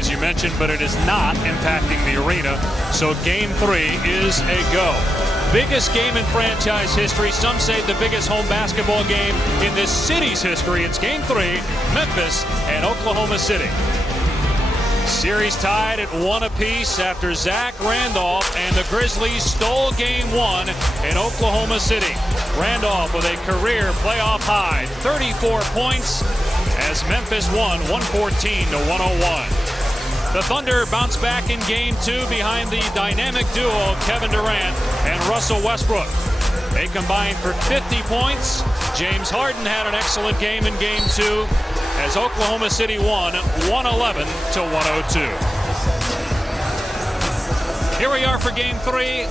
as you mentioned, but it is not impacting the arena. So Game 3 is a go. Biggest game in franchise history. Some say the biggest home basketball game in this city's history. It's Game 3, Memphis and Oklahoma City. Series tied at 1 apiece after Zach Randolph and the Grizzlies stole Game 1 in Oklahoma City. Randolph with a career playoff high, 34 points as Memphis won 114-101. The Thunder bounced back in Game 2 behind the dynamic duo Kevin Durant and Russell Westbrook. They combined for 50 points. James Harden had an excellent game in Game 2 as Oklahoma City won 111-102. Here we are for Game 3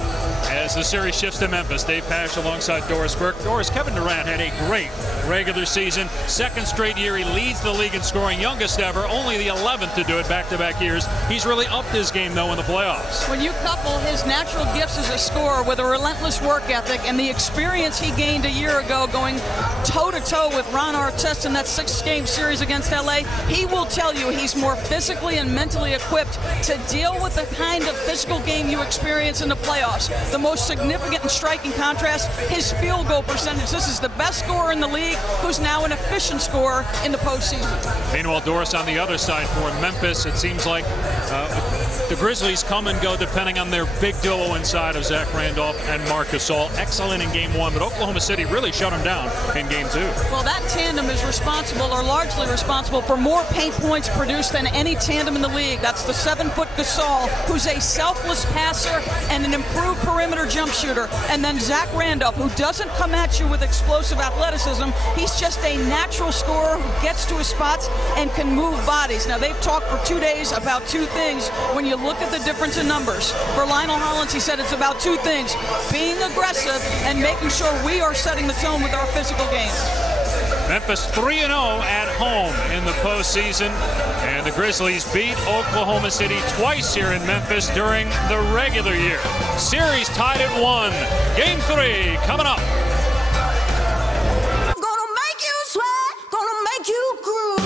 as the series shifts to Memphis. Dave Pasch alongside Doris Burke. Doris, Kevin Durant had a great regular season. Second straight year he leads the league in scoring, youngest ever, only the 11th to do it back-to-back years. He's really upped his game, though, in the playoffs. When you couple his natural gifts as a scorer with a relentless work ethic and the experience he gained a year ago going toe-to-toe with Ron Artest in that 6-game series against LA, he will tell you he's more physically and mentally equipped to deal with the kind of physical game you experience in the playoffs. The most significant and striking contrast, his field goal percentage. This is the best scorer in the league who's now an efficient scorer in the postseason. Meanwhile, Doris, on the other side for Memphis, it seems like the Grizzlies come and go depending on their big duo inside of Zach Randolph and Marc Gasol. Excellent in Game 1, but Oklahoma City really shut him down in Game 2. Well, that tandem is responsible, or largely responsible, for more paint points produced than any tandem in the league. That's the 7-foot Gasol, who's a selfless passer and an improved perimeter jump shooter. And then Zach Randolph, who doesn't come at you with explosive athleticism. He's just a natural scorer who gets to his spots and can move bodies. Now, they've talked for 2 days about two things when you look at the difference in numbers. For Lionel Hollins, he said it's about two things: being aggressive and making sure we are setting the tone with our physical game. Memphis 3-0 at home in the postseason, and the Grizzlies beat Oklahoma City twice here in Memphis during the regular year. Series tied at 1. Game 3 coming up. I'm gonna make you sweat, gonna make you groove.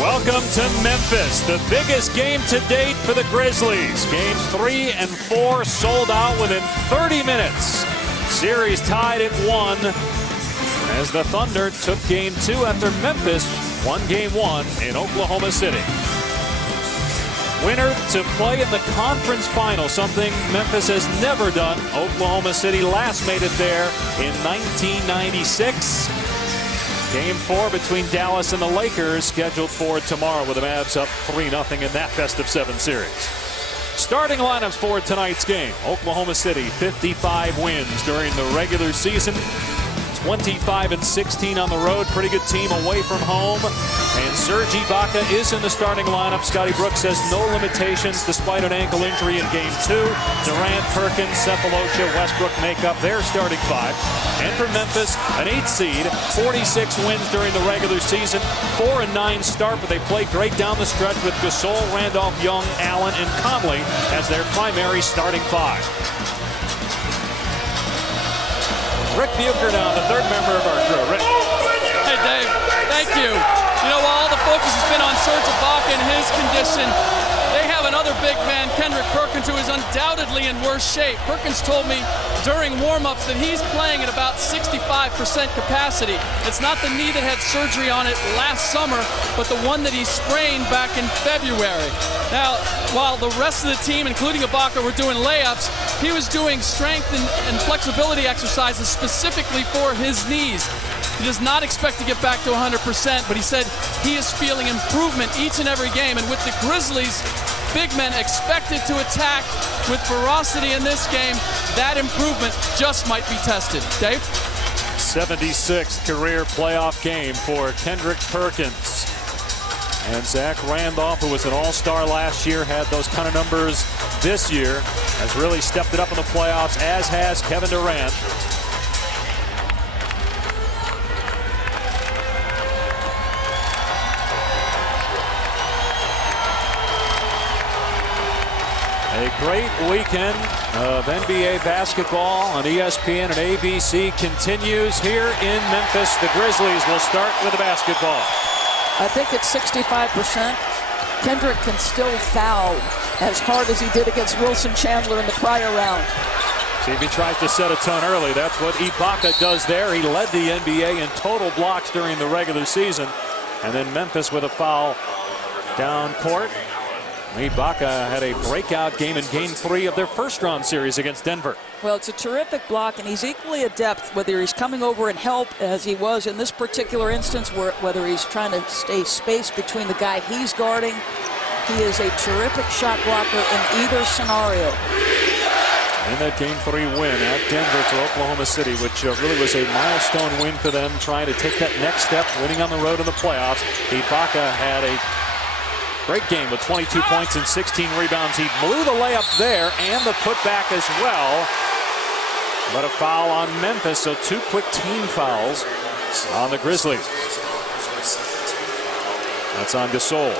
Welcome to Memphis, the biggest game to date for the Grizzlies. Games 3 and 4 sold out within 30 minutes. Series tied at 1 as the Thunder took Game 2 after Memphis won Game 1 in Oklahoma City. Winner to play in the conference final, something Memphis has never done. Oklahoma City last made it there in 1996. Game 4 between Dallas and the Lakers scheduled for tomorrow, with the Mavs up 3-0 in that best-of-7 series. Starting lineups for tonight's game: Oklahoma City 55 wins during the regular season, 25-16 on the road. Pretty good team away from home. And Serge Ibaka is in the starting lineup. Scotty Brooks says no limitations despite an ankle injury in Game 2. Durant, Perkins, Cephalosha, Westbrook make up their starting 5. And for Memphis, an 8th seed, 46 wins during the regular season, 4-9 start, but they play great down the stretch with Gasol, Randolph, Young, Allen, and Conley as their primary starting 5. Rick Bucher now, the third member of our crew. Rick. Hey, Dave. Thank you. You know, while all the focus has been on Serge Ibaka and his condition, they have another big man, Kendrick Perkins, who is undoubtedly in worse shape. Perkins told me during warm-ups that he's playing at about 65% capacity. It's not the knee that had surgery on it last summer, but the one that he sprained back in February. Now, while the rest of the team, including Ibaka, were doing layups, he was doing strength and flexibility exercises specifically for his knees. He does not expect to get back to 100%, but he said he is feeling improvement each and every game. And with the Grizzlies big men expected to attack with ferocity in this game. That improvement just might be tested. Dave? 76th career playoff game for Kendrick Perkins. And Zach Randolph, who was an all-star last year, had those kind of numbers this year, has really stepped it up in the playoffs, as has Kevin Durant. A great weekend of NBA basketball on ESPN and ABC continues here in Memphis. The Grizzlies will start with the basketball. I think it's 65%. Kendrick can still foul as hard as he did against Wilson Chandler in the prior round. See if he tries to set a tone early. That's what Ibaka does there. He led the NBA in total blocks during the regular season. And then Memphis with a foul down court. Ibaka had a breakout game in Game 3 of their first-round series against Denver. Well, it's a terrific block, and he's equally adept whether he's coming over and help, as he was in this particular instance, whether he's trying to stay space between the guy he's guarding. He is a terrific shot blocker in either scenario. And that Game 3 win at Denver for Oklahoma City, which really was a milestone win for them, trying to take that next step, winning on the road in the playoffs. Ibaka had a great game with 22 points and 16 rebounds. He blew the layup there and the putback as well. But a foul on Memphis, so 2 quick team fouls on the Grizzlies. That's on Gasol.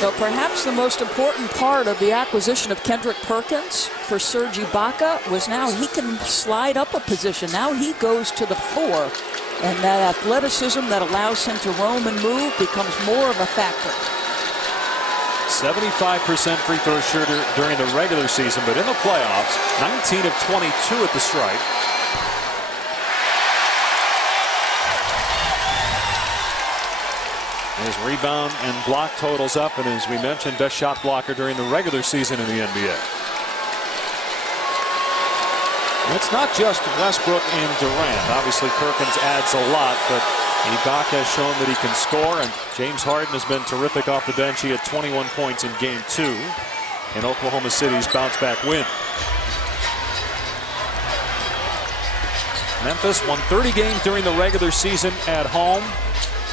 Now, perhaps the most important part of the acquisition of Kendrick Perkins for Serge Ibaka was now he can slide up a position. Now he goes to the 4. And that athleticism that allows him to roam and move becomes more of a factor. 75% free throw shooter during the regular season, but in the playoffs, 19 of 22 at the stripe. His rebound and block totals up, and as we mentioned, best shot blocker during the regular season in the NBA. And it's not just Westbrook and Durant. Obviously, Perkins adds a lot, but Ibaka has shown that he can score, and James Harden has been terrific off the bench. He had 21 points in Game 2 in Oklahoma City's bounce-back win. Memphis won 30 games during the regular season at home.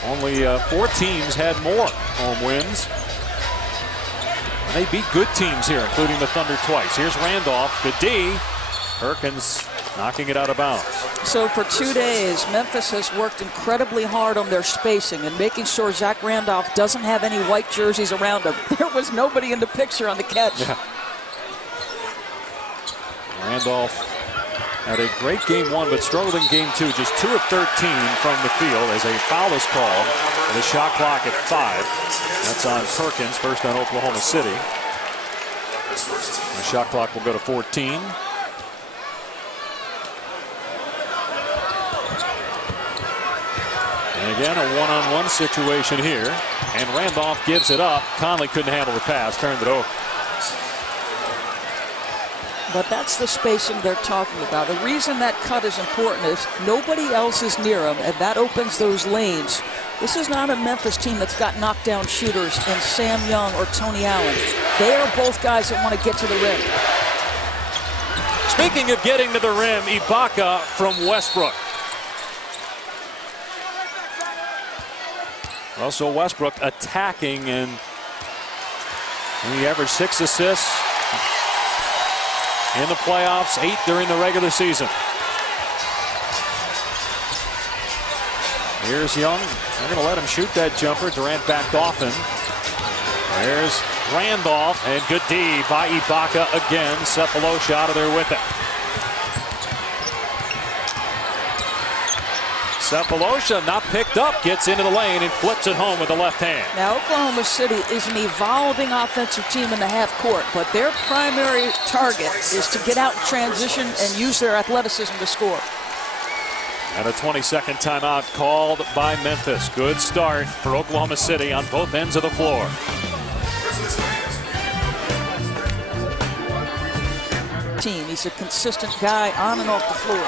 Only 4 teams had more home wins. And they beat good teams here, including the Thunder twice. Here's Randolph, good D. Perkins knocking it out of bounds. So for 2 days, Memphis has worked incredibly hard on their spacing and making sure Zach Randolph doesn't have any white jerseys around him. There was nobody in the picture on the catch. Yeah. Randolph had a great Game 1, but struggled in Game 2. Just 2 of 13 from the field as a foul is called. And the shot clock at 5. That's on Perkins, first on Oklahoma City. The shot clock will go to 14. And again, a one-on-one situation here. And Randolph gives it up. Conley couldn't handle the pass, turned it over. But that's the spacing they're talking about. The reason that cut is important is nobody else is near him, and that opens those lanes. This is not a Memphis team that's got knockdown shooters in Sam Young or Tony Allen. They are both guys that want to get to the rim. Speaking of getting to the rim, Ibaka from Westbrook. Russell Westbrook attacking, and he averaged 6 assists in the playoffs, 8 during the regular season. Here's Young. They're going to let him shoot that jumper. Durant backed off him. There's Randolph, and good D by Ibaka again. Cephalosha out of there with it. Cephalosha not picked up, gets into the lane and flips it home with the left hand. Now, Oklahoma City is an evolving offensive team in the half court, but their primary target is to get out in transition and use their athleticism to score. And a 20-second timeout called by Memphis. Good start for Oklahoma City on both ends of the floor. He's a consistent guy on and off the floor.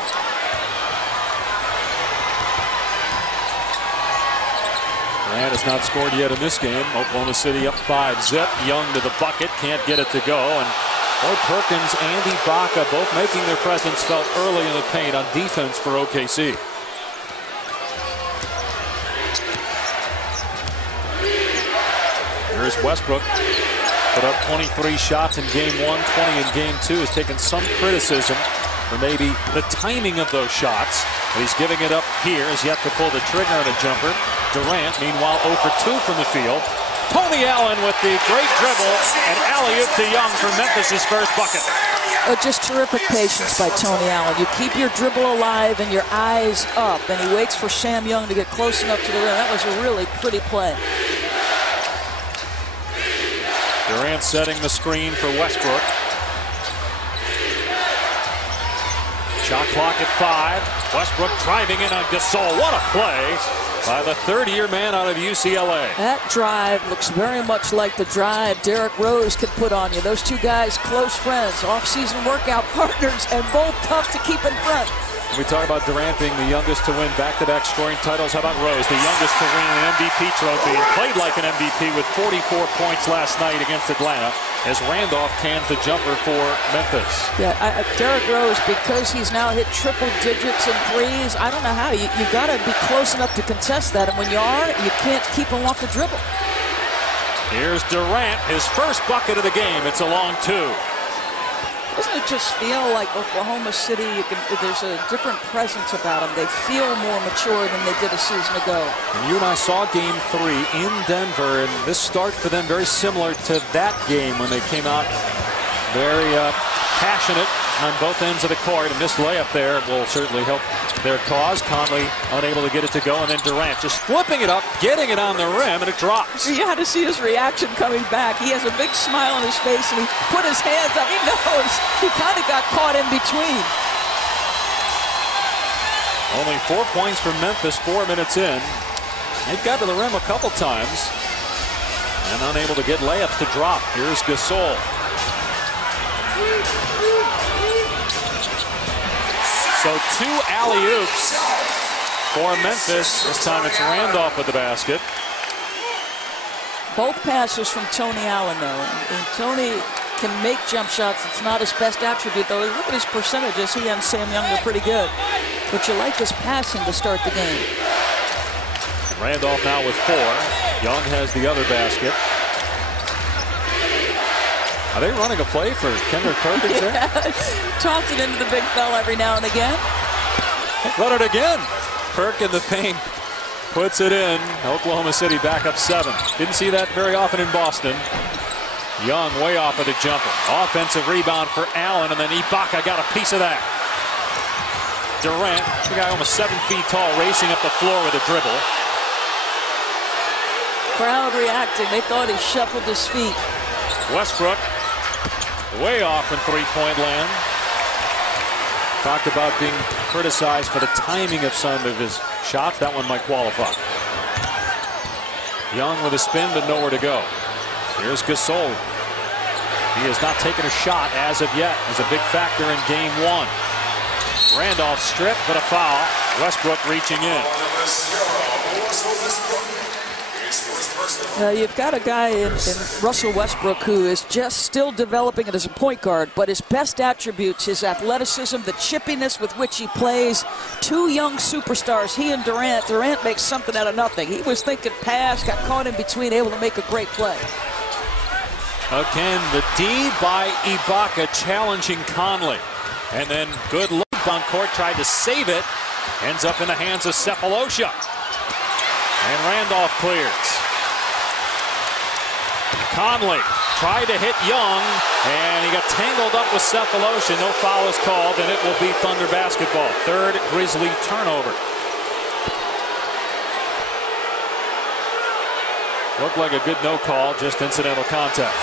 Durant has not scored yet in this game. Oklahoma City up 5-zip. Young to the bucket, can't get it to go. And both Perkins and Ibaka both making their presence felt early in the paint on defense for OKC. Here's Westbrook. Put up 23 shots in game 1, 20 in game 2. Has taken some criticism for maybe the timing of those shots. But he's giving it up here. Has yet to pull the trigger on a jumper. Durant, meanwhile, 0 for 2 from the field. Tony Allen with the great dribble and alley-oop to Young for Memphis' first bucket. Just terrific patience by Tony Allen. You keep your dribble alive and your eyes up, and he waits for Sam Young to get close enough to the rim. That was a really pretty play. Durant setting the screen for Westbrook. Shot clock at 5. Westbrook driving in on Gasol. What a play by the third-year man out of UCLA. That drive looks very much like the drive Derrick Rose could put on you. Those two guys, close friends, off-season workout partners, and both tough to keep in front. We talk about Durant being the youngest to win back-to-back scoring titles. How about Rose, the youngest to win an MVP trophy, and played like an MVP with 44 points last night against Atlanta as Randolph cans the jumper for Memphis. Yeah, Derrick Rose, because he's now hit triple digits in threes, I don't know how. You got to be close enough to contest that, and when you are, you can't keep him off the dribble. Here's Durant, his first bucket of the game. It's a long 2. Doesn't it just feel like Oklahoma City, there's a different presence about them. They feel more mature than they did a season ago. And you and I saw game 3 in Denver, and this start for them very similar to that game when they came out very passionate on both ends of the court. And this layup there will certainly help their cause. Conley unable to get it to go, and then Durant just flipping it up, getting it on the rim, and it drops. You had to see his reaction coming back. He has a big smile on his face, and he put his hands up. He knows he kind of got caught in between. Only 4 points from Memphis 4 minutes in. They've got to the rim a couple times and unable to get layups to drop. Here's Gasol. So 2 alley-oops for Memphis. This time it's Randolph with the basket. Both passes from Tony Allen, though. And Tony can make jump shots. It's not his best attribute, though. Look at his percentages. He and Sam Young are pretty good. But you like his passing to start the game. Randolph now with 4. Young has the other basket. Are they running a play for Kendrick Perkins there? Toss it into the big fella every now and again. Run it again. Perk in the paint. Puts it in. Oklahoma City back up 7. Didn't see that very often in Boston. Young way off of the jumper. Offensive rebound for Allen, and then Ibaka got a piece of that. Durant, the guy almost 7 feet tall, racing up the floor with a dribble. Crowd reacting. They thought he shuffled his feet. Westbrook way off from three-point land. Talked about being criticized for the timing of some of his shots. That one might qualify. Young with a spin, but nowhere to go. Here's Gasol. He has not taken a shot as of yet. He's a big factor in game 1. Randolph stripped, but a foul. Westbrook reaching in. Now you've got a guy in Russell Westbrook who is just still developing it as a point guard, but his best attributes, his athleticism, the chippiness with which he plays. 2 young superstars, he and Durant. Durant makes something out of nothing. He was thinking pass, got caught in between, able to make a great play. Again, the D by Ibaka challenging Conley. And then good look on court, tried to save it. Ends up in the hands of Cephalosha. And Randolph clears. Conley tried to hit Young, and he got tangled up with Cephalosha. No foul is called, and it will be Thunder basketball. 3rd Grizzly turnover. Looked like a good no call, just incidental contact.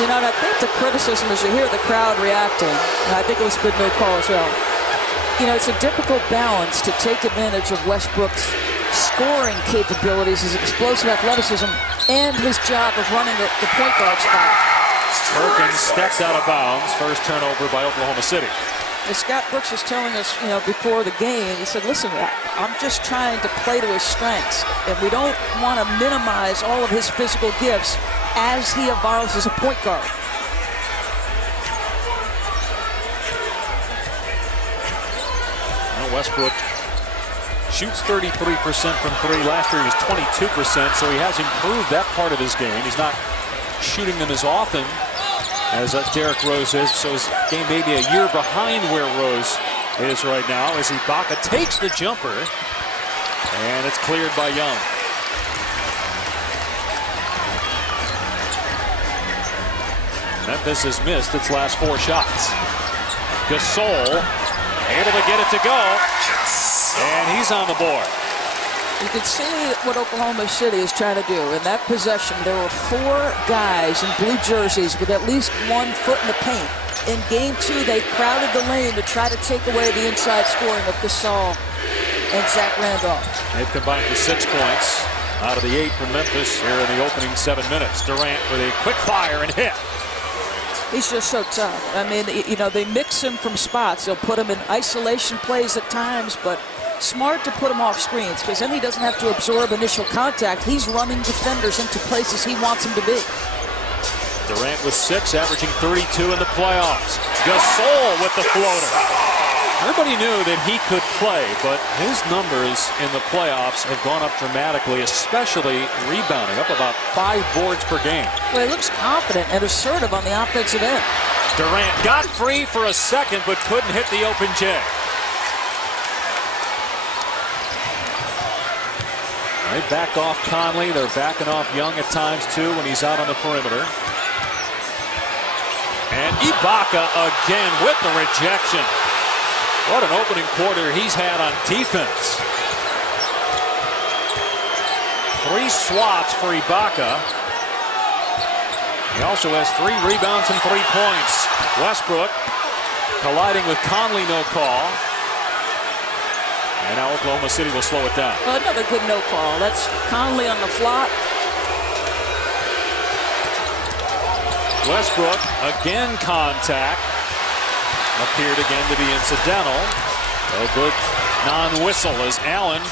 You know, and I think the criticism is you hear the crowd reacting, and I think it was a good no call as well. You know, it's a difficult balance to take advantage of Westbrook's scoring capabilities, his explosive athleticism, and his job of running the point guard spot. Perkins steps out of bounds. First turnover by Oklahoma City. As Scott Brooks was telling us, before the game, he said, listen, I'm just trying to play to his strengths, and we don't want to minimize all of his physical gifts as he evolves as a point guard. Westbrook shoots 33% from three. Last year he was 22%, so he has improved that part of his game. He's not shooting them as often as Derrick Rose is, so his game may be a year behind where Rose is right now as Ibaka takes the jumper, and it's cleared by Young. Memphis has missed its last 4 shots. Gasol able to get it to go, and he's on the board. You can see what Oklahoma City is trying to do. In that possession, there were 4 guys in blue jerseys with at least 1 foot in the paint. In game 2, they crowded the lane to try to take away the inside scoring of Gasol and Zach Randolph. They've combined for 6 points out of the 8 from Memphis here in the opening 7 minutes. Durant with a quick fire and hit. He's just so tough. I mean, they mix him from spots. They'll put him in isolation plays at times, but smart to put him off screens because then he doesn't have to absorb initial contact. He's running defenders into places he wants them to be. Durant with 6, averaging 32 in the playoffs. Gasol with the floater. Everybody knew that he could play, but his numbers in the playoffs have gone up dramatically, especially rebounding, up about 5 boards per game. Well, he looks confident and assertive on the offensive end. Durant got free for a second, but couldn't hit the open J. They back off Conley. They're backing off Young at times, too, when he's out on the perimeter. And Ibaka again with the rejection. What an opening quarter he's had on defense. 3 swats for Ibaka. He also has 3 rebounds and 3 points. Westbrook colliding with Conley, no call. And now Oklahoma City will slow it down. Well, another good no call. That's Conley on the flop. Westbrook again contact. Appeared again to be incidental. A good non-whistle as Allen,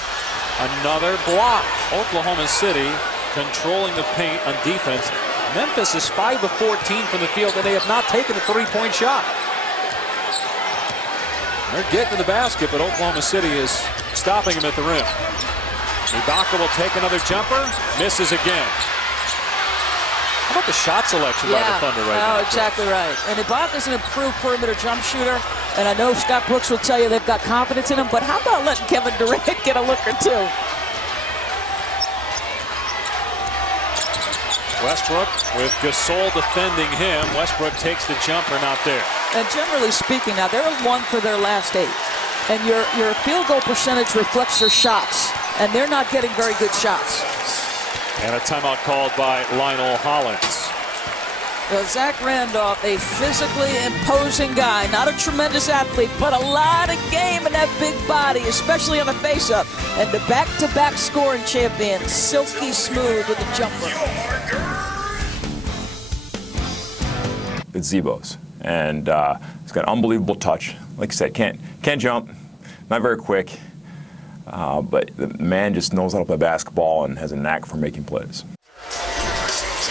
another block. Oklahoma City controlling the paint on defense. Memphis is 5 of 14 from the field, and they have not taken a 3-point shot. They're getting to the basket, but Oklahoma City is stopping him at the rim. Ibaka will take another jumper, misses again. How about the shot selection by the Thunder right now? Exactly right. And Ibaka's an improved perimeter jump shooter, and I know Scott Brooks will tell you they've got confidence in him, but how about letting Kevin Durant get a look or two? Westbrook with Gasol defending him. Westbrook takes the jumper, not there. And generally speaking, now they're 1 for their last 8. And your field goal percentage reflects your shots, and they're not getting very good shots. And a timeout called by Lionel Hollins. Well, Zach Randolph, a physically imposing guy, not a tremendous athlete, but a lot of game in that big body, especially on the face-up. And the back-to-back scoring champion, silky smooth with the jumper. It's Zebo's, and he's got unbelievable touch. Like I said, can't jump, not very quick. But the man just knows how to play basketball and has a knack for making plays.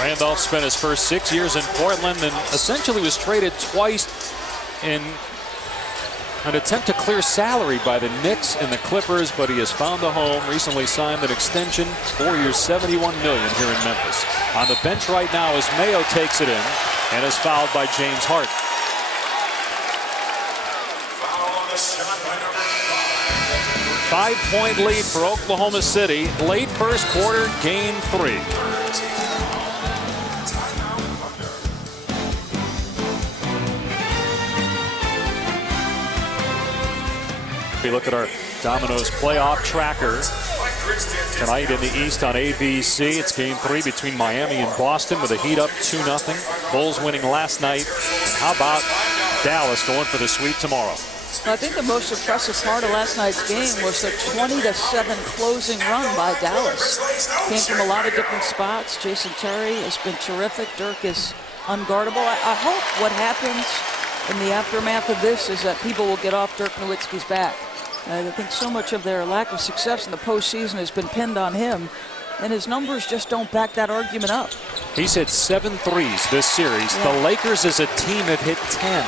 Randolph spent his first 6 years in Portland and essentially was traded twice in an attempt to clear salary by the Knicks and the Clippers, but he has found a home, recently signed an extension, 4 years, $71 million here in Memphis. On the bench right now as Mayo takes it in and is fouled by James Harden. 5-point lead for Oklahoma City. Late first quarter, game 3. We look at our Domino's playoff tracker tonight in the East on ABC. It's game 3 between Miami and Boston with a Heat up 2-0. Bulls winning last night. And how about Dallas going for the sweep tomorrow? I think the most impressive part of last night's game was the 20-7 closing run by Dallas. Came from a lot of different spots. Jason Terry has been terrific. Dirk is unguardable. I hope what happens in the aftermath of this is that people will get off Dirk Nowitzki's back. I think so much of their lack of success in the postseason has been pinned on him, and his numbers just don't back that argument up. He's hit 7 threes this series. Yeah. The Lakers as a team have hit 10.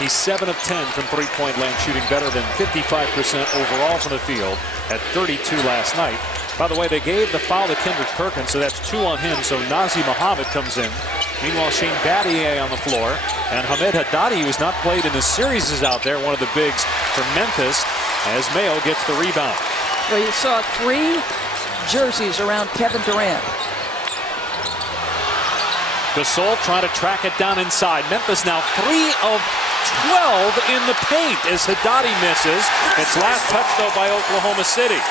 He's 7 of 10 from three-point land, shooting better than 55% overall from the field at 32 last night. By the way, they gave the foul to Kendrick Perkins, so that's 2 on him. So Nazr Mohammed comes in. Meanwhile, Shane Battier on the floor. And Hamed Haddadi, who's not played in the series, is out there, one of the bigs for Memphis, as Mayo gets the rebound. Well, you saw 3 jerseys around Kevin Durant. Gasol trying to track it down inside. Memphis now 3 of 12 in the paint as Haddadi misses. It's last touch, though, by Oklahoma City.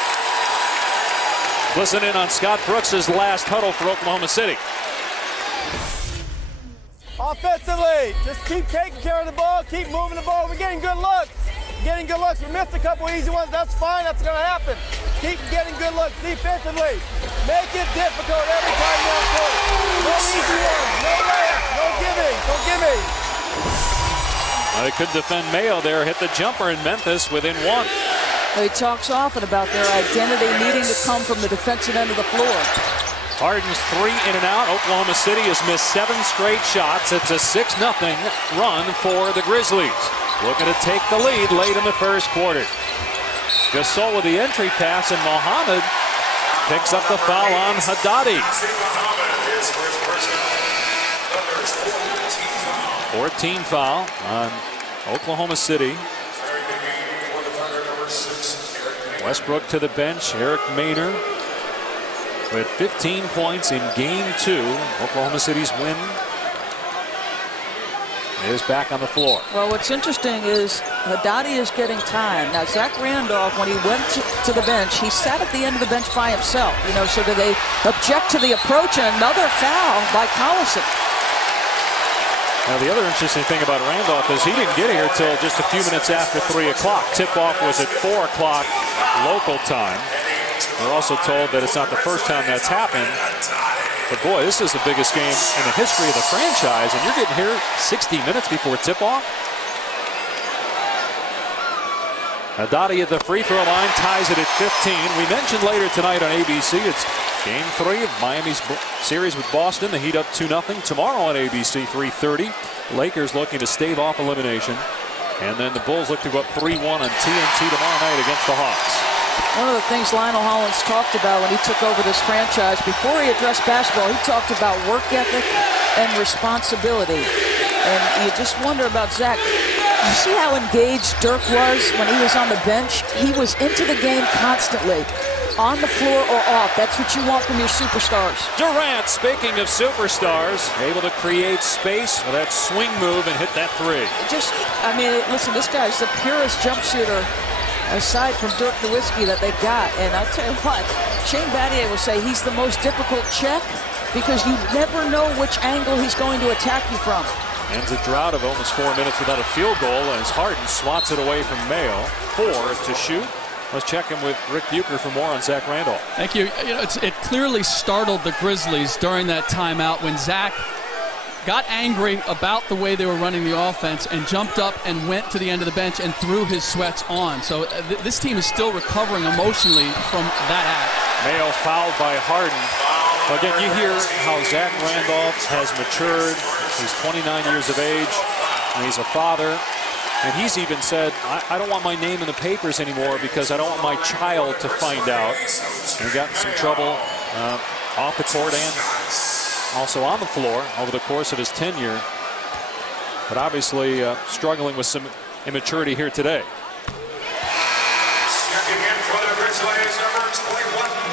Listen in on Scott Brooks' last huddle for Oklahoma City. Offensively, just keep taking care of the ball, keep moving the ball. We're getting good looks. Getting good looks. We missed a couple easy ones. That's fine. That's going to happen. Keep getting good looks defensively. Make it difficult every time you're on court. No easy ones. No layups. No giving. Don't give me. They could defend Mayo there. Hit the jumper in Memphis within 1. He talks often about their identity needing to come from the defensive end of the floor. Harden's 3 in and out. Oklahoma City has missed 7 straight shots. It's a 6-0 run for the Grizzlies. Looking to take the lead late in the first quarter. Gasol with the entry pass, and Mohammed picks up the foul on Haddadi. 14 foul on Oklahoma City. Westbrook to the bench. Eric Maynard with 15 points in game 2. Oklahoma City's win is back on the floor. Well, what's interesting is Haddadi is getting time. Now, Zach Randolph, when he went to the bench, he sat at the end of the bench by himself. You know, so do they object to the approach, and another foul by Collison. Now, the other interesting thing about Randolph is he didn't get here till just a few minutes after 3 o'clock. Tip-off was at 4 o'clock local time. We're also told that it's not the first time that's happened. But boy, this is the biggest game in the history of the franchise, and you're getting here 60 minutes before tip-off. Haddadi at the free throw line ties it at 15. We mentioned later tonight on ABC, it's game 3 of Miami's series with Boston. The Heat up 2-0 tomorrow on ABC, 3:30. Lakers looking to stave off elimination. And then the Bulls look to go up 3-1 on TNT tomorrow night against the Hawks. One of the things Lionel Hollins talked about when he took over this franchise, before he addressed basketball, he talked about work ethic and responsibility. And you just wonder about Zach. You see how engaged Dirk was when he was on the bench? He was into the game constantly, on the floor or off. That's what you want from your superstars. Durant, speaking of superstars, able to create space with that swing move and hit that 3. I mean, listen, this guy's the purest jump shooter aside from Dirk Nowitzki that they've got. And I'll tell you what, Shane Battier will say he's the most difficult check because you never know which angle he's going to attack you from. Ends a drought of almost 4 minutes without a field goal as Harden swats it away from Mayo. 4 to shoot. Let's check in with Rick Bucher for more on Zach Randolph. Thank you. You know, it clearly startled the Grizzlies during that timeout when Zach got angry about the way they were running the offense and jumped up and went to the end of the bench and threw his sweats on. So this team is still recovering emotionally from that act. Mayo fouled by Harden. Again, you hear how Zach Randolph has matured. He's 29 years of age, and he's a father. And he's even said, I don't want my name in the papers anymore because I don't want my child to find out. And he got in some trouble off the court and also on the floor over the course of his tenure. But obviously struggling with some immaturity here today.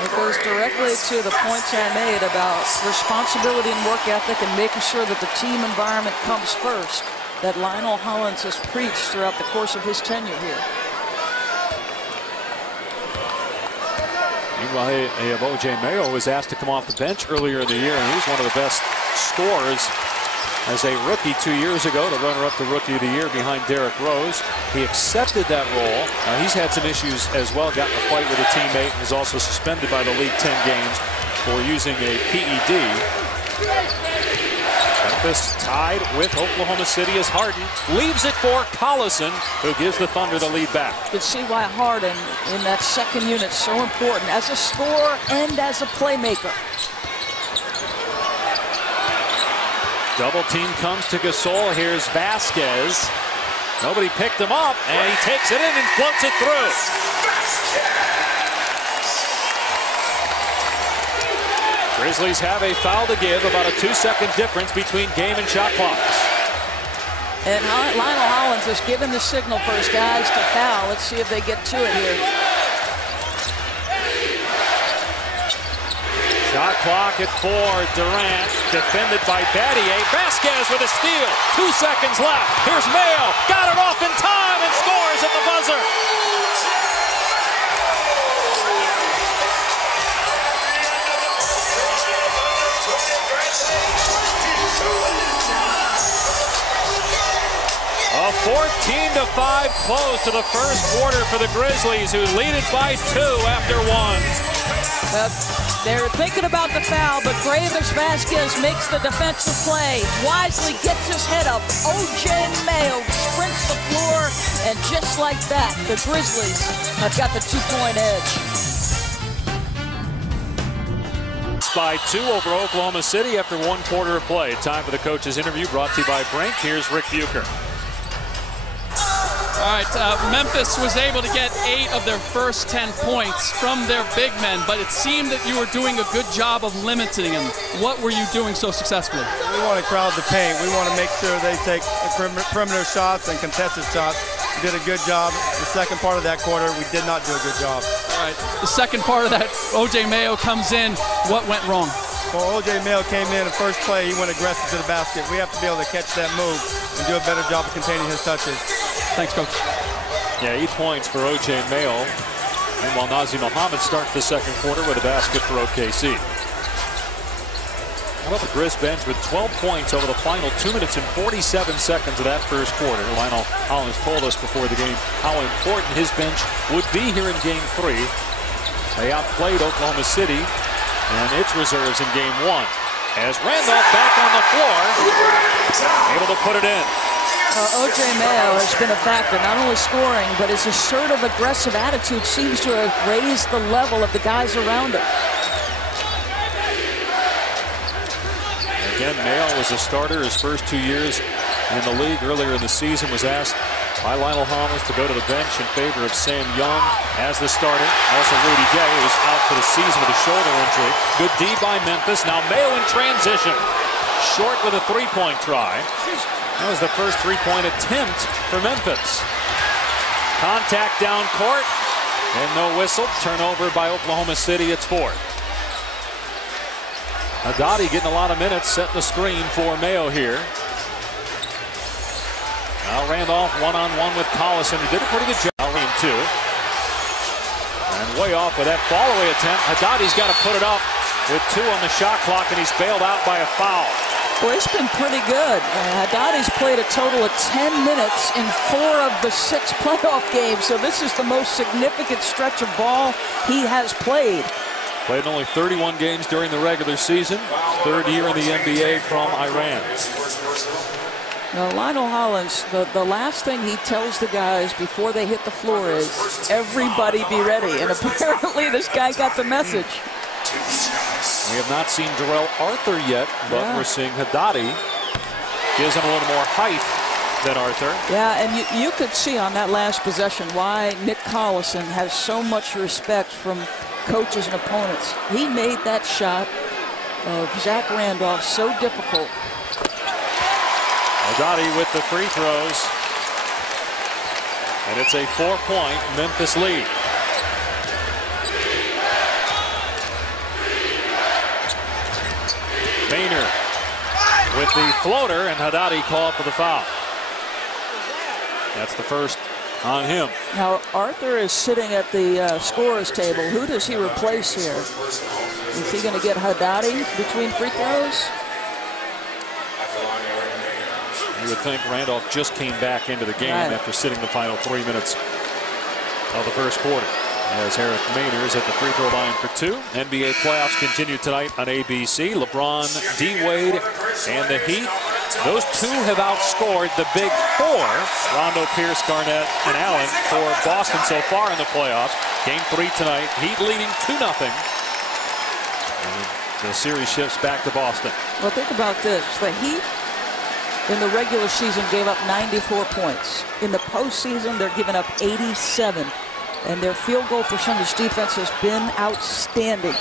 It goes directly to the points I made about responsibility and work ethic and making sure that the team environment comes first, that Lionel Hollins has preached throughout the course of his tenure here. Meanwhile, they have O.J. Mayo, who was asked to come off the bench earlier in the year, and he was one of the best scorers as a rookie 2 years ago, the runner-up to Rookie of the Year behind Derrick Rose. He accepted that role. He's had some issues as well, got in a fight with a teammate, and was also suspended by the league 10 games for using a PED. Memphis tied with Oklahoma City as Harden leaves it for Collison, who gives the Thunder the lead back. You can see why Harden in that second unit is so important as a scorer and as a playmaker. Double team comes to Gasol. Here's Vasquez. Nobody picked him up, and he takes it in and floats it through. Grizzlies have a foul to give, about a 2-second difference between game and shot clocks. And Lionel Hollins has given the signal for his guys to foul. Let's see if they get to it here. Shot clock at 4. Durant defended by Battier. Vasquez with a steal. 2 seconds left. Here's Mayo. Got it off in time and scores at the buzzer. A 14-5 close to the first quarter for the Grizzlies, who lead it by 2 after 1. They're thinking about the foul, but Gravis Vasquez makes the defensive play. Wisely gets his head up. O.J. Mayo sprints the floor, and just like that, the Grizzlies have got the 2-point edge. By 2 over Oklahoma City after 1 quarter of play. Time for the coach's interview, brought to you by Brink. Here's Rick Bucher. All right, Memphis was able to get 8 of their first 10 points from their big men, but it seemed that you were doing a good job of limiting them. What were you doing so successfully? We want to crowd the paint. We want to make sure they take perimeter shots and contested shots. We did a good job. The second part of that quarter, we did not do a good job. All right, the second part of that, O.J. Mayo comes in. What went wrong? Well, O.J. Mayo came in the first play. He went aggressive to the basket. We have to be able to catch that move and do a better job of containing his touches. Thanks, Coach. Yeah, 8 points for O.J. Mayo. And while Nazir Muhammad starts the second quarter with a basket for OKC. How about the Grizz bench with 12 points over the final 2 minutes and 47 seconds of that first quarter. Lionel Hollins told us before the game how important his bench would be here in Game 3. They outplayed Oklahoma City and its reserves in Game 1. As Randolph back on the floor, able to put it in. O.J. Mayo has been a factor, not only scoring, but his assertive, aggressive attitude seems to have raised the level of the guys around him. Again, Mayo was a starter his first 2 years in the league. Earlier in the season was asked by Lionel Hollins to go to the bench in favor of Sam Young as the starter. Also Rudy Gay, who's out for the season with a shoulder injury. Good D by Memphis. Now Mayo in transition. Short with a 3-point try. That was the first 3-point attempt for Memphis. Contact down court and no whistle. Turnover by Oklahoma City. It's 4. Haddadi getting a lot of minutes, setting the screen for Mayo here. Now Randolph one-on-one with Collison, who did a pretty good job in 2. And way off with that fall-away attempt. Haddadi's got to put it up with 2 on the shot clock, and he's bailed out by a foul. Boy, it's been pretty good. Haddadi's played a total of 10 minutes in 4 of the 6 playoff games, so this is the most significant stretch of ball he has played. Played only 31 games during the regular season. 3rd year in the NBA from Iran. Now, Lionel Hollins, the last thing he tells the guys before they hit the floor is, everybody be ready. And apparently this guy got the message. We have not seen Darrell Arthur yet, but we're seeing Haddadi. Gives him a little more height than Arthur. Yeah, and you could see on that last possession why Nick Collison has so much respect from coaches and opponents. He made that shot of Zach Randolph so difficult. Haddadi with the free throws. And it's a 4-point Memphis lead. Boehner with the floater, and Haddadi called for the foul. That's the first on him. Now, Arthur is sitting at the scorer's table. Who does he replace here? Is he going to get Haddadi between free throws? You would think Randolph just came back into the game after sitting the final 3 minutes of the first quarter. As Eric Maynard is at the free throw line for 2. NBA playoffs continue tonight on ABC. LeBron, D. Wade, and the Heat Those two have outscored the big four, Rondo, Pierce, Garnett, and Allen, for Boston so far in the playoffs. Game 3 tonight, Heat leading 2-0. The series shifts back to Boston. Well, think about this. The Heat in the regular season gave up 94 points. In the postseason, they're giving up 87. And their field goal percentage defense has been outstanding.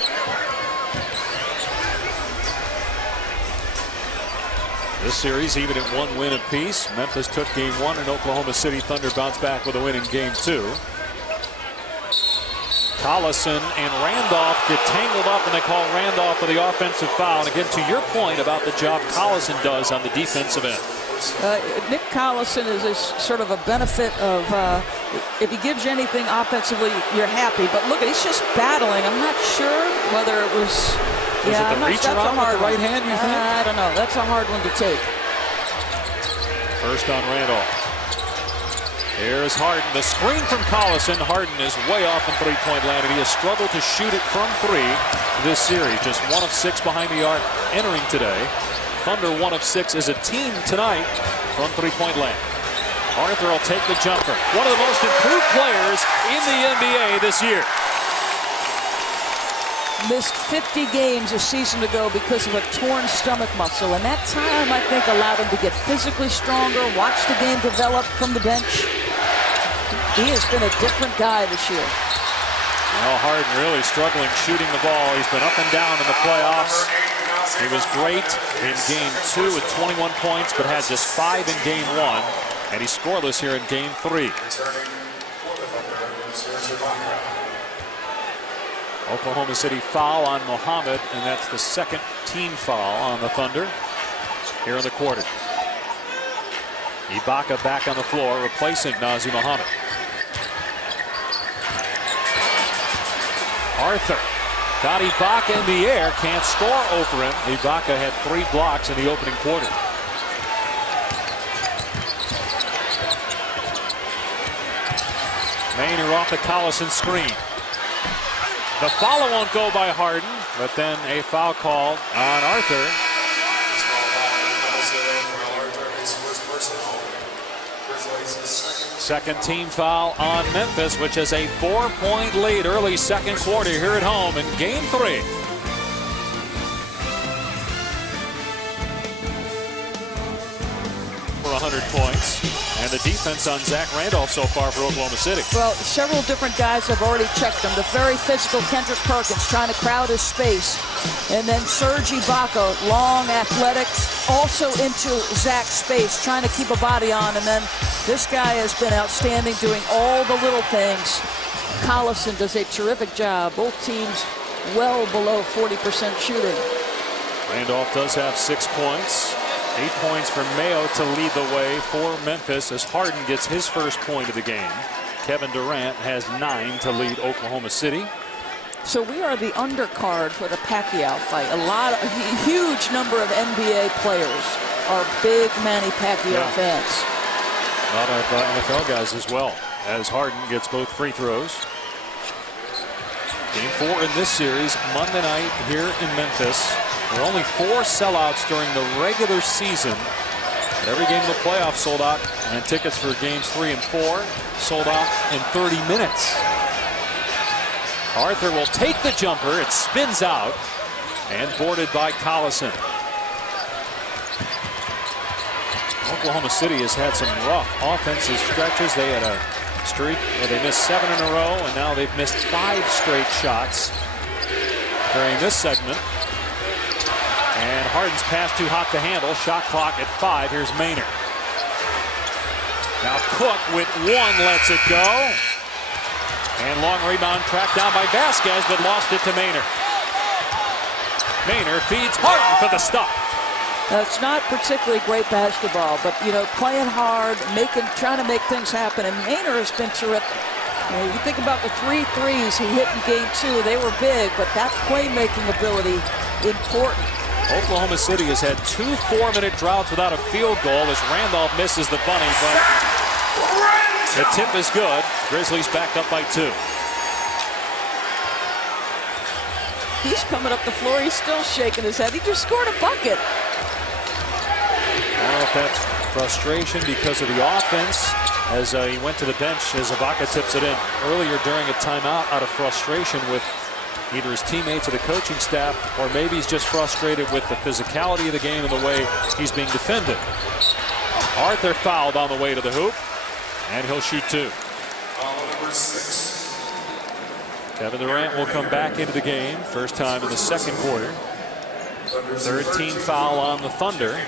This series even at 1 win apiece. Memphis took game 1 and Oklahoma City Thunder bounced back with a win in game 2. Collison and Randolph get tangled up, and they call Randolph for the offensive foul. And again, to your point about the job Collison does on the defensive end. Nick Collison is sort of a benefit of if he gives you anything offensively, you're happy. But look, he's just battling. I'm not sure whether it was. Was it the reach around with the right hand, you think? I don't know. That's a hard one to take. First on Randolph. Here's Harden. The screen from Collison. Harden is way off from three-point land, and he has struggled to shoot it from 3 this series. Just 1 of 6 behind the arc entering today. Thunder 1 of 6 as a team tonight from three-point land. Arthur will take the jumper. One of the most improved players in the NBA this year. Missed 50 games a season ago because of a torn stomach muscle, and that time I think allowed him to get physically stronger, watch the game develop from the bench. He has been a different guy this year. Well, Harden really struggling shooting the ball. He's been up and down in the playoffs. He was great in game 2 with 21 points, but had just 5 in game 1, and he's scoreless here in game 3. Oklahoma City foul on Muhammad, and that's the second team foul on the Thunder here in the quarter. Ibaka back on the floor, replacing Nazr Muhammad. Arthur got Ibaka in the air, can't score over him. Ibaka had 3 blocks in the opening quarter. Maynard off the Collison screen. The follow won't go by Harden, but then a foul called on Arthur. Second team foul on Memphis, which has a 4-point lead early second quarter here at home in game 3. For 100 points. And the defense on Zach Randolph so far for Oklahoma City. Well, several different guys have already checked him. The very physical Kendrick Perkins trying to crowd his space. And then Serge Ibaka, long, athletic, also into Zach's space, trying to keep a body on. And then this guy has been outstanding doing all the little things. Collison does a terrific job. Both teams well below 40% shooting. Randolph does have 6 points. 8 points for Mayo to lead the way for Memphis as Harden gets his first point of the game. Kevin Durant has 9 to lead Oklahoma City. So we are the undercard for the Pacquiao fight. A huge number of NBA players are big Manny Pacquiao fans. A lot of NFL guys as well, as Harden gets both free throws. Game 4 in this series, Monday night here in Memphis. There are only 4 sellouts during the regular season. Every game of the playoffs sold out, and tickets for games 3 and 4 sold out in 30 minutes. Arthur will take the jumper. It spins out and boarded by Collison. Oklahoma City has had some rough offensive stretches. They had a streak where they missed 7 in a row, and now they've missed 5 straight shots during this segment. And Harden's pass too hot to handle. Shot clock at 5. Here's Maynard. Now Cook with 1 lets it go. And long rebound tracked down by Vasquez, but lost it to Maynard. Maynard feeds Harden for the stop. Now, it's not particularly great basketball, but, you know, playing hard, trying to make things happen. And Maynard has been terrific. You think about the 3 threes he hit in game 2. They were big, but that playmaking ability, important. Oklahoma City has had 2 4-minute droughts without a field goal as Randolph misses the bunny, but the tip is good. Grizzlies back up by 2. He's coming up the floor. He's still shaking his head. He just scored a bucket. know if that's frustration because of the offense as he went to the bench as Ibaka tips it in earlier during a timeout out of frustration with either his teammates or the coaching staff, or maybe he's just frustrated with the physicality of the game and the way he's being defended. Arthur fouled on the way to the hoop, and he'll shoot 2. Foul number 6. Kevin Durant will come back into the game, first time in the second quarter. 13 foul on the Thunder.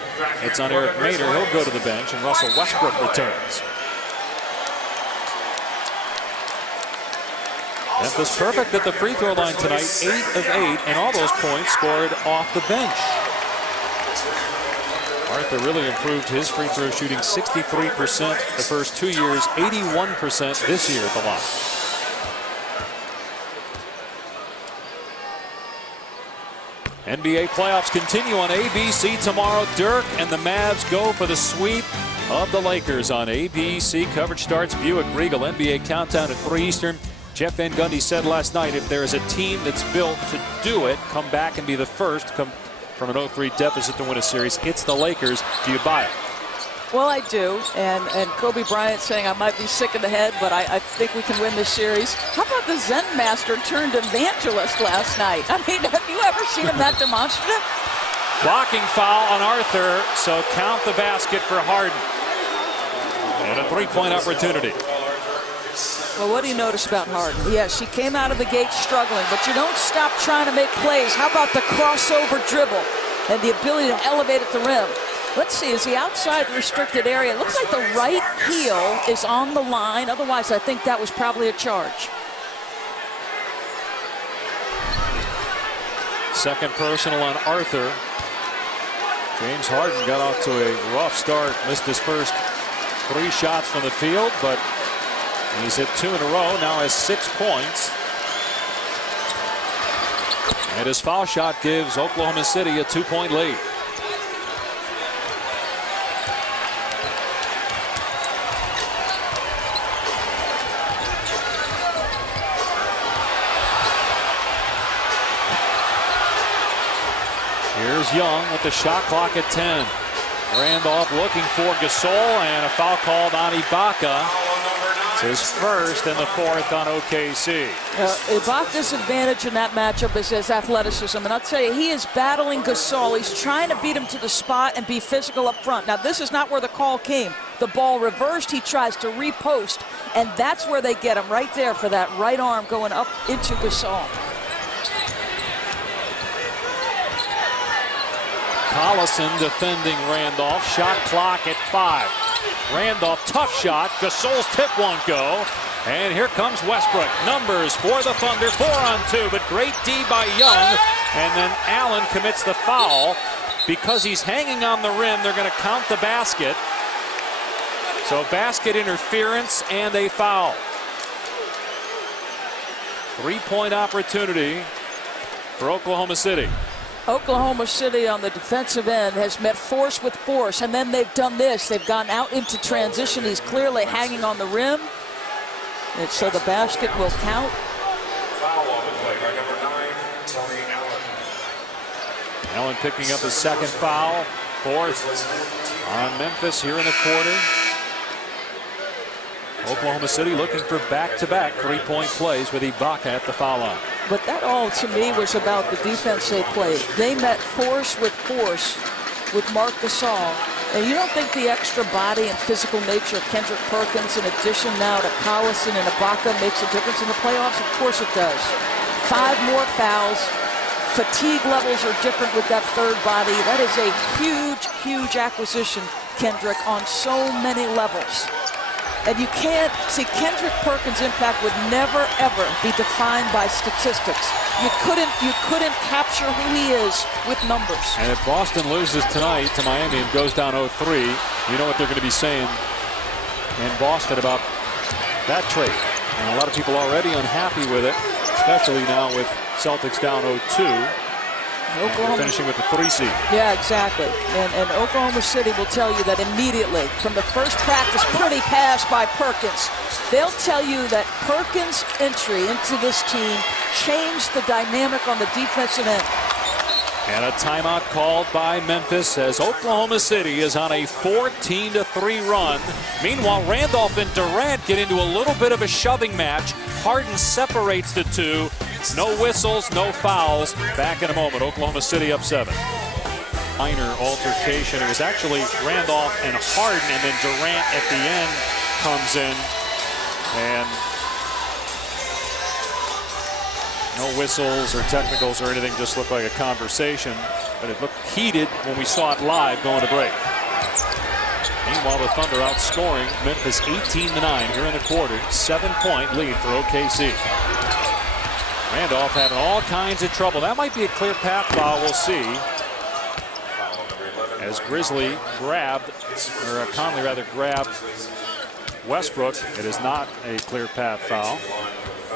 It's on Eric Mader. He'll go to the bench, and Russell Westbrook returns. Memphis perfect at the free throw line tonight, 8 of 8, and all those points scored off the bench. Arthur really improved his free throw shooting, 63% the first 2 years, 81% this year at the line. NBA playoffs continue on ABC tomorrow. Dirk and the Mavs go for the sweep of the Lakers on ABC. Coverage starts Buick Regal. NBA countdown at 3 Eastern. Jeff Van Gundy said last night, if there is a team that's built to do it, come back and be the first, come from an 0-3 deficit to win a series, it's the Lakers. Do you buy it? Well, I do. And Kobe Bryant saying I might be sick in the head, but I think we can win this series. How about the Zen master turned evangelist last night? I mean, have you ever seen him that demonstrative? Blocking foul on Arthur, so count the basket for Harden. And a 3-point opportunity. Well, what do you notice about Harden? Yes, he came out of the gate struggling, but you don't stop trying to make plays. How about the crossover dribble and the ability to elevate at the rim? Let's see, is he outside the restricted area? It looks like the right heel is on the line. Otherwise, I think that was probably a charge. Second personal on Arthur. James Harden got off to a rough start, missed his first 3 shots from the field, but he's hit 2 in a row, now has 6 points. And his foul shot gives Oklahoma City a 2-point lead. Here's Young with the shot clock at 10. Randolph looking for Gasol, and a foul called on Ibaka. It's his first and the 4th on OKC. Ibaka's advantage in that matchup is his athleticism. And I'll tell you, he is battling Gasol. He's trying to beat him to the spot and be physical up front. Now, this is not where the call came. The ball reversed. He tries to repost, and that's where they get him, right there for that right arm going up into Gasol. Collison defending Randolph. Shot clock at 5. Randolph, tough shot. Gasol's tip won't go. And here comes Westbrook. Numbers for the Thunder. 4 on 2, but great D by Young. And then Allen commits the foul. Because he's hanging on the rim, they're going to count the basket. So basket interference and a foul. 3-point opportunity for Oklahoma City. Oklahoma City on the defensive end has met force with force, and then they've done this. They've gone out into transition. He's clearly hanging on the rim, and so the basket will count. Foul on the play by number 9, Tony Allen. Allen picking up his second foul, 4th on Memphis here in the quarter. Oklahoma City looking for back-to-back 3-point plays with Ibaka at the foul line. But that all, to me, was about the defense they played. They met force with Marc Gasol. And you don't think the extra body and physical nature of Kendrick Perkins, in addition now to Collison and Ibaka, makes a difference in the playoffs? Of course it does. 5 more fouls. Fatigue levels are different with that third body. That is a huge, huge acquisition, Kendrick, on so many levels. And you can't see, Kendrick Perkins' impact would never, ever be defined by statistics. You couldn't capture who he is with numbers. And if Boston loses tonight to Miami and goes down 0-3, you know what they're going to be saying in Boston about that trade. And a lot of people already unhappy with it, especially now with Celtics down 0-2. Oklahoma finishing with the 3 seed. Yeah, exactly. And Oklahoma City will tell you that immediately from the first practice, pretty pass by Perkins. They'll tell you that Perkins' entry into this team changed the dynamic on the defensive end. And a timeout called by Memphis as Oklahoma City is on a 14-3 run. Meanwhile, Randolph and Durant get into a little bit of a shoving match. Harden separates the two. No whistles, no fouls. Back in a moment. Oklahoma City up 7. Minor altercation. It was actually Randolph and Harden, and then Durant at the end comes in. And no whistles or technicals or anything, just looked like a conversation. But it looked heated when we saw it live going to break. Meanwhile, the Thunder outscoring Memphis 18-9 here in the quarter. 7-point lead for OKC. Randolph having all kinds of trouble. That might be a clear path foul. We'll see. As Grizzly grabbed, or Conley rather grabbed Westbrook. It is not a clear path foul.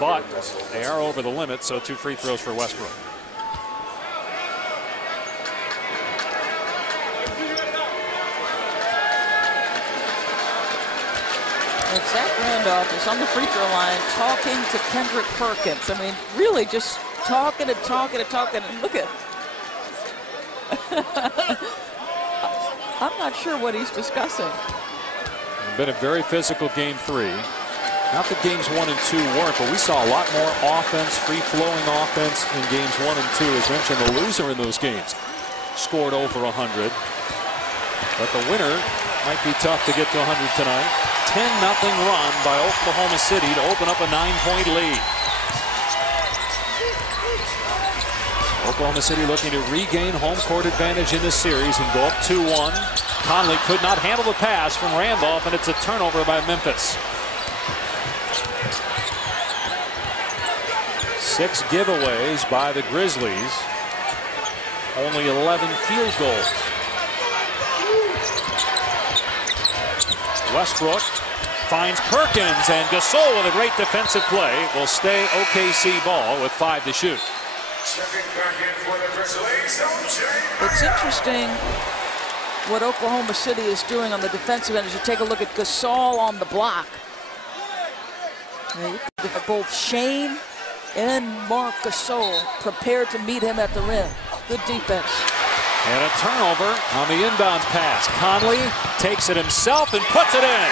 But they are over the limit, so 2 free throws for Westbrook. And Zach Randolph is on the free throw line talking to Kendrick Perkins. I mean, really just talking and talking and talking. And look at I'm not sure what he's discussing. It's been a very physical game 3. Not that games 1 and 2 weren't, but we saw a lot more offense, free-flowing offense in games 1 and 2. As mentioned, the loser in those games scored over 100. But the winner might be tough to get to 100 tonight. 10-0 run by Oklahoma City to open up a 9-point lead. Oklahoma City looking to regain home court advantage in this series and go up 2-1. Conley could not handle the pass from Randolph, and it's a turnover by Memphis. 6 giveaways by the Grizzlies. Only 11 field goals. Westbrook finds Perkins, and Gasol with a great defensive play will stay OKC ball with 5 to shoot. It's interesting what Oklahoma City is doing on the defensive end as you take a look at Gasol on the block. Both Shane and Marc Gasol prepared to meet him at the rim. Good defense. And a turnover on the inbound pass. Conley takes it himself and puts it in.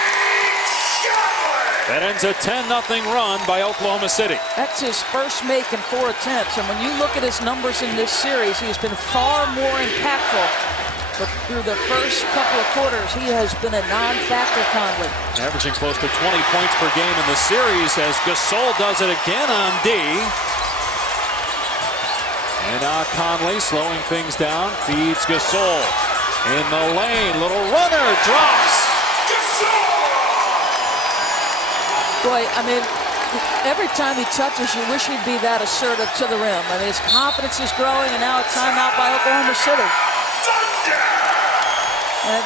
That ends a 10-0 run by Oklahoma City. That's his first make in 4 attempts. And when you look at his numbers in this series, he's been far more impactful. But through the first couple of quarters, he has been a non-factor, Conley. Averaging close to 20 points per game in the series as Gasol does it again on D. And now Conley slowing things down, feeds Gasol. In the lane, little runner, drops. Boy, I mean, every time he touches, you wish he'd be that assertive to the rim. I mean, his confidence is growing, and now a timeout by Oklahoma City.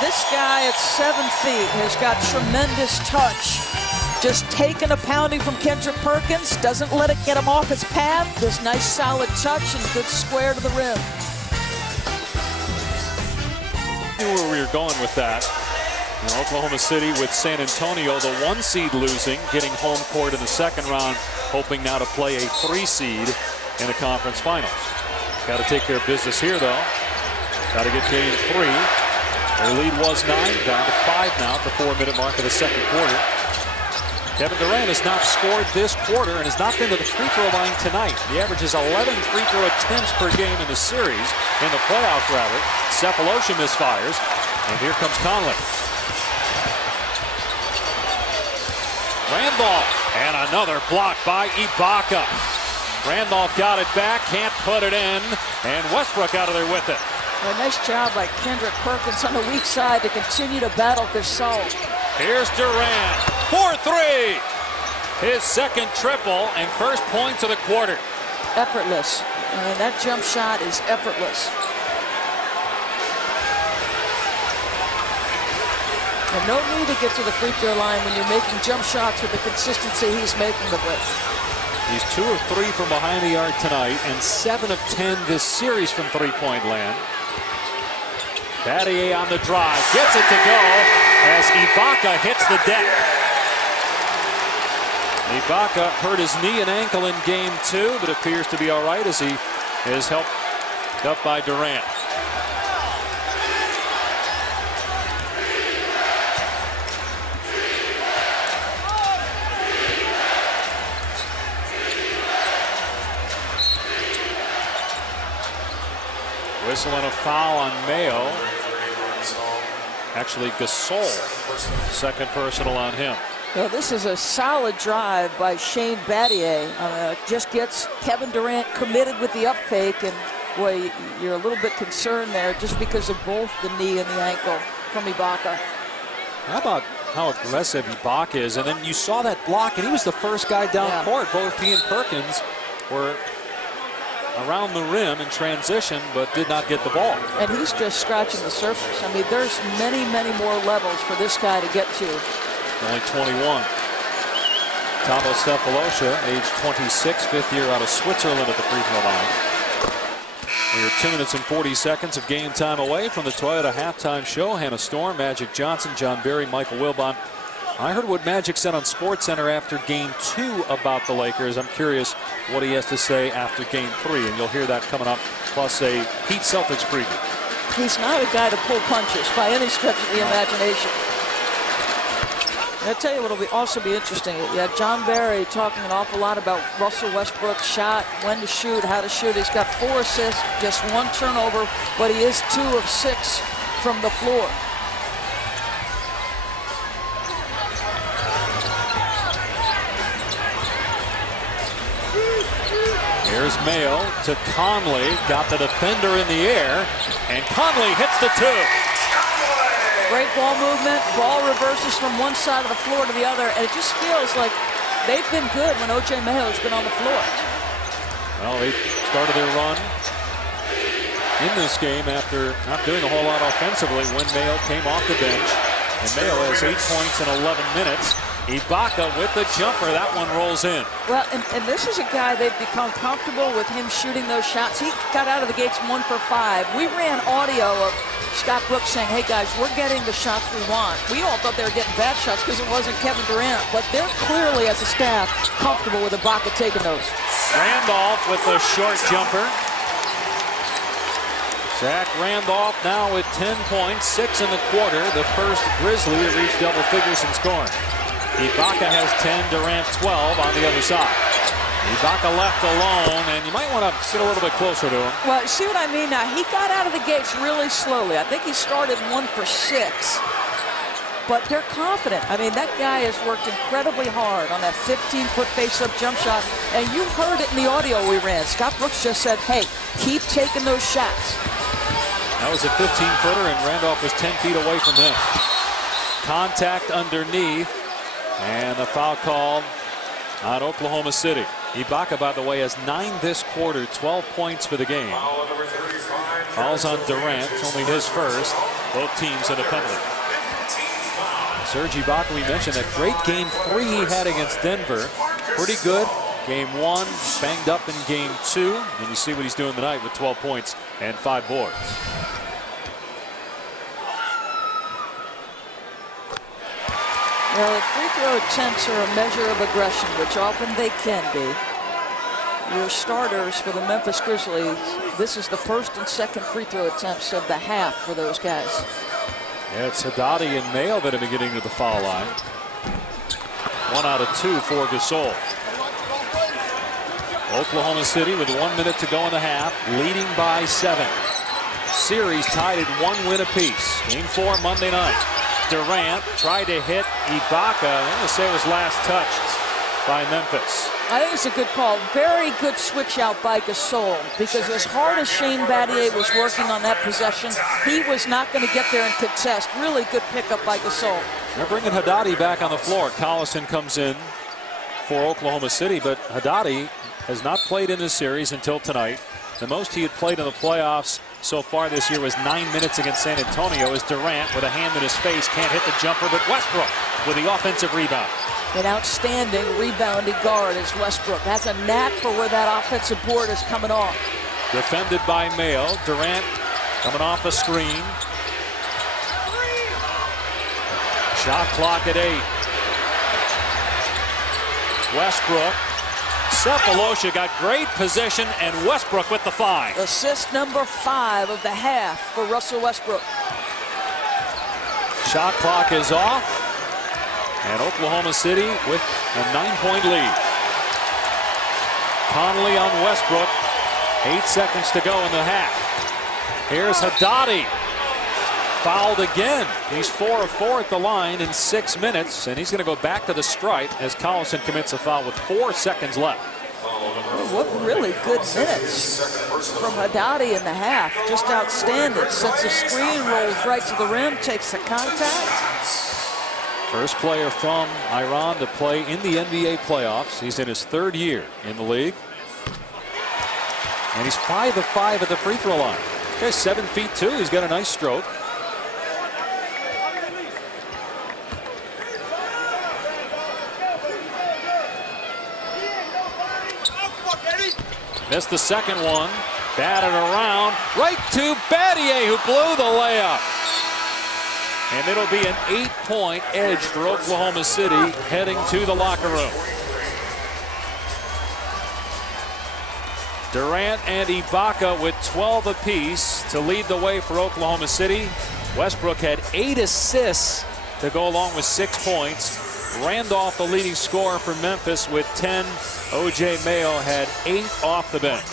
This guy at 7 feet has got tremendous touch. Just taking a pounding from Kendrick Perkins, doesn't let it get him off his path. This nice solid touch and good square to the rim. I knew where we were going with that. And Oklahoma City with San Antonio, the 1 seed losing, getting home court in the second round, hoping now to play a 3 seed in the conference finals. Got to take care of business here, though. Got to get game 3. Their lead was 9, down to 5 now at the 4-minute mark of the second quarter. Kevin Durant has not scored this quarter and has not been to the free throw line tonight. He averages 11 free throw attempts per game in the series, in the playoffs rather. Cephalosha misfires, and here comes Conley. Randolph, and another block by Ibaka. Randolph got it back, can't put it in, and Westbrook out of there with it. A nice job by Kendrick Perkins on the weak side to continue to battle Gasol. Here's Durant for 3. His second triple and first points of the quarter. Effortless. That jump shot is effortless. And no need to get to the free throw line when you're making jump shots with the consistency he's making them with. He's 2 of 3 from behind the arc tonight and 7 of 10 this series from three-point land. Battier on the drive, gets it to go as Ibaka hits the deck. Ibaka hurt his knee and ankle in game 2, but appears to be all right as he has helped Up by Durant. Whistle and a foul on Mayo. Actually, Gasol, second personal on him. Well, this is a solid drive by Shane Battier. Just gets Kevin Durant committed with the up fake, and boy, you're a little bit concerned there just because of both the knee and the ankle from Ibaka. How about how aggressive Ibaka is? And then you saw that block, and he was the first guy down court. Both he and Perkins were around the rim in transition, but did not get the ball. And he's just scratching the surface. I mean, there's many, many more levels for this guy to get to. Only 21. Thabo Sefolosha, age 26, fifth year out of Switzerland at the free throw line. We are 2 minutes and 40 seconds of game time away from the Toyota halftime show. Hannah Storm, Magic Johnson, John Barry, Michael Wilbon. I heard what Magic said on SportsCenter after Game 2 about the Lakers. I'm curious what he has to say after Game 3, and you'll hear that coming up, plus a Heat Celtics preview. He's not a guy to pull punches by any stretch of the imagination. I'll tell you what will also be interesting. You have John Barry talking an awful lot about Russell Westbrook's shot, when to shoot, how to shoot. He's got 4 assists, just 1 turnover, but he is 2 of 6 from the floor. Here's Mayo to Conley, got the defender in the air, and Conley hits the 2. Great ball movement, ball reverses from one side of the floor to the other, and it just feels like they've been good when O.J. Mayo's been on the floor. Well, they started their run in this game after not doing a whole lot offensively when Mayo came off the bench. And Mayo has 8 points in 11 minutes. Ibaka with the jumper. That one rolls in. Well, and this is a guy they've become comfortable with him shooting those shots. He got out of the gates 1 for 5. We ran audio of Scott Brooks saying, hey guys, we're getting the shots we want. We all thought they were getting bad shots because it wasn't Kevin Durant, but they're clearly, as a staff, comfortable with Ibaka taking those. Randolph with the short jumper. Zach Randolph now with 10 points, 6 in the quarter. The first Grizzly to reach double figures in scoring. Ibaka has 10, Durant 12 on the other side. Ibaka left alone, and you might want to sit a little bit closer to him. Well, see what I mean now? He got out of the gates really slowly. I think he started 1 for 6. But they're confident. I mean, that guy has worked incredibly hard on that 15-foot face-up jump shot. And you heard it in the audio we ran. Scott Brooks just said, hey, keep taking those shots. That was a 15-footer, and Randolph was 10 feet away from him. Contact underneath, and the foul called on Oklahoma City. Ibaka, by the way, has 9 this quarter, 12 points for the game. Fouls on Durant, it's only his first. Both teams independently. Serge Ibaka, we mentioned that great Game 3 he had against Denver. Pretty good. Game 1, banged up in Game 2. And you see what he's doing tonight with 12 points and 5 boards. Well, the free throw attempts are a measure of aggression, which often they can be. Your starters for the Memphis Grizzlies, this is the first and second free throw attempts of the half for those guys. Yeah, it's Haddadi and Mayo that have been getting to the foul line. 1 out of 2 for Gasol. Oklahoma City with 1 minute to go in the half, leading by 7. Series tied at 1 win apiece. Game 4 Monday night. Durant tried to hit Ibaka. I'm going to say it was last touched by Memphis. I think it's a good call. Very good switch out by Gasol, because as hard as Shane Battier was working on that possession, he was not going to get there and contest. Really good pickup by Gasol. They're bringing Haddadi back on the floor. Collison comes in for Oklahoma City, but Haddadi has not played in this series until tonight. The most he had played in the playoffs so far this year was 9 minutes against San Antonio, as Durant, with a hand in his face, can't hit the jumper, but Westbrook with the offensive rebound. An outstanding rebounding guard is Westbrook. Has a knack for where that offensive board is coming off. Defended by Mayo. Durant coming off a screen. Shot clock at 8. Westbrook Cephalosha got great position, and Westbrook with the find. Assist number 5 of the half for Russell Westbrook. Shot clock is off, and Oklahoma City with a 9-point lead. Conley on Westbrook. 8 seconds to go in the half. Here's Haddadi. Fouled again. He's 4 of 4 at the line in 6 minutes, and he's going to go back to the stripe as Collison commits a foul with 4 seconds left. What really good minutes from Haddadi in the half. Just outstanding. Sets a screen, rolls right to the rim, takes the contact. First player from Iran to play in the NBA playoffs. He's in his 3rd year in the league. And he's 5 of 5 at the free throw line. Okay, 7 feet 2. He's got a nice stroke. Missed the second one. Batted around. Right to Battier, who blew the layup. And it'll be an 8-point edge for Oklahoma City heading to the locker room. Durant and Ibaka with 12 apiece to lead the way for Oklahoma City. Westbrook had 8 assists to go along with 6 points. Randolph, the leading scorer for Memphis, with 10. O.J. Mayo had 8 off the bench.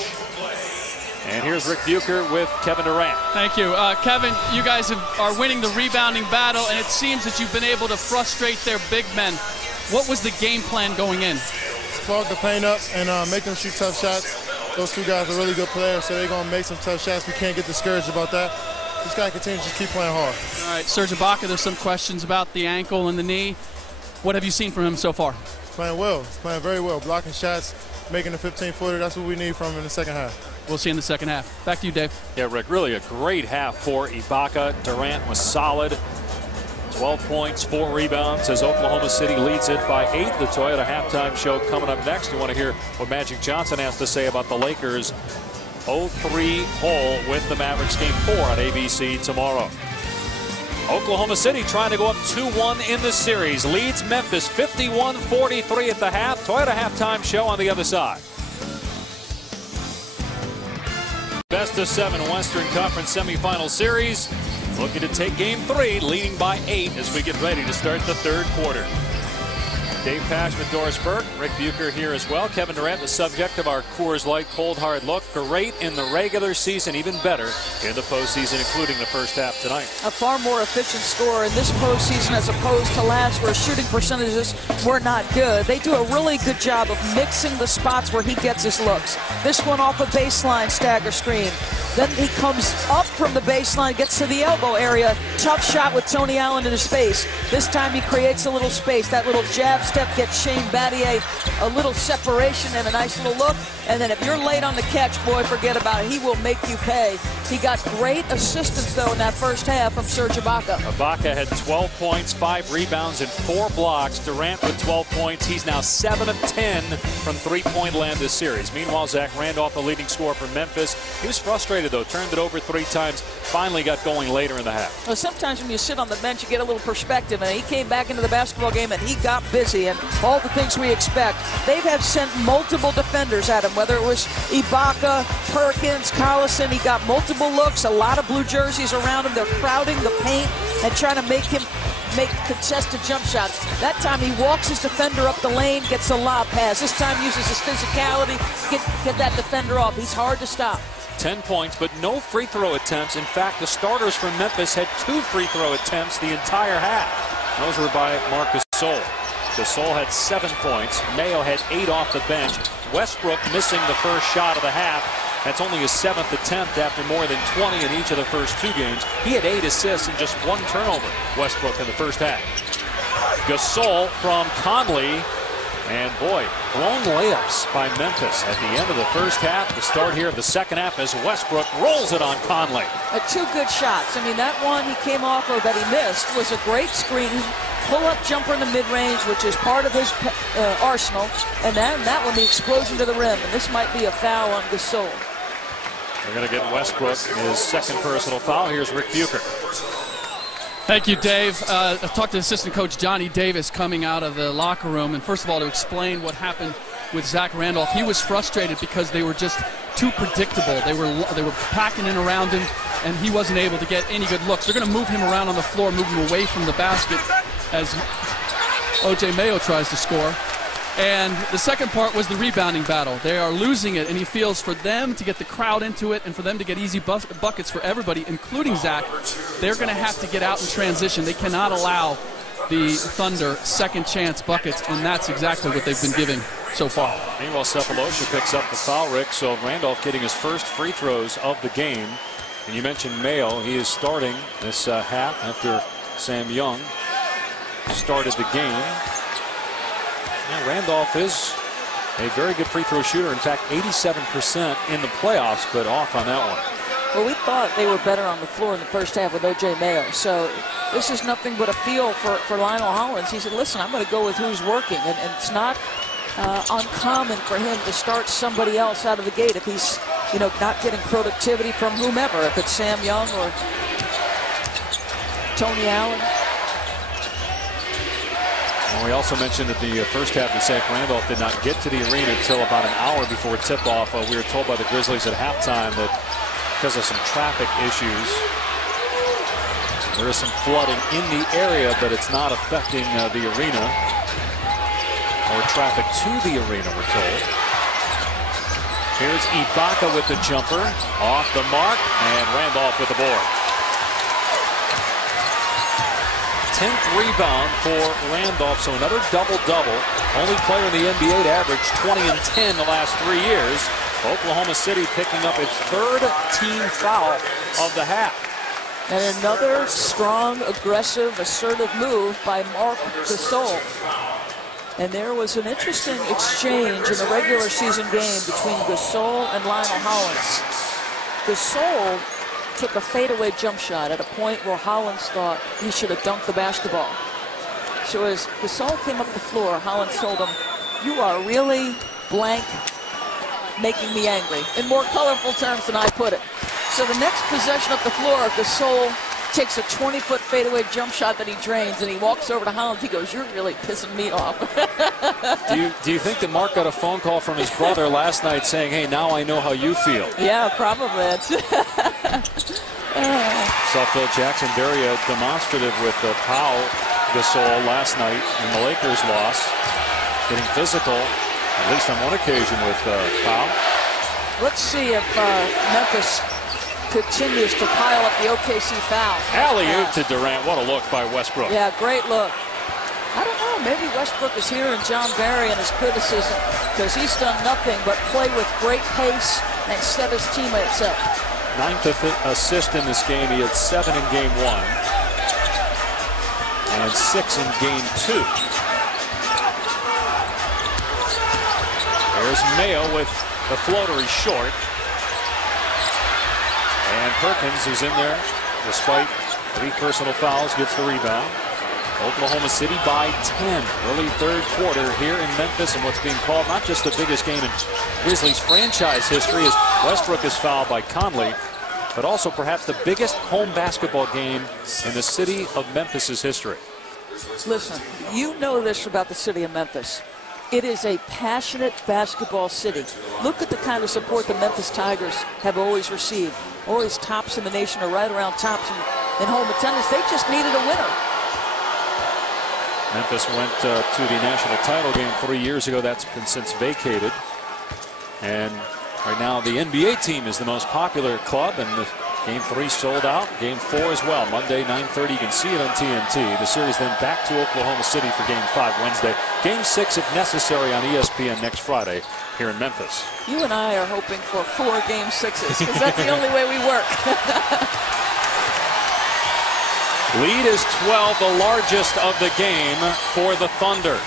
And here's Rick Bucher with Kevin Durant. Thank you. Kevin, you guys are winning the rebounding battle, and it seems that you've been able to frustrate their big men. What was the game plan going in? Clog the paint up and make them shoot tough shots. Those 2 guys are really good players, so they're going to make some tough shots. We can't get discouraged about that. Just got to continue to just keep playing hard. All right, Serge Ibaka, there's some questions about the ankle and the knee. What have you seen from him so far? He's playing well. He's playing very well. Blocking shots, making the 15-footer. That's what we need from him in the second half. We'll see in the second half. Back to you, Dave. Yeah, Rick, really a great half for Ibaka. Durant was solid. 12 points, 4 rebounds as Oklahoma City leads it by 8. The Toyota halftime show coming up next. You want to hear what Magic Johnson has to say about the Lakers' 0-3 hole with the Mavericks game 4 on ABC tomorrow. Oklahoma City trying to go up 2-1 in the series. Leads Memphis 51-43 at the half. Toyota halftime show on the other side. Best of 7 Western Conference semifinal series. Looking to take game 3, leading by 8 as we get ready to start the 3rd quarter. Dave Pashman, Doris Burke, Rick Bucher here as well. Kevin Durant, the subject of our Coors Light Cold Hard Look. Great in the regular season, even better in the postseason, including the first half tonight. A far more efficient scorer in this postseason as opposed to last, where shooting percentages were not good. They do a really good job of mixing the spots where he gets his looks. This one off a baseline stagger screen. Then he comes up from the baseline, gets to the elbow area. Tough shot with Tony Allen in his face. This time he creates a little space. That little jab step gets Shane Battier a little separation and a nice little look. And then if you're late on the catch, boy, forget about it. He will make you pay. He got great assistance, though, in that first half from Serge Ibaka. Ibaka had 12 points, 5 rebounds, and 4 blocks. Durant with 12 points. He's now 7 of 10 from three-point land this series. Meanwhile, Zach Randolph, the leading scorer for Memphis. He was frustrated, though. Turned it over 3 times. Finally got going later in the half. Well, sometimes when you sit on the bench, you get a little perspective. And he came back into the basketball game, and he got busy. And all the things we expect. They have sent multiple defenders at him, whether it was Ibaka, Perkins, Collison. He got multiple looks, a lot of blue jerseys around him. They're crowding the paint and trying to make him make contested jump shots. That time he walks his defender up the lane, gets a lob pass. This time uses his physicality, get that defender off. He's hard to stop. 10 points, but no free throw attempts. In fact, the starters from Memphis had 2 free throw attempts the entire half. Those were by Marc Gasol. Gasol had 7 points. Mayo had 8 off the bench. Westbrook missing the first shot of the half. That's only his 7th attempt after more than 20 in each of the first 2 games. He had 8 assists and just 1 turnover, Westbrook, in the first half. Gasol from Conley. And boy, blown layups by Memphis at the end of the first half. The start here of the second half as Westbrook rolls it on Conley. 2 good shots. I mean, that one he came off of that he missed was a great screen. Pull-up jumper in the mid-range, which is part of his arsenal. And then that one, the explosion to the rim. And this might be a foul on Gasol. They're going to get Westbrook his 2nd personal foul. Here's Rick Bucher. Thank you, Dave. I talked to assistant coach Johnny Davis coming out of the locker room. And first of all, to explain what happened with Zach Randolph. He was frustrated because they were just too predictable. They were packing in around him, and he wasn't able to get any good looks. They're going to move him around on the floor, move him away from the basket as O.J. Mayo tries to score. And the second part was the rebounding battle. They are losing it, and he feels for them to get the crowd into it and for them to get easy buckets for everybody, including Zach, they're going to have to get out in transition. They cannot allow the Thunder second chance buckets, and that's exactly what they've been giving so far. Meanwhile, Cephalosha picks up the foul, Rick, so Randolph getting his first free throws of the game. And you mentioned Mayo. He is starting this half after Sam Young started the game. And Randolph is a very good free throw shooter. In fact, 87% in the playoffs, but off on that one. Well, we thought they were better on the floor in the first half with O.J. Mayo. So this is nothing but a feel for Lionel Hollins. He said, listen, I'm going to go with who's working. And it's not uncommon for him to start somebody else out of the gate if he's, you know, not getting productivity from whomever, if it's Sam Young or Tony Allen. And we also mentioned that the first half that Zach Randolph did not get to the arena until about an hour before tip-off. We were told by the Grizzlies at halftime that because of some traffic issues, there is some flooding in the area, but it's not affecting the arena or traffic to the arena, we're told. Here's Ibaka with the jumper, off the mark, and Randolph with the board. 10th rebound for Randolph, so another double-double. Only player in the NBA to average 20 and 10 the last 3 years. Oklahoma City picking up its third team foul of the half. And another strong, aggressive, assertive move by Marc Gasol. And there was an interesting exchange in the regular season game between Gasol and Lionel Hollins. Gasol took a fadeaway jump shot at a point where Hollins thought he should have dunked the basketball. So as Gasol came up the floor, Hollins told him, "You are really blank, making me angry," in more colorful terms than I put it. So the next possession up the floor, Gasol takes a 20-foot fadeaway jump shot that he drains, and he walks over to Hollins. He goes, "You're really pissing me off." Do you think that Mark got a phone call from his brother last night saying, "Hey, now I know how you feel"? Yeah, probably. Saw Phil Jackson very demonstrative with Powell Gasol last night in the Lakers loss, getting physical, at least on one occasion with Powell. Let's see if Memphis continues to pile up the OKC foul. Alley-oop to Durant. What a look by Westbrook. Yeah, great look. I don't know, maybe Westbrook is hearing John Barry and his criticism, because he's done nothing but play with great pace and set his teammates up. 9th assist in this game. He had 7 in game 1 and 6 in game 2. There's Mayo with the floater. He's short. And Perkins, who's in there despite 3 personal fouls, gets the rebound. Oklahoma City by 10. Early third quarter here in Memphis, and what's being called not just the biggest game in Grizzlies franchise history as Westbrook is fouled by Conley, but also perhaps the biggest home basketball game in the city of Memphis's history. Listen, you know this about the city of Memphis. It is a passionate basketball city. Look at the kind of support the Memphis Tigers have always received. Always tops in the nation, or right around tops in home attendance. They just needed a winner. Memphis went to the national title game 3 years ago. That's been since vacated. And right now the NBA team is the most popular club, and the game 3 sold out. Game 4 as well. Monday, 9:30. You can see it on TNT. The series then back to Oklahoma City for game 5 Wednesday. Game 6, if necessary, on ESPN next Friday here in Memphis. You and I are hoping for 4 game 6s, because that's the only way we work. Lead is 12, the largest of the game for the Thunder.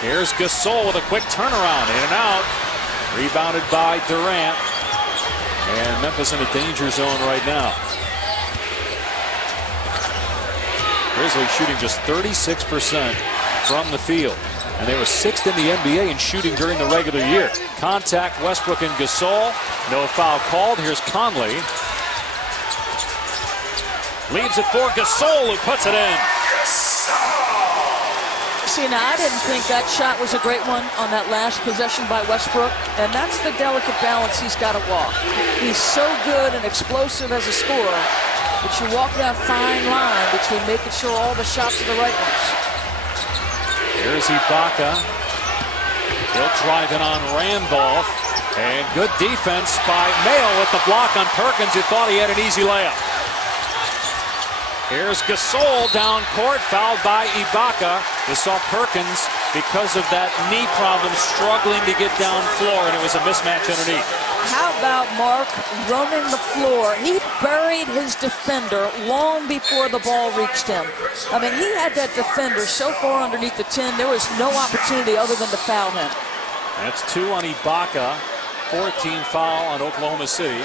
Here's Gasol with a quick turnaround, in and out. Rebounded by Durant. And Memphis in a danger zone right now. Grizzlies shooting just 36% from the field. And they were 6th in the NBA in shooting during the regular year. Contact Westbrook and Gasol. No foul called. Here's Conley. Leaves it for Gasol, who puts it in. See, now I didn't think that shot was a great one on that last possession by Westbrook, and that's the delicate balance he's got to walk. He's so good and explosive as a scorer, but you walk that fine line between making sure all the shots are the right ones. Here's Ibaka. He'll drive in on Randolph, and good defense by Mayo with the block on Perkins, who thought he had an easy layup. Here's Gasol down court, fouled by Ibaka. You saw Perkins, because of that knee problem, struggling to get down floor, and it was a mismatch underneath. How about Mark running the floor? He buried his defender long before the ball reached him. I mean, he had that defender so far underneath the 10, there was no opportunity other than to foul him. That's 2 on Ibaka, 14 foul on Oklahoma City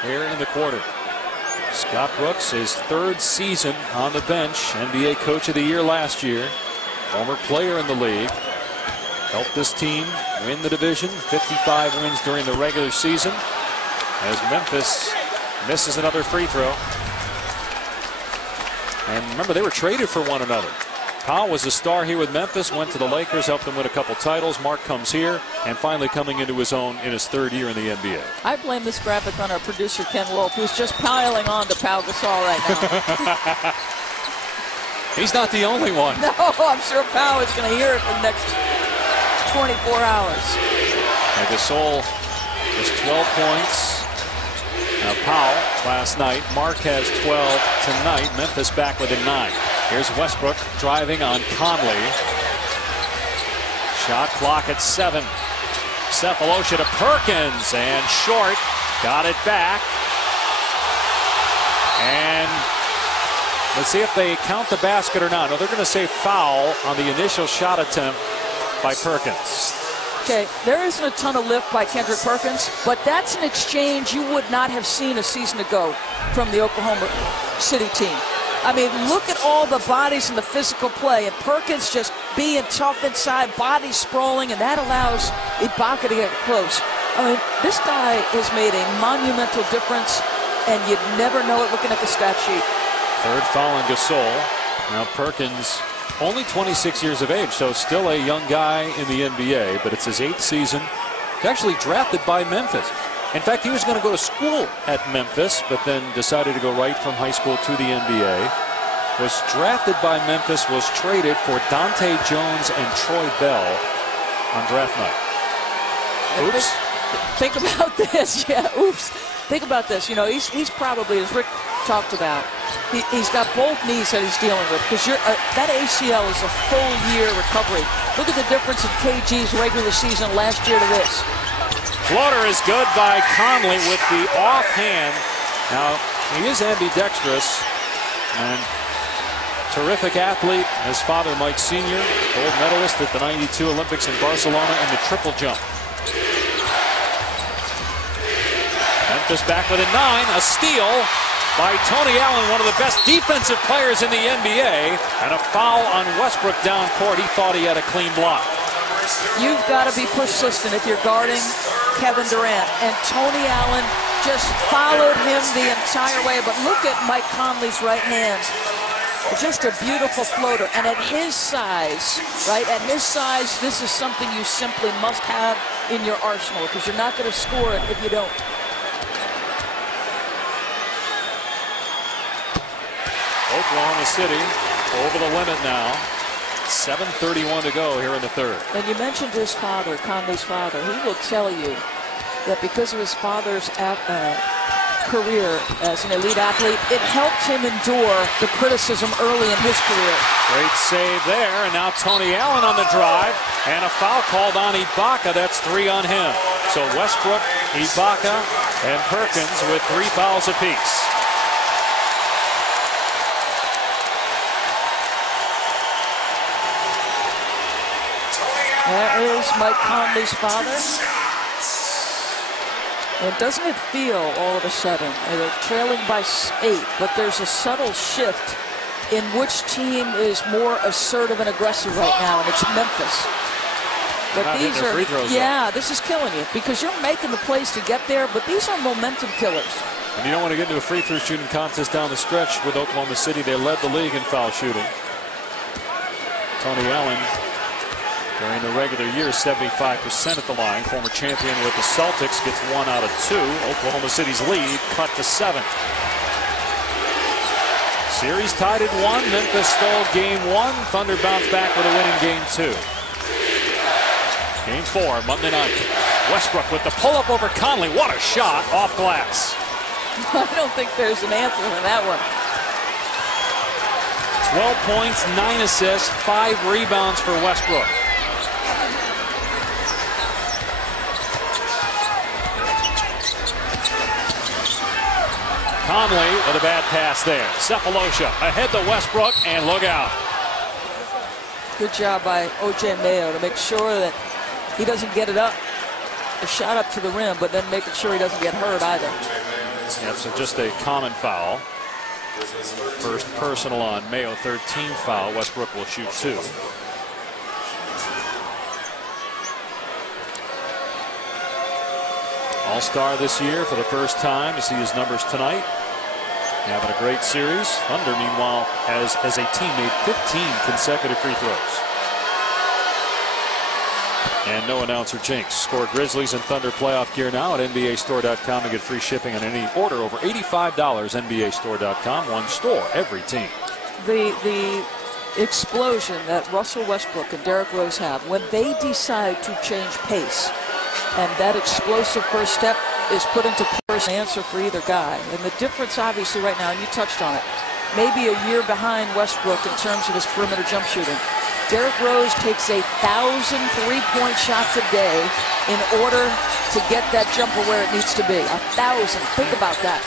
here in the quarter. Scott Brooks, his 3rd season on the bench, NBA Coach of the Year last year, former player in the league, helped this team win the division, 55 wins during the regular season, as Memphis misses another free throw. And remember, they were traded for one another. Powell was a star here with Memphis, went to the Lakers, helped them win a couple titles. Mark comes here, and finally coming into his own in his 3rd year in the NBA. I blame this graphic on our producer, Ken Wolf, who's just piling on to Pau Gasol right now. He's not the only one. No, I'm sure Pau is going to hear it for the next 24 hours. And Gasol has 12 points. Now Powell last night. Mark has 12 tonight. Memphis back within 9. Here's Westbrook driving on Conley. Shot clock at 7. Cephalosha to Perkins, and short. Got it back. And let's see if they count the basket or not. No, they're going to say foul on the initial shot attempt by Perkins. Okay, there isn't a ton of lift by Kendrick Perkins, but that's an exchange you would not have seen a season ago from the Oklahoma City team. I mean, look at all the bodies and the physical play, and Perkins just being tough inside, body sprawling, and that allows Ibaka to get close. I mean, this guy has made a monumental difference, and you'd never know it looking at the stat sheet. 3rd foul on Gasol. Now Perkins, only 26 years of age, so still a young guy in the NBA, but it's his 8th season. He's actually drafted by Memphis. In fact, he was going to go to school at Memphis, but then decided to go right from high school to the NBA. Was drafted by Memphis, was traded for Dante Jones and Troy Bell on draft night. Oops. Think about this. Yeah, oops. Think about this. You know, he's probably, as Rick talked about, he's got both knees that he's dealing with, because that ACL is a full year recovery. Look at the difference in KG's regular season last year to this. Floater is good by Conley with the offhand. Now, he is ambidextrous and terrific athlete. His father, Mike Sr., gold medalist at the '92 Olympics in Barcelona in the triple jump. Memphis back within 9. A steal by Tony Allen, one of the best defensive players in the NBA, and a foul on Westbrook down court. He thought he had a clean block. You've got to be persistent if you're guarding Kevin Durant, and Tony Allen just followed him the entire way. But look at Mike Conley's right hand. Just a beautiful floater, and at his size, right, at his size, this is something you simply must have in your arsenal, because you're not going to score it if you don't. Oklahoma City over the limit now. 7:31 to go here in the 3rd. And you mentioned his father, Conley's father. He will tell you that because of his father's career as an elite athlete, it helped him endure the criticism early in his career. Great save there, and now Tony Allen on the drive, and a foul called on Ibaka. That's 3 on him. So Westbrook, Ibaka, and Perkins with 3 fouls apiece. There is Mike Conley's father. And doesn't it feel all of a sudden, they're trailing by 8, but there's a subtle shift in which team is more assertive and aggressive right now, and it's Memphis. But these are, yeah, this is killing you, because you're making the plays to get there, but these are momentum killers. And you don't want to get into a free throw shooting contest down the stretch with Oklahoma City. They led the league in foul shooting. Tony Allen, during the regular year, 75% at the line. Former champion with the Celtics gets 1 out of 2. Oklahoma City's lead cut to 7. Series tied at 1. Memphis stole game 1. Thunder bounced back with a win in game 2. Game 4, Monday night. Westbrook with the pull-up over Conley. What a shot off glass. I don't think there's an answer to that one. 12 points, 9 assists, 5 rebounds for Westbrook. Conley with a bad pass there. Cephalosha ahead to Westbrook, and look out. Good job by O.J. Mayo to make sure that he doesn't get it up. A shot up to the rim, but then making sure he doesn't get hurt either. Yep, so just a common foul. First personal on Mayo, 13th foul. Westbrook will shoot 2. All-star this year for the first time. To see his numbers tonight. Having a great series. Thunder, meanwhile, has as a team made 15 consecutive free throws. And no announcer jinx. Score Grizzlies and Thunder playoff gear now at NBAstore.com and get free shipping on any order over $85. NBAstore.com. One store, every team. The explosion that Russell Westbrook and Derrick Rose have when they decide to change pace, and that explosive first step is put into place, an answer for either guy. And the difference, obviously, right now, and you touched on it, maybe a year behind Westbrook in terms of his perimeter jump shooting. Derrick Rose takes 1,000 3-point shots a day in order to get that jumper where it needs to be. 1,000. Think about that.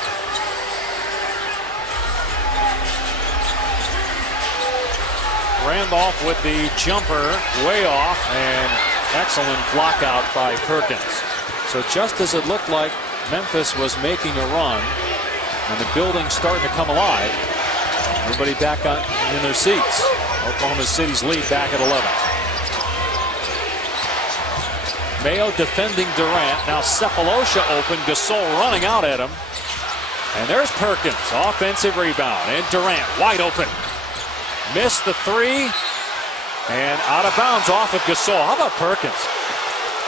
Randolph with the jumper way off, and excellent block out by Perkins. So just as it looked like Memphis was making a run and the building's starting to come alive, everybody back in their seats. Oklahoma City's lead back at 11. Mayo defending Durant. Now Cephalosha open. Gasol running out at him. And there's Perkins. Offensive rebound. And Durant wide open. Missed the 3. And out of bounds off of Gasol. How about Perkins?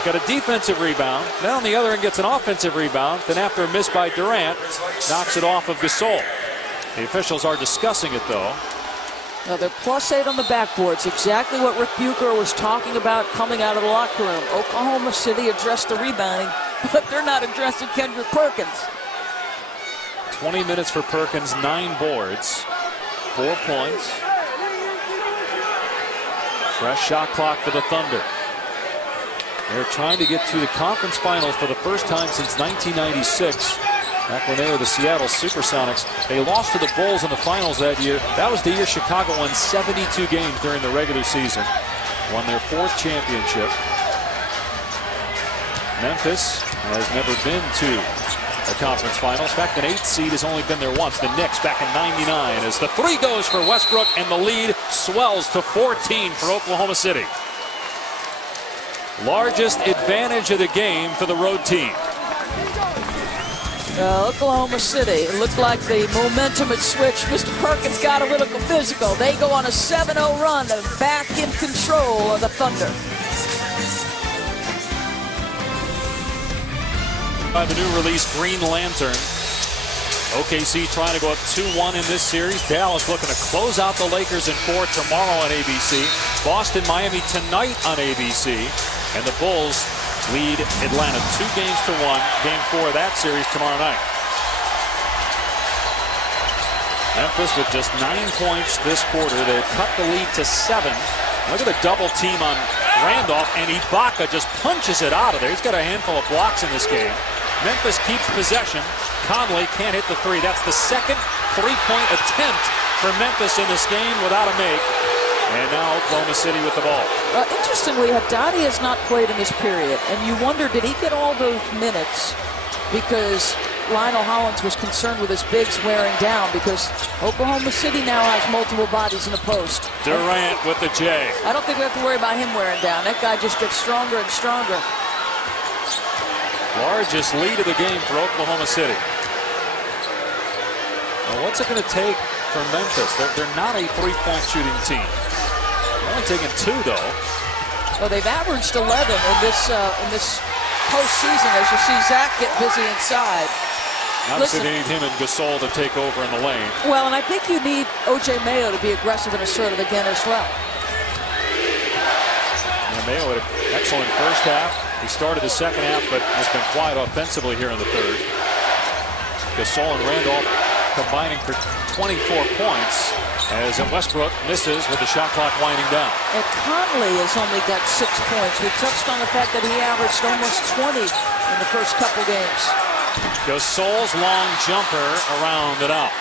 Got a defensive rebound. Then on the other end gets an offensive rebound. Then after a miss by Durant, knocks it off of Gasol. The officials are discussing it, though. Now they're +8 on the backboards. Exactly what Rick Bucher was talking about coming out of the locker room. Oklahoma City addressed the rebounding, but they're not addressing Kendrick Perkins. 20 minutes for Perkins, 9 boards, 4 points. Fresh shot clock for the Thunder. They're trying to get to the conference finals for the first time since 1996. Back when they were the Seattle Supersonics. They lost to the Bulls in the finals that year. That was the year Chicago won 72 games during the regular season. Won their 4th championship. Memphis has never been to a conference finals. In fact, an 8th seed has only been there once. The Knicks back in '99 as the 3 goes for Westbrook and the lead swells to 14 for Oklahoma City. Largest advantage of the game for the road team. Oklahoma City, it looked like the momentum had switched. Mr. Perkins got a little physical. They go on a 7-0 run and back in control of the Thunder. By the new release, Green Lantern. OKC trying to go up 2-1 in this series. Dallas looking to close out the Lakers in 4 tomorrow on ABC. Boston, Miami tonight on ABC. And the Bulls lead Atlanta 2-1. Game 4 of that series tomorrow night. Memphis with just 9 points this quarter. They cut the lead to 7. Look at the double team on Randolph, and Ibaka just punches it out of there. He's got a handful of blocks in this game. Memphis keeps possession. Conley can't hit the 3. That's the second 3-point attempt for Memphis in this game without a make. And now Oklahoma City with the ball. Interestingly, Haddadi has not played in this period, and you wonder, did he get all those minutes because Lionel Hollins was concerned with his bigs wearing down, because Oklahoma City now has multiple bodies in the post. Durant with the J. I don't think we have to worry about him wearing down. That guy just gets stronger and stronger. Largest lead of the game for Oklahoma City. Well, what's it going to take for Memphis? They're not a 3-point shooting team. They only taken 2, though. Well, they've averaged 11 in this postseason. As you see Zach get busy inside. Obviously, they need him and Gasol to take over in the lane. Well, and I think you need O.J. Mayo to be aggressive and assertive again as well. Yeah, Mayo had an excellent first half. He started the second half, but has been quiet offensively here in the third. Gasol and Randolph combining for 24 points as Westbrook misses with the shot clock winding down. And Conley has only got 6 points. We touched on the fact that he averaged almost 20 in the first couple games. Gasol's long jumper around and out.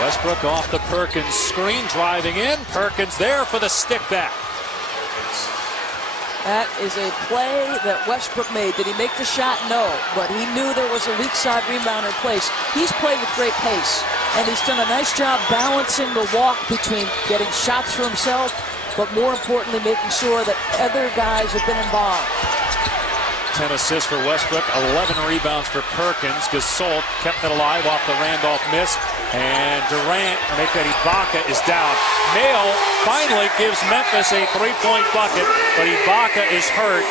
Westbrook off the Perkins screen, driving in. Perkins there for the stick back. That is a play that Westbrook made. Did he make the shot? No. But he knew there was a weak side rebounder in place. He's played with great pace. And he's done a nice job balancing the walk between getting shots for himself, but more importantly, making sure that other guys have been involved. 10 assists for Westbrook, 11 rebounds for Perkins. Gasol kept it alive off the Randolph miss. And Durant, make that Ibaka is down. Mayo finally gives Memphis a 3-point bucket, but Ibaka is hurt.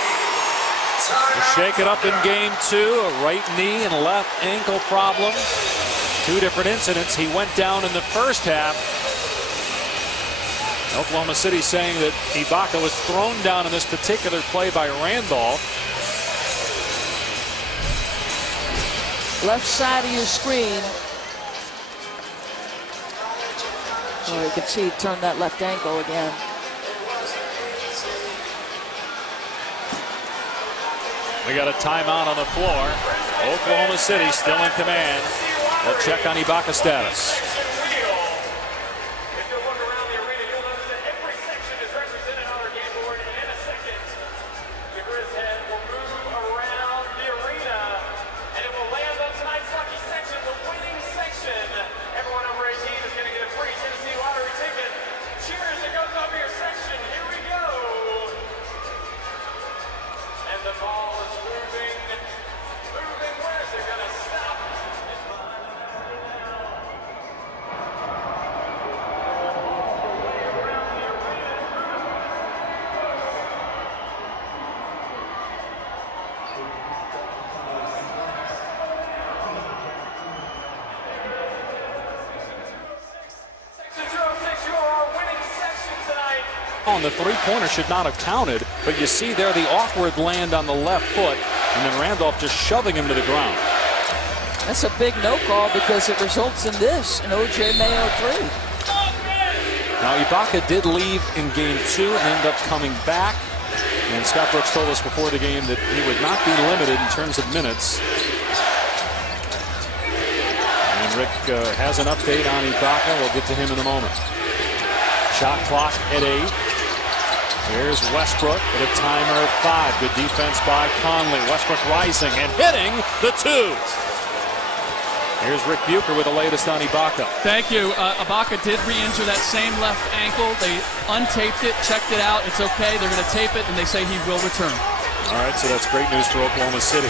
We'll shake it up in game 2. A right knee and left ankle problem. 2 different incidents. He went down in the first half. Oklahoma City saying that Ibaka was thrown down in this particular play by Randolph. Left side of your screen. Oh, you can see he turned that left ankle again. We got a timeout on the floor. Oklahoma City still in command. We'll check on Ibaka's status. The three-pointer should not have counted, but you see there the awkward land on the left foot, and then Randolph just shoving him to the ground. That's a big no call because it results in this, an O.J. Mayo 3. Now Ibaka did leave in game 2 and ended up coming back, and Scott Brooks told us before the game that he would not be limited in terms of minutes. And Rick has an update on Ibaka. We'll get to him in a moment. Shot clock at 8. Here's Westbrook with a timer of 5. Good defense by Conley. Westbrook rising and hitting the 2. Here's Rick Bucher with the latest on Ibaka. Thank you. Ibaka did re-injure that same left ankle. They untaped it, checked it out. It's okay. They're going to tape it, and they say he will return. All right, so that's great news for Oklahoma City.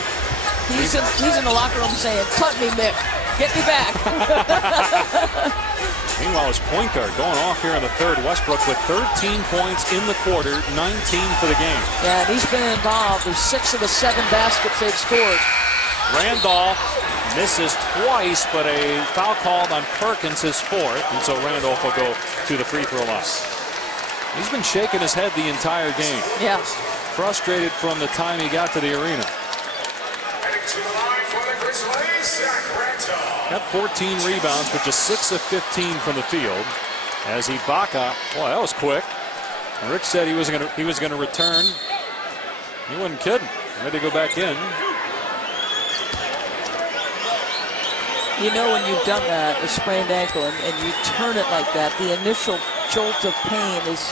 He's in the locker room saying, "Cut me, Mick. Get me back." Meanwhile, his point guard going off here in the third. Westbrook with 13 points in the quarter, 19 for the game. Yeah, and he's been involved with 6 of the 7 baskets they've scored. Randolph misses twice, but a foul called on Perkins, his 4th, and so Randolph will go to the free throw line. He's been shaking his head the entire game. Yeah. Frustrated from the time he got to the arena. To the line for the Grizzlies, Got 14 rebounds, but just 6 of 15 from the field. As Ibaka, boy, that was quick. And Rick said he was going to return. He wasn't kidding. Ready to go back in. You know when you've done that, a sprained ankle, and you turn it like that, the initial jolt of pain is,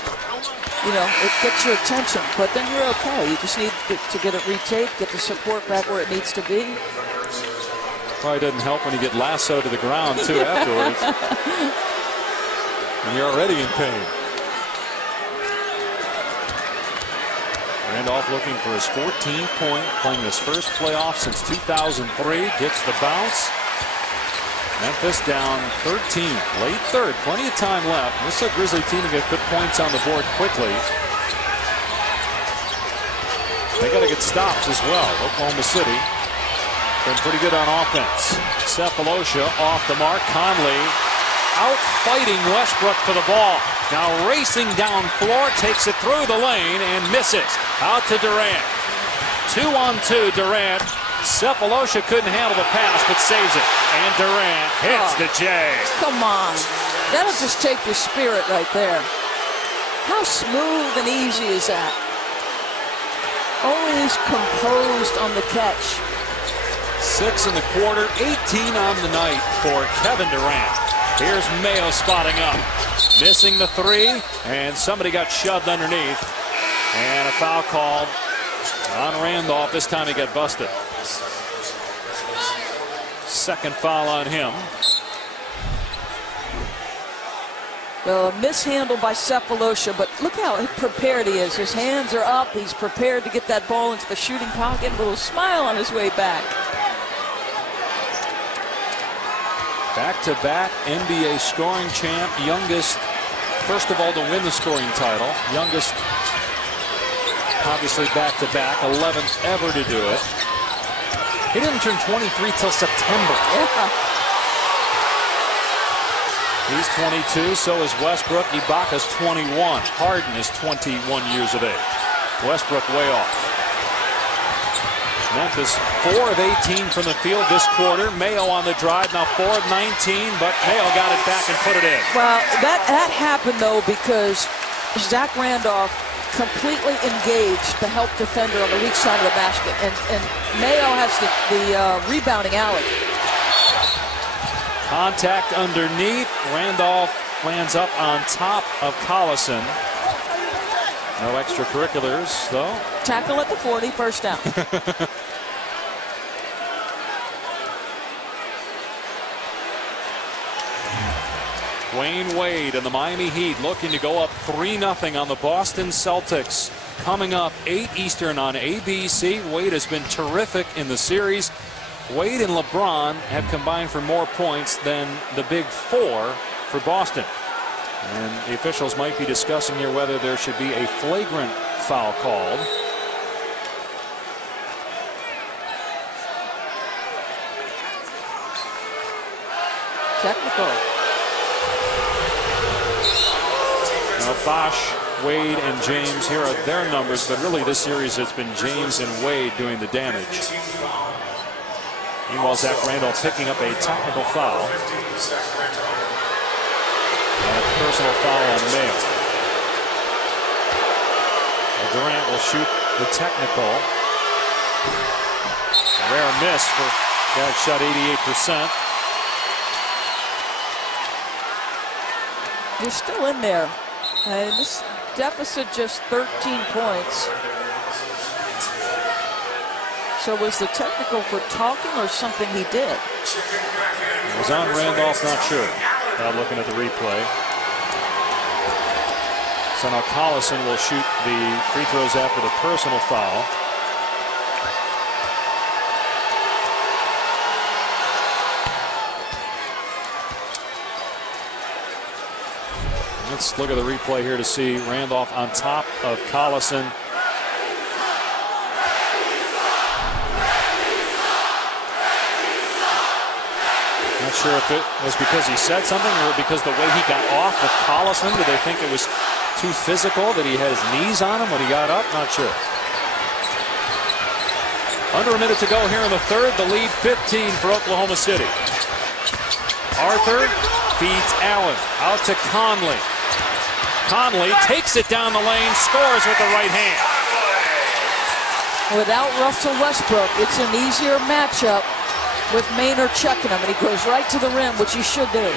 you know, it gets your attention. But then you're okay. You just need to get it retaped, get the support back where it needs to be. Probably doesn't help when you get lassoed to the ground, too, afterwards. And you're already in pain. Randolph looking for his 14th point, playing his first playoff since 2003. Gets the bounce. Memphis down 13, late third, plenty of time left. This is a Grizzly team to get good points on the board quickly. They got to get stops as well. Oklahoma City been pretty good on offense. Cephalosha off the mark. Conley out fighting Westbrook for the ball. Now racing down floor, takes it through the lane and misses. Out to Durant. 2-on-2 Durant. Cephalosha couldn't handle the pass but saves it. And Durant hits the J. Come on. That'll just take your spirit right there. How smooth and easy is that? Always composed on the catch. 6 in the quarter, 18 on the night for Kevin Durant. Here's Mayo spotting up. Missing the three, and somebody got shoved underneath. And a foul called on Randolph. This time he got busted. Second foul on him. Well, a mishandle by Cephalosha, but look how prepared he is. His hands are up. He's prepared to get that ball into the shooting pocket. A little smile on his way back. Back-to-back NBA scoring champ, youngest, first of all, to win the scoring title. Youngest, obviously, back-to-back, 11th ever to do it. He didn't turn 23 till September. Yeah. He's 22, so is Westbrook. Ibaka's 21. Harden is 21 years of age. Westbrook way off. Memphis 4 of 18 from the field this quarter. Mayo on the drive, now 4 of 19, but Mayo got it back and put it in. Well, that happened, though, because Zach Randolph completely engaged the help defender on the weak side of the basket, and Mayo has the rebounding alley. Contact underneath. Randolph lands up on top of Collison. No extracurriculars, though. Tackle at the 40, first down. Dwayne Wade and the Miami Heat looking to go up 3-0 on the Boston Celtics. Coming up 8 Eastern on ABC. Wade has been terrific in the series. Wade and LeBron have combined for more points than the Big Four for Boston. And the officials might be discussing here whether there should be a flagrant foul called. Technical. Now Bosh, Wade, and James, here are their numbers, but really this series it's been James and Wade doing the damage. Meanwhile, Zach Randolph picking up a technical foul. And a personal foul on Mayo. Durant will shoot the technical. Rare miss for guy who shot 88%. You're still in there. This deficit just 13 points. So was the technical for talking or something he did? It was on Randolph, not sure. Looking at the replay. So now Collison will shoot the free throws after the personal foul. Let's look at the replay here to see Randolph on top of Collison. Not sure if it was because he said something or because the way he got off with Collison. Did they think it was too physical, that he had his knees on him when he got up? Not sure. Under a minute to go here in the third. The lead 15 for Oklahoma City. Arthur feeds Allen out to Conley. Conley takes it down the lane, scores with the right hand. Without Russell Westbrook, it's an easier matchup with Maynard checking him, and he goes right to the rim, which he should do.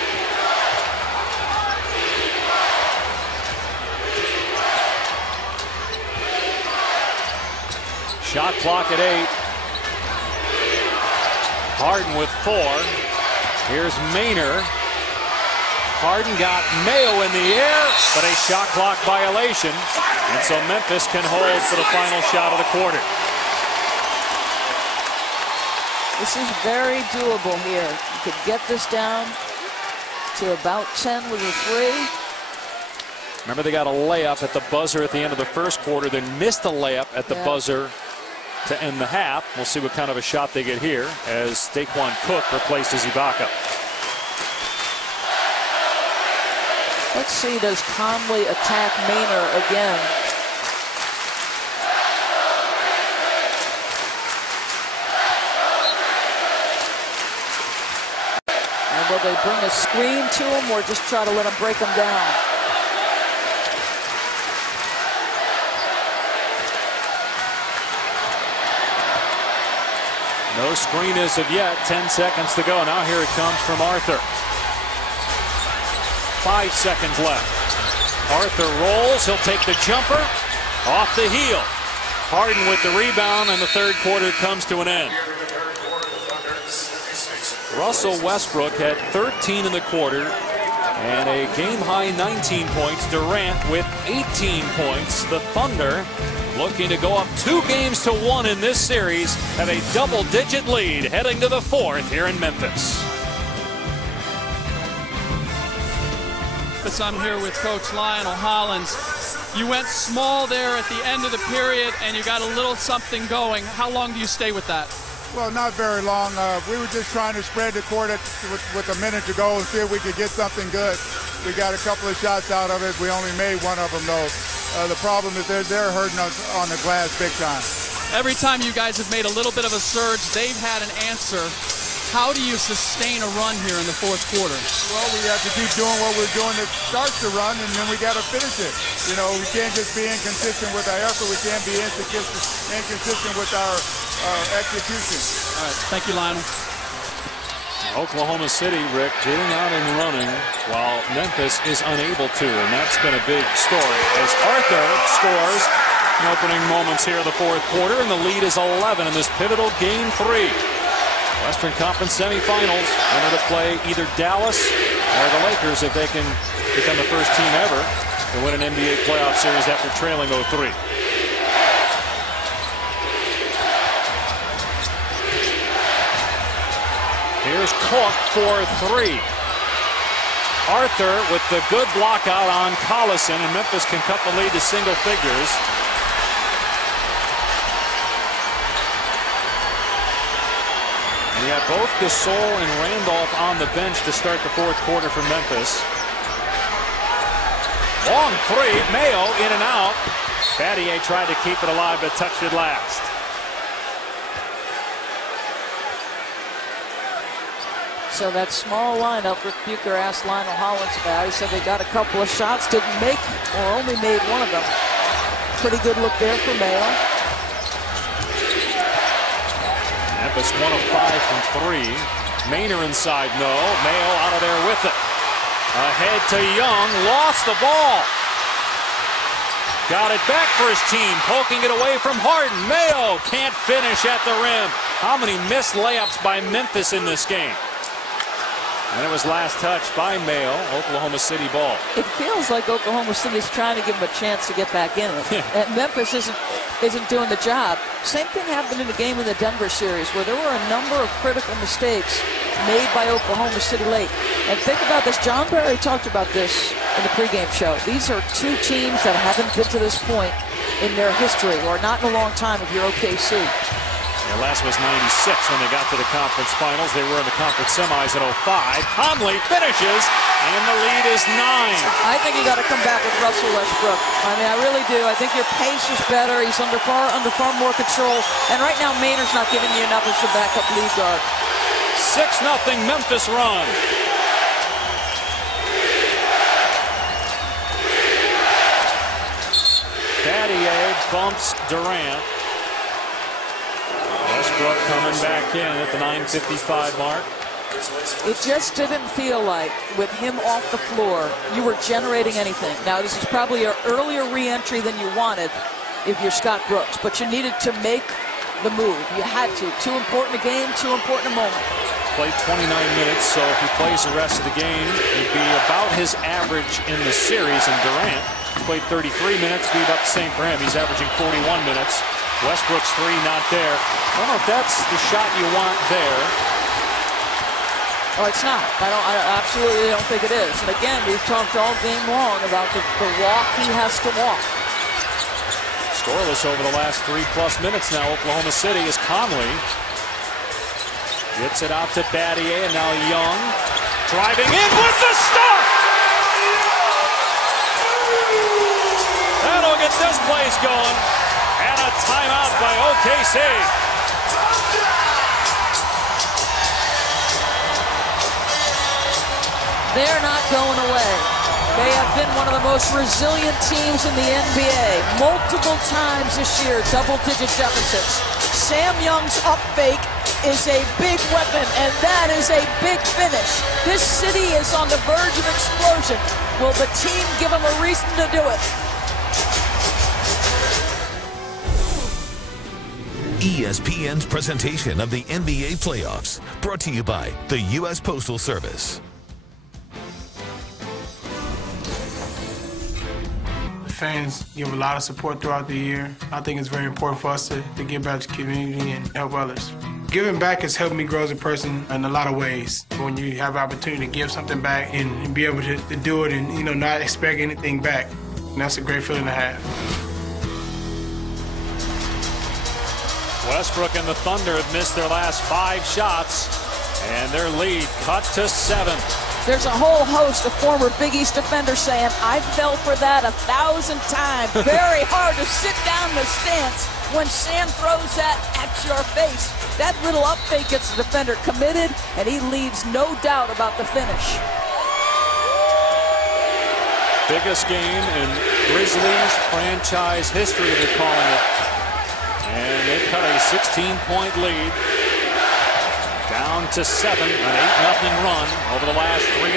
Shot clock at 8. Harden with 4. Here's Maynard. Harden got Mayo in the air, but a shot clock violation. And so Memphis can hold for the final shot of the quarter. This is very doable here. You could get this down to about 10 with a 3. Remember, they got a layup at the buzzer at the end of the first quarter, then missed a layup at the buzzer to end the half. We'll see what kind of a shot they get here as Daquan Cook replaces Ibaka. Let's see, does Conley attack Maynor again? And will they bring a screen to him or just try to let him break him down? No screen as of yet. 10 seconds to go. Now here it comes from Arthur. 5 seconds left. Arthur rolls. He'll take the jumper off the heel. Harden with the rebound, and the third quarter comes to an end. Russell Westbrook had 13 in the quarter and a game-high 19 points. Durant with 18 points. The Thunder, looking to go up 2-1 in this series, have a double-digit lead heading to the fourth here in Memphis. I'm here with Coach Lionel Hollins. You went small there at the end of the period, and you got a little something going. How long do you stay with that? Well, not very long. We were just trying to spread the court with a minute to go and see if we could get something good. We got a couple of shots out of it. We only made one of them, though. The problem is they're hurting us on the glass big time. Every time you guys have made a little bit of a surge, they've had an answer. How do you sustain a run here in the fourth quarter? Well, we have to keep doing what we're doing that starts the run, and then we got to finish it. You know, we can't just be inconsistent with our effort. We can't be inconsistent with our execution. All right. Thank you, Lionel. Oklahoma City, Rick, getting out and running while Memphis is unable to, and that's been a big story as Arthur scores in opening moments here of the fourth quarter, and the lead is 11 in this pivotal Game 3. Western Conference semifinals, winner to play either Dallas or the Lakers if they can become the first team ever to win an NBA playoff series after trailing 0-3. Here's Cook for 3. Arthur with the good block out on Collison, and Memphis can cut the lead to single figures. And you have both Gasol and Randolph on the bench to start the fourth quarter for Memphis. Long 3, Mayo in and out. Battier tried to keep it alive but touched it last. So that small lineup, Rick Bucher asked Lionel Hollins about. He said they got a couple of shots, didn't make or only made one of them. Pretty good look there for Mayo. Memphis 1 of 5 from 3. Maynor inside, no. Mayo out of there with it. Ahead to Young, lost the ball. Got it back for his team, poking it away from Harden. Mayo can't finish at the rim. How many missed layups by Memphis in this game? And it was last touched by Mayo. Oklahoma City ball. It feels like Oklahoma City is trying to give him a chance to get back in it. And Memphis isn't doing the job. Same thing happened in the game in the Denver series where there were a number of critical mistakes made by Oklahoma City late. And think about this. John Barry talked about this in the pregame show. These are two teams that haven't been to this point in their history, or not in a long time if you're OKC. Their last was 96 when they got to the conference finals. They were in the conference semis in 05. Conley finishes, and the lead is 9. I think you got to come back with Russell Westbrook. I mean, I really do. I think your pace is better. He's under far more control. And right now, Maynor's not giving you enough as the backup lead guard. 6-0 Memphis run. Battier bumps Durant. Westbrook coming back in at the 9:55 mark. It just didn't feel like, with him off the floor, you were generating anything. Now, this is probably an earlier re-entry than you wanted if you're Scott Brooks, but you needed to make the move. You had to. Too important a game, too important a moment. Played 29 minutes, so if he plays the rest of the game, he'd be about his average in the series, and Durant played 33 minutes. Be about the same for him. He's averaging 41 minutes. Westbrook's 3 not there. I don't know if that's the shot you want there. Oh, it's not. I absolutely don't think it is. And again, we've talked all game long about the walk he has to walk. Scoreless over the last 3+ minutes now. Oklahoma City is Conley. Gets it out to Battier, and now Young driving in with the stop. That'll get this place going. And a timeout by OKC. They're not going away. They have been one of the most resilient teams in the NBA. Multiple times this year, double-digit deficits. Sam Young's up fake is a big weapon, and that is a big finish. This city is on the verge of explosion. Will the team give them a reason to do it? ESPN's presentation of the NBA playoffs, brought to you by the U.S. Postal Service. Fans give a lot of support throughout the year. I think it's very important for us to give back to the community and help others. Giving back has helped me grow as a person in a lot of ways. When you have an opportunity to give something back and be able to do it and not expect anything back, and that's a great feeling to have. Westbrook and the Thunder have missed their last 5 shots, and their lead cut to 7. There's a whole host of former Big East defenders saying, I fell for that 1,000 times. Very hard to sit down in the stance when Sam throws that at your face. That little up fake gets the defender committed, and he leaves no doubt about the finish. Biggest game in Grizzlies franchise history, they're calling it. And they cut a 16-point lead. Down to 7, an 8-0 run over the last 3.5.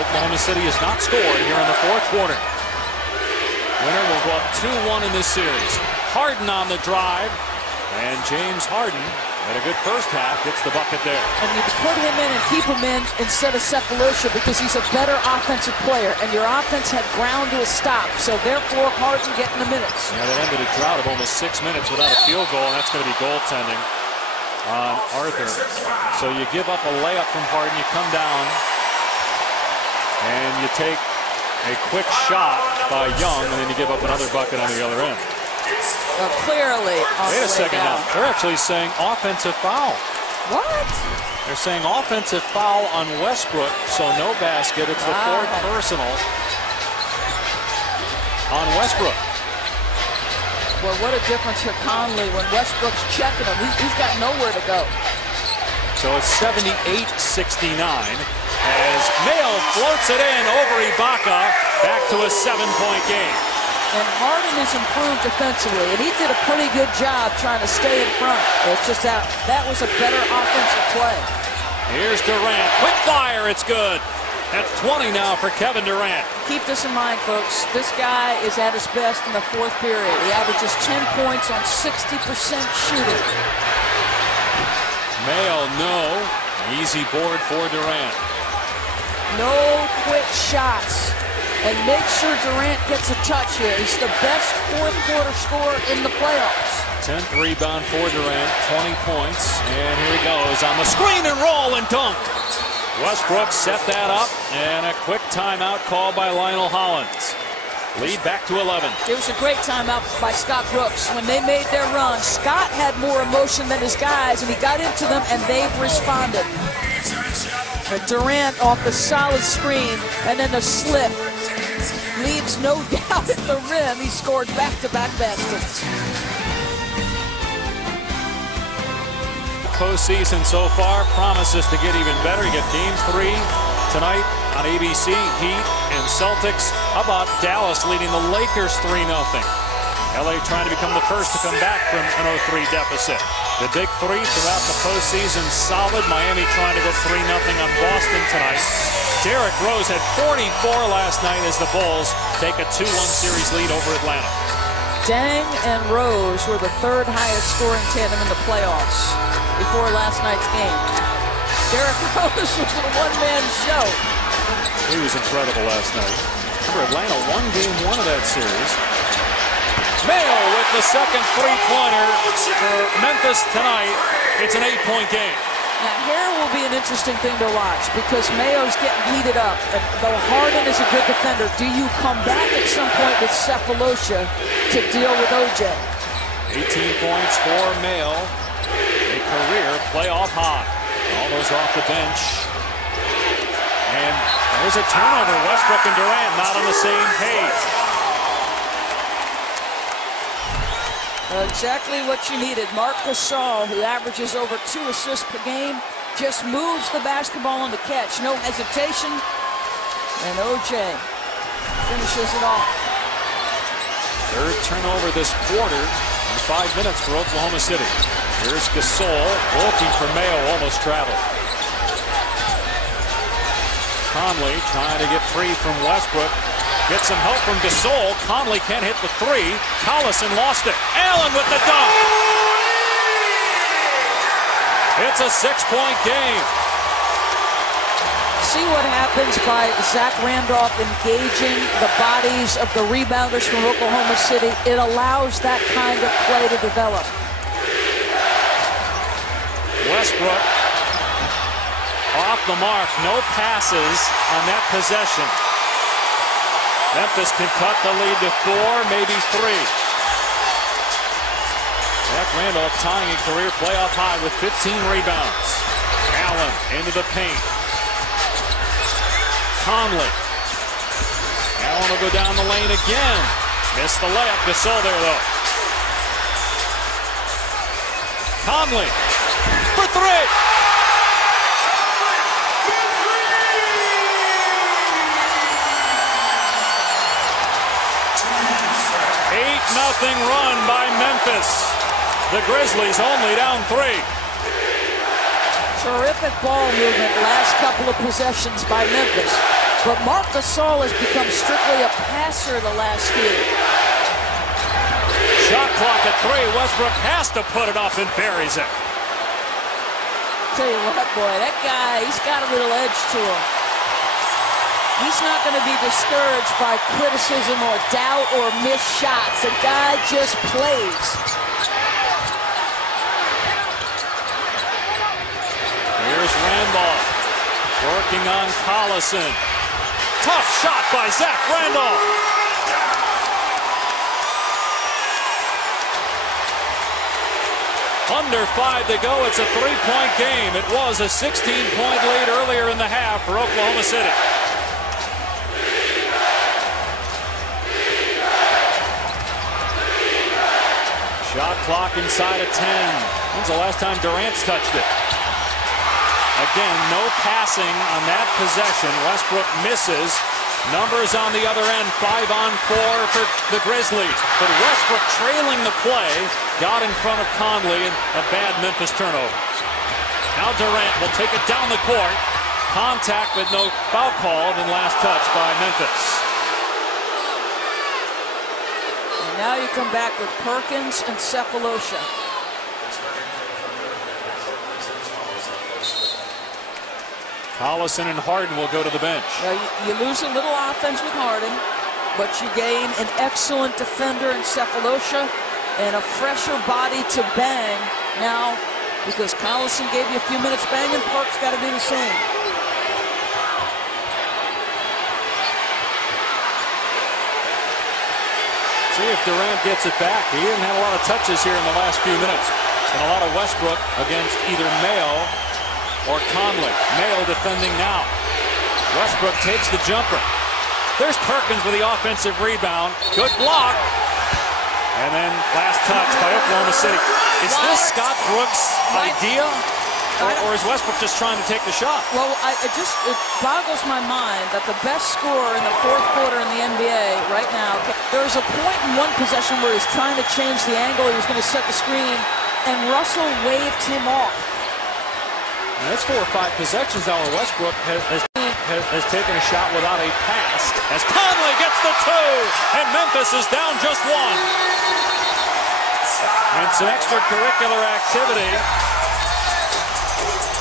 Oklahoma City has not scored here in the 4th quarter. Winner will go up 2-1 in this series. Harden on the drive, and James Harden had a good first half, gets the bucket there. And you put him in and keep him in instead of Sefolosha because he's a better offensive player, and your offense had ground to a stop, so therefore Harden getting the minutes. Yeah, that ended a drought of almost 6 minutes without a field goal, and that's going to be goaltending on Arthur. So you give up a layup from Harden, you come down, and you take a quick shot by Young, and then you give up another bucket on the other end. Clearly on Wait a the way second down. now. They're actually saying offensive foul. What? They're saying offensive foul on Westbrook, so no basket. It's the 4th personal on Westbrook. Well, what a difference for Conley when Westbrook's checking him. He's got nowhere to go. So it's 78-69 as Mayo floats it in over Ibaka. Back to a 7-point game. And Harden has improved defensively, and he did a pretty good job trying to stay in front. It's just that was a better offensive play. Here's Durant. Quick fire. It's good. That's 20 now for Kevin Durant. Keep this in mind, folks. This guy is at his best in the 4th period. He averages 10 points on 60% shooting. Mayo, no. Easy board for Durant. No quick shots. And make sure Durant gets a touch here. He's the best 4th quarter scorer in the playoffs. 10th rebound for Durant, 20 points. And here he goes on the screen and roll and dunk. Westbrook set that up, and a quick timeout called by Lionel Hollins. Lead back to 11. It was a great timeout by Scott Brooks. When they made their run, Scott had more emotion than his guys, and he got into them, and they've responded. And Durant off the solid screen, and then the slip. Leaves no doubt at the rim. He scored back-to-back baskets. Postseason so far promises to get even better. You get Game 3 tonight on ABC. Heat and Celtics. How about Dallas leading the Lakers 3-0? LA trying to become the first to come back from an 0-3 deficit. The big 3 throughout the postseason solid. Miami trying to go 3-0 on Boston tonight. Derrick Rose had 44 last night as the Bulls take a 2-1 series lead over Atlanta. Deng and Rose were the 3rd highest scoring tandem in the playoffs before last night's game. Derrick Rose was a one-man show. He was incredible last night. Remember, Atlanta won game 1 of that series. Mayo with the second three-pointer for Memphis tonight. It's an 8-point game. Now, here will be an interesting thing to watch because Mayo's getting heated up. And though Harden is a good defender, do you come back at some point with Cephalosha to deal with OJ? 18 points for Mayo. A career playoff high. All those off the bench. And there's a turnover. Westbrook and Durant not on the same page. Exactly what you needed. Marc Gasol, who averages over 2 assists per game, just moves the basketball on the catch. No hesitation. And OJ finishes it off. Third turnover this quarter in 5 minutes for Oklahoma City. Here's Gasol looking for Mayo, almost traveled. Conley trying to get free from Westbrook. Gets some help from Gasol. Conley can't hit the 3. Collison lost it. Allen with the dunk. It's a 6-point game. See what happens by Zach Randolph engaging the bodies of the rebounders from Oklahoma City. It allows that kind of play to develop. Westbrook off the mark. No passes on that possession. Memphis can cut the lead to 4, maybe 3. Zach Randolph tying a career playoff high with 15 rebounds. Allen into the paint. Conley. Allen will go down the lane again. Missed the layup. Gasol there, though. Conley for 3. 8-0 run by Memphis. The Grizzlies only down 3. Terrific ball movement last couple of possessions by Memphis. But Marc Gasol has become strictly a passer the last few. Shot clock at 3. Westbrook has to put it up and buries it. Tell you what, boy, that guy, he's got a little edge to him. He's not going to be discouraged by criticism or doubt or missed shots. The guy just plays. Here's Randolph working on Collison. Tough shot by Zach Randolph. Under 5 to go. It's a 3-point game. It was a 16-point lead earlier in the half for Oklahoma City. Shot clock inside of 10. When's the last time Durant's touched it? Again, no passing on that possession. Westbrook misses. Numbers on the other end, 5-on-4 for the Grizzlies. But Westbrook trailing the play, got in front of Conley, and a bad Memphis turnover. Now Durant will take it down the court. Contact with no foul call, then last touch by Memphis. Now you come back with Perkins and Cephalosha. Collison and Harden will go to the bench. Now you lose a little offense with Harden, but you gain an excellent defender in Cephalosha and a fresher body to bang now because Collison gave you a few minutes banging. Park's got to do the same. See if Durant gets it back. He didn't have a lot of touches here in the last few minutes. And a lot of Westbrook against either Mayo or Conley. Mayo defending now. Westbrook takes the jumper. There's Perkins with the offensive rebound. Good block. And then last touch by Oklahoma City. Is this Scott Brooks' idea? Or is Westbrook just trying to take the shot? Well, it boggles my mind that the best scorer in the fourth quarter in the NBA right now, there was a point in one possession where he was trying to change the angle. He was going to set the screen, and Russell waved him off. Now, that's 4 or 5 possessions now where Westbrook has taken a shot without a pass. As Conley gets the 2, and Memphis is down just 1. And some extracurricular activity.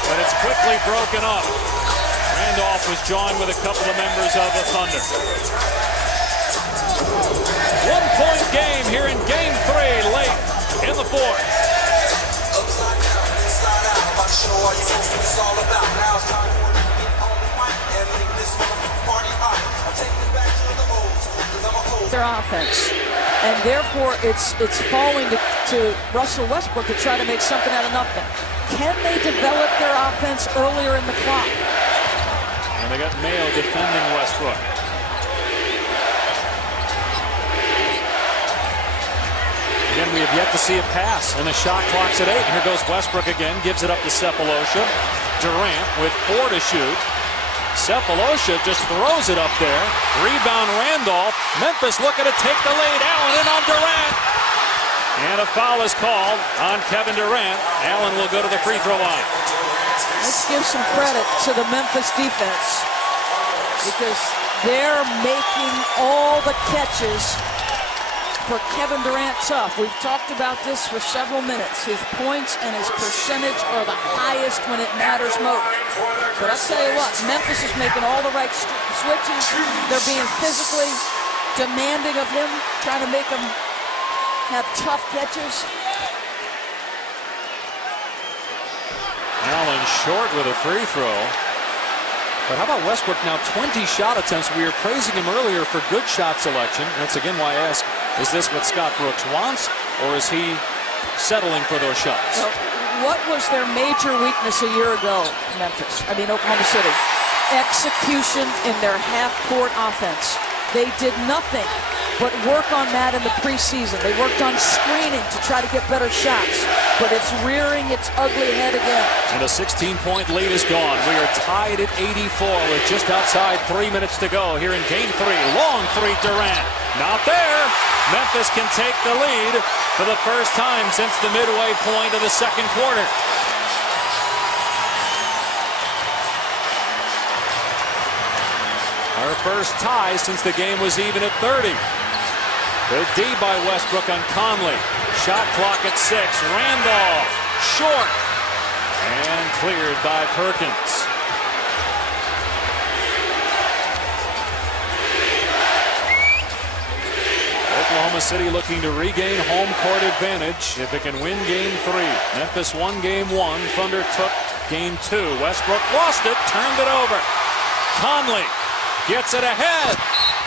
But it's quickly broken up. Randolph was joined with a couple of members of the Thunder. 1-point game here in Game 3 late in the fourth. Their offense, and therefore it's falling to Russell Westbrook to try to make something out of nothing. Can they develop their offense earlier in the clock? And they got Mayo defending Westbrook. Again, we have yet to see a pass, and the shot clock's at 8. Here goes Westbrook again, gives it up to Sefolosha. Durant with 4 to shoot. Sefolosha just throws it up there. Rebound Randolph. Memphis looking to take the lead. Allen in on Durant. And a foul is called on Kevin Durant. Allen will go to the free throw line. Let's give some credit to the Memphis defense because they're making all the catches for Kevin Durant tough. We've talked about this for several minutes. His points and his percentage are the highest when it matters most. But I'll tell you what, Memphis is making all the right switches. They're being physically demanding of him, trying to make him have tough catches. Allen short with a free throw. But how about Westbrook now? 20 shot attempts. We were praising him earlier for good shot selection. That's again why I ask, is this what Scott Brooks wants, or is he settling for those shots? Well, what was their major weakness a year ago, Memphis? I mean, Oklahoma City. Execution in their half-court offense. They did nothing but work on that in the preseason. They worked on screening to try to get better shots, but it's rearing its ugly head again. And a 16-point lead is gone. We are tied at 84 with just outside 3 minutes to go here in Game 3. Long three, Durant. Not there. Memphis can take the lead for the first time since the midway point of the second quarter. Our first tie since the game was even at 30. Good D by Westbrook on Conley. Shot clock at 6. Randolph short and cleared by Perkins. Oklahoma City looking to regain home court advantage if it can win Game 3. Memphis won Game 1. Thunder took Game 2. Westbrook lost it, turned it over. Conley gets it ahead.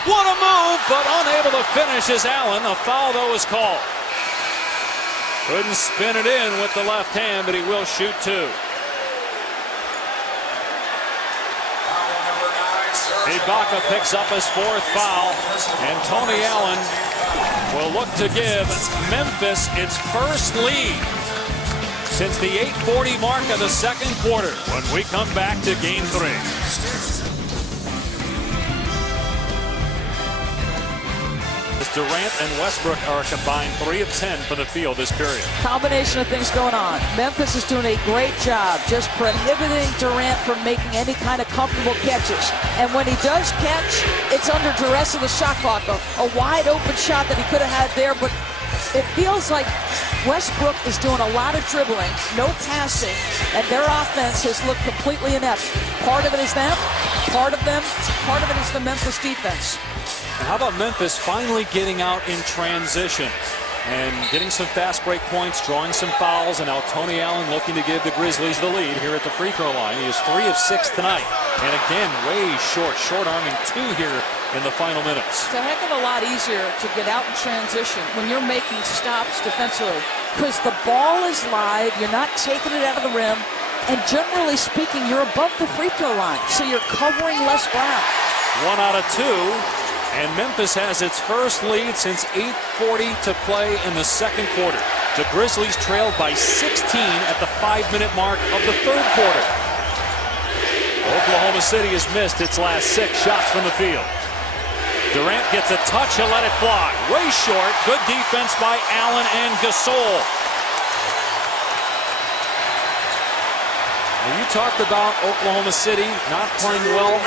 What a move, but unable to finish is Allen. A foul, though, is called. Couldn't spin it in with the left hand, but he will shoot 2. Ibaka picks up his 4th foul, and Tony Allen will look to give Memphis its first lead since the 8:40 mark of the second quarter when we come back to Game 3. Durant and Westbrook are a combined 3 of 10 for the field this period. Combination of things going on. Memphis is doing a great job just prohibiting Durant from making any kind of comfortable catches. And when he does catch, it's under duress of the shot clock. A wide open shot that he could have had there, but it feels like Westbrook is doing a lot of dribbling, no passing, and their offense has looked completely inept. Part of it is them, part of it is the Memphis defense. And how about Memphis finally getting out in transition and getting some fast break points, drawing some fouls, and now Tony Allen looking to give the Grizzlies the lead here at the free throw line. He is 3 of 6 tonight. And again, way short-arming 2 here in the final minutes. It's a heck of a lot easier to get out in transition when you're making stops defensively because the ball is live, you're not taking it out of the rim, and generally speaking, you're above the free throw line, so you're covering less ground. 1 out of 2. And Memphis has its first lead since 8:40 to play in the second quarter. The Grizzlies trailed by 16 at the 5-minute mark of the third quarter. Oklahoma City has missed its last 6 shots from the field. Durant gets a touch, he'll let it fly. Way short, good defense by Allen and Gasol. Now, you talked about Oklahoma City not playing well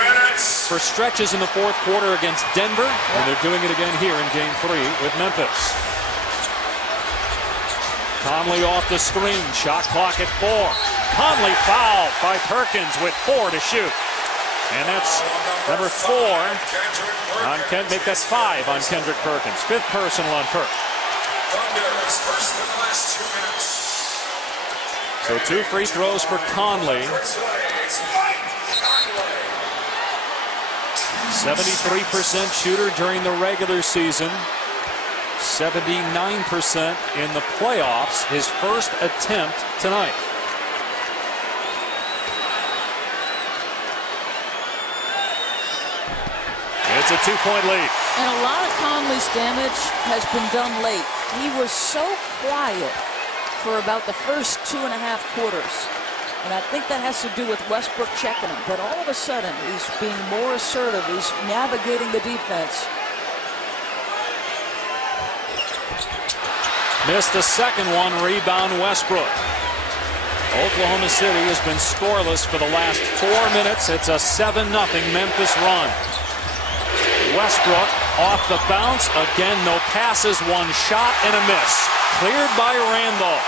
for stretches in the fourth quarter against Denver, and they're doing it again here in Game 3 with Memphis. Conley off the screen, shot clock at 4. Conley fouled by Perkins with 4 to shoot. And that's number 4 on Ken. Make that 5 on Kendrick Perkins. 5th personal on Perk. So 2 free throws for Conley. 73% shooter during the regular season. 79% in the playoffs. His first attempt tonight. It's a 2-point lead. And a lot of Conley's damage has been done late. He was so quiet for about the first 2.5 quarters. And I think that has to do with Westbrook checking him. But all of a sudden, he's being more assertive. He's navigating the defense. Missed the second one. Rebound Westbrook. Oklahoma City has been scoreless for the last 4 minutes. It's a 7-0 Memphis run. Westbrook off the bounce. Again, no passes, 1 shot and a miss. Cleared by Randolph.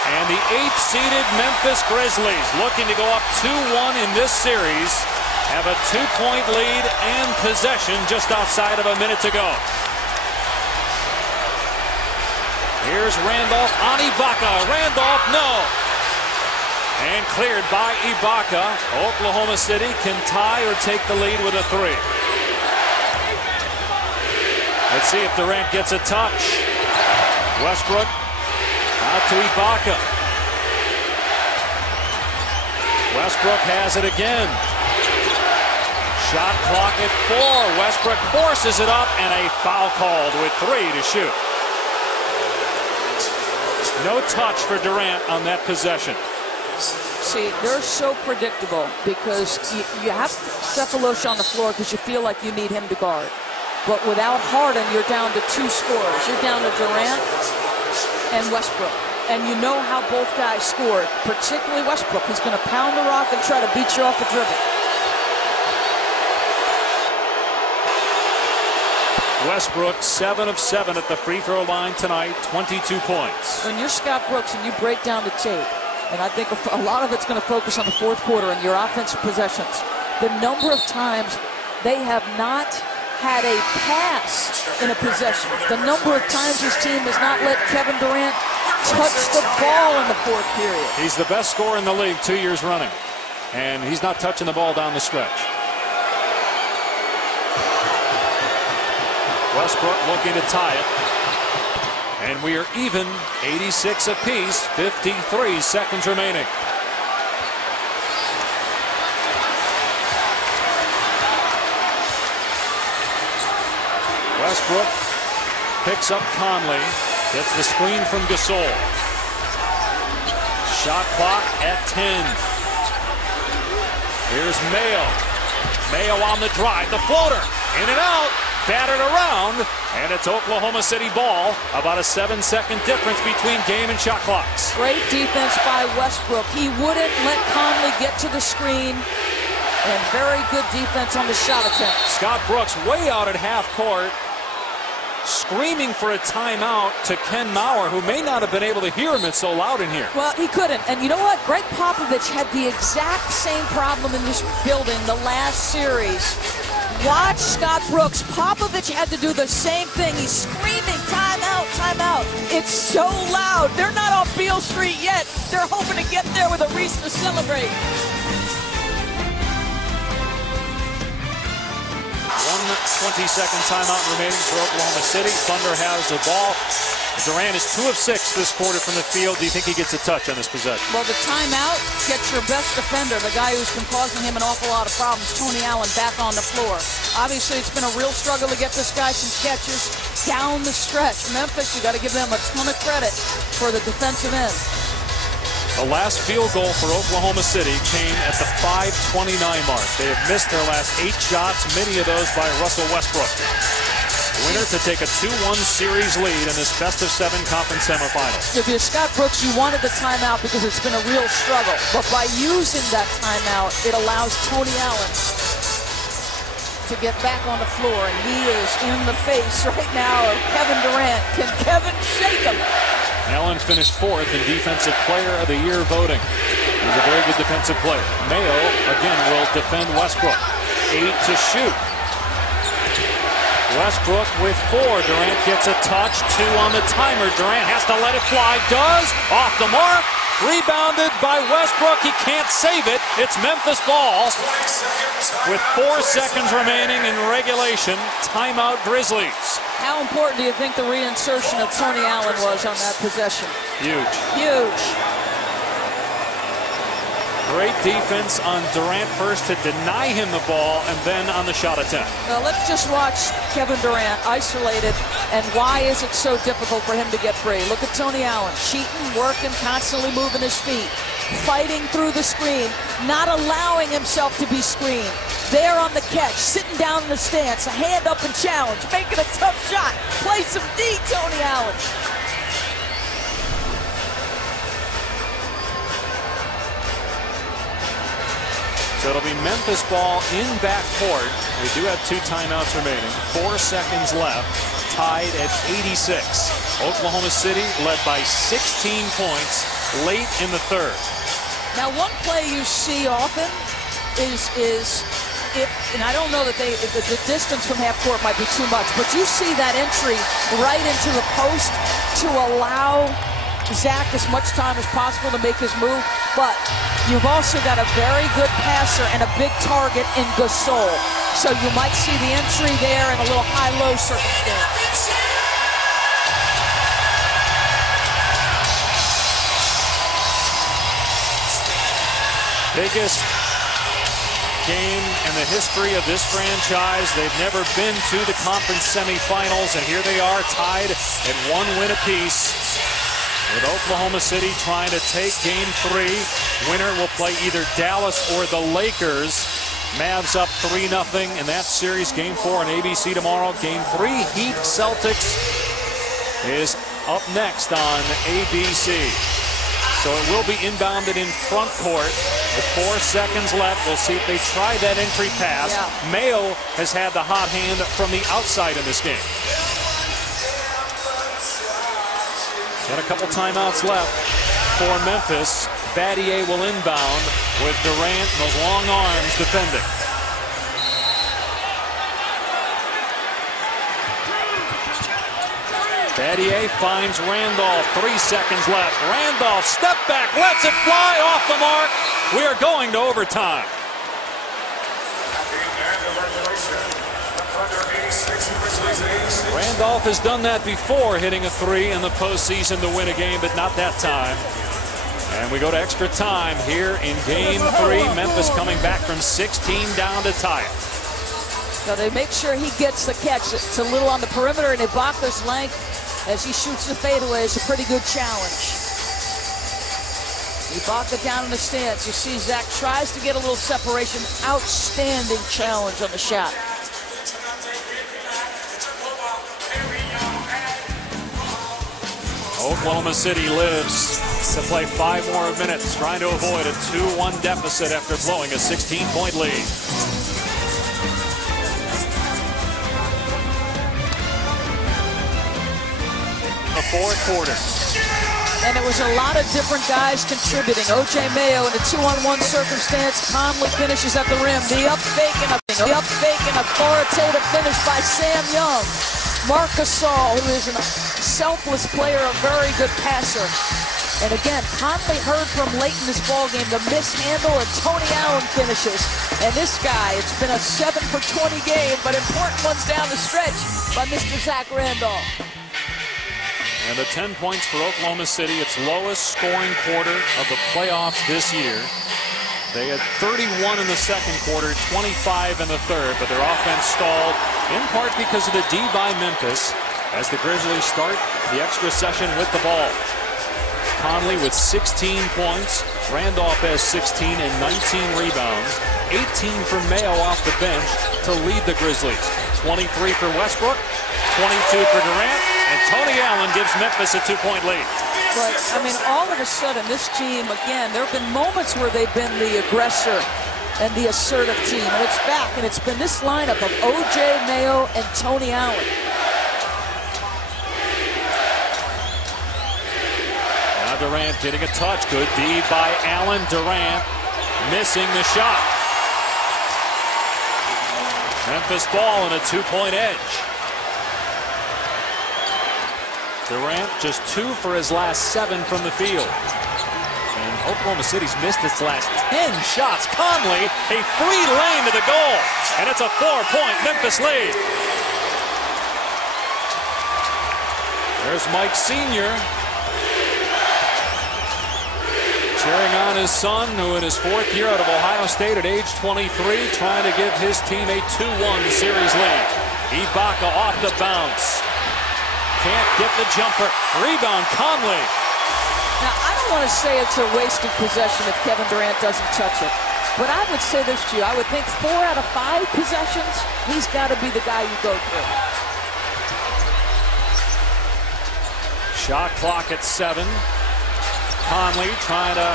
And the 8th-seeded Memphis Grizzlies, looking to go up 2-1 in this series, have a 2-point lead and possession just outside of a minute to go. Here's Randolph on Ibaka. Randolph, no. And cleared by Ibaka. Oklahoma City can tie or take the lead with a 3. Let's see if Durant gets a touch. Westbrook out to Ibaka. Westbrook has it again. Shot clock at 4. Westbrook forces it up and a foul called with 3 to shoot. No touch for Durant on that possession. See, they're so predictable because you have Cephalosha on the floor because you feel like you need him to guard. But without Harden, you're down to 2 scorers. You're down to Durant and Westbrook. And you know how both guys scored, particularly Westbrook. He's going to pound the rock and try to beat you off the dribble. Westbrook 7 of 7 at the free throw line tonight, 22 points. When you're Scott Brooks and you break down the tape, and I think a lot of it's going to focus on the 4th quarter and your offensive possessions, the number of times they have not had a pass in a possession. The number of times his team has not let Kevin Durant touch the ball in the 4th period. He's the best scorer in the league 2 years running, and he's not touching the ball down the stretch. Westbrook looking to tie it. And we are even, 86 apiece, 53 seconds remaining. Westbrook picks up Conley, gets the screen from Gasol. Shot clock at 10. Here's Mayo. Mayo on the drive, the floater, in and out. Battered around, and it's Oklahoma City ball. About a 7-second difference between game and shot clocks. Great defense by Westbrook. He wouldn't let Conley get to the screen, and very good defense on the shot attempt. Scott Brooks way out at half court, screaming for a timeout to Ken Mauer, who may not have been able to hear him. It's so loud in here. Well, he couldn't. And you know what? Greg Popovich had the exact same problem in this building the last series. Watch Scott Brooks. Popovich had to do the same thing. He's screaming, timeout, timeout. It's so loud. They're not on Beale Street yet. They're hoping to get there with a reason to celebrate. 1:20-second timeout remaining for Oklahoma City. Thunder has the ball. Durant is 2 of 6 this quarter from the field. Do you think he gets a touch on this possession? Well, the timeout gets your best defender, the guy who's been causing him an awful lot of problems, Tony Allen, back on the floor. Obviously, it's been a real struggle to get this guy some catches down the stretch. Memphis, you got to give them a ton of credit for the defensive end. The last field goal for Oklahoma City came at the 5:29 mark. They have missed their last 8 shots, many of those by Russell Westbrook. Winner to take a 2-1 series lead in this best-of-7 conference semifinal. If you're Scott Brooks, you wanted the timeout because it's been a real struggle. But by using that timeout, it allows Tony Allen to get back on the floor. And he is in the face right now of Kevin Durant. Can Kevin shake him? Allen finished 4th in Defensive Player of the Year voting. He's a very good defensive player. Mayo, again, will defend Westbrook. 8 to shoot. Westbrook with 4. Durant gets a touch. 2 on the timer. Durant has to let it fly. Does. Off the mark. Rebounded by Westbrook. He can't save it. It's Memphis ball with 4 seconds remaining in regulation. Timeout Grizzlies. How important do you think the reinsertion of Tony Allen was on that possession? Huge. Huge. Great defense on Durant first to deny him the ball and then on the shot attempt. Now let's just watch Kevin Durant isolated, and why is it so difficult for him to get free? Look at Tony Allen, cheating, working, constantly moving his feet, fighting through the screen, not allowing himself to be screened. There on the catch, sitting down in the stance, a hand up and challenge, making a tough shot. Play some D, Tony Allen. So it'll be Memphis ball in backcourt. We do have 2 timeouts remaining. 4 seconds left. Tied at 86. Oklahoma City led by 16 points late in the 3rd. Now, one play you see often is if, and I don't know that the distance from half court might be too much, but you see that entry right into the post to allow Zach as much time as possible to make his move, but you've also got a very good passer and a big target in Gasol. So you might see the entry there in a little high-low circumstance. Biggest game in the history of this franchise. They've never been to the conference semifinals, and here they are tied at 1 win apiece. With Oklahoma City trying to take game 3. Winner will play either Dallas or the Lakers. Mavs up 3-0 in that series. Game 4 on ABC tomorrow. Game 3, Heat Celtics is up next on ABC. So it will be inbounded in front court with 4 seconds left. We'll see if they try that entry pass. Yeah. Mayo has had the hot hand from the outside in this game. Got a couple timeouts left for Memphis. Battier will inbound with Durant and those long arms defending. Battier finds Randolph. 3 seconds left. Randolph, step back, lets it fly off the mark. We are going to overtime. Randolph has done that before, hitting a 3 in the postseason to win a game, but not that time. And we go to extra time here in game 3. Memphis coming back from 16 down to tie it. So they make sure he gets the catch. It's a little on the perimeter, and Ibaka's length as he shoots the fadeaway is a pretty good challenge. Ibaka down in the stance. You see Zach tries to get a little separation. Outstanding challenge on the shot. Oklahoma City lives to play 5 more minutes, trying to avoid a 2-1 deficit after blowing a 16-point lead. The 4th quarter. And it was a lot of different guys contributing. O.J. Mayo in a 2-on-1 circumstance. Conley finishes at the rim. The up fake and authoritative finish by Sam Young. Marc Gasol, who is a selfless player, a very good passer. And again, Conley heard from late in this ballgame the mishandle, and Tony Allen finishes. And this guy, it's been a 7 for 20 game, but important ones down the stretch by Mr. Zach Randolph. And the 10 points for Oklahoma City, its lowest scoring quarter of the playoffs this year. They had 31 in the 2nd quarter, 25 in the 3rd, but their offense stalled in part because of the D by Memphis as the Grizzlies start the extra session with the ball. Conley with 16 points. Randolph has 16 and 19 rebounds. 18 for Mayo off the bench to lead the Grizzlies. 23 for Westbrook, 22 for Durant, and Tony Allen gives Memphis a 2-point lead. But, I mean, all of a sudden, this team, again, there have been moments where they've been the aggressor and the assertive team, and it's back, and it's been this lineup of O.J. Mayo and Tony Allen. Now Durant getting a touch. Good D by Allen. Durant missing the shot. Memphis ball and a 2-point edge. Durant just 2 for his last 7 from the field. And Oklahoma City's missed its last 10 shots. Conley, a free lane to the goal. And it's a 4-point Memphis lead. There's Mike Sr. cheering on his son, who in his 4th year out of Ohio State at age 23, trying to give his team a 2-1 series lead. Ibaka off the bounce. Can't get the jumper. Rebound, Conley. Now, I don't want to say it's a wasted possession if Kevin Durant doesn't touch it. But I would say this to you. I would think 4 out of 5 possessions, he's got to be the guy you go through. Shot clock at 7. Conley trying to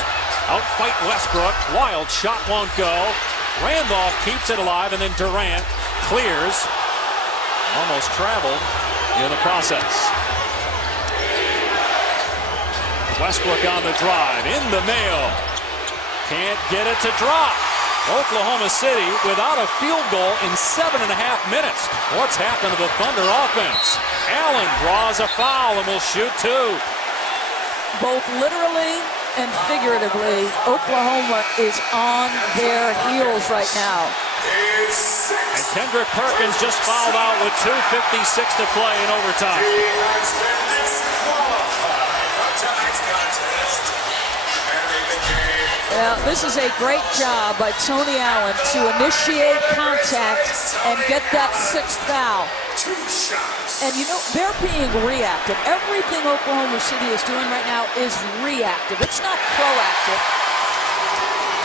outfight Westbrook. Wild shot won't go. Randolph keeps it alive, and then Durant clears. Almost traveled in the process. Westbrook on the drive, in the mail. Can't get it to drop. Oklahoma City without a field goal in 7.5 minutes. What's happened to the Thunder offense? Allen draws a foul and will shoot 2. Both literally and figuratively, Oklahoma is on their heels right now. And Kendrick Perkins just fouled out with 2:56 to play in overtime. Well, this is a great job by Tony Allen to initiate contact and get that 6th foul. And you know, they're being reactive. Everything Oklahoma City is doing right now is reactive. It's not proactive.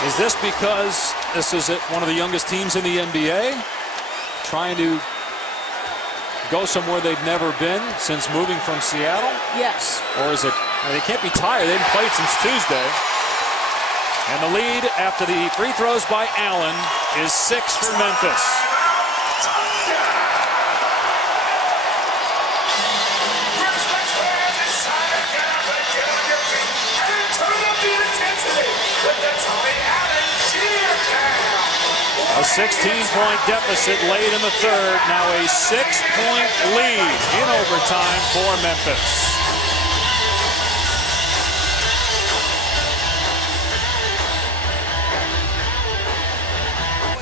Is this because this is one of the youngest teams in the NBA? Trying to go somewhere they've never been since moving from Seattle? Yes. Or is it, they can't be tired. They haven't played since Tuesday. And the lead after the free throws by Allen is 6 for Memphis. A 16-point deficit late in the 3rd. Now a 6-point lead in overtime for Memphis.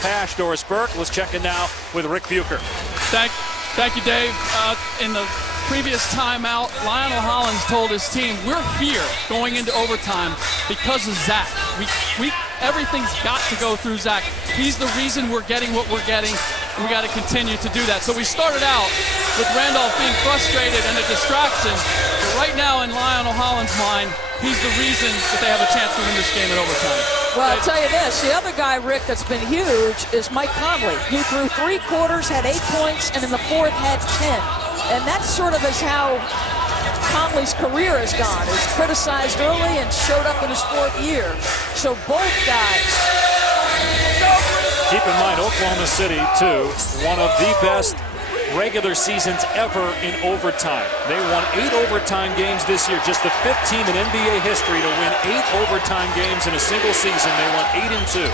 Pash, Doris Burke. Let's check in now with Rick Bucher. Thank you, Dave. In the previous timeout, Lionel Hollins told his team, we're here going into overtime because of Zach. Everything's got to go through Zach. He's the reason we're getting what we're getting, and we got to continue to do that. So we started out with Randolph being frustrated and a distraction. But right now in Lionel Hollins' mind, he's the reason that they have a chance to win this game in overtime. Well, I'll tell you this. The other guy, Rick, that's been huge is Mike Conley, who through 3 quarters had 8 points and in the 4th had 10. And that sort of is how Conley's career has gone. He's criticized early and showed up in his 4th year. So both guys. Keep in mind, Oklahoma City, too, one of the best regular seasons ever in overtime. They won 8 overtime games this year, just the 5th team in NBA history to win 8 overtime games in a single season. They won 8-2.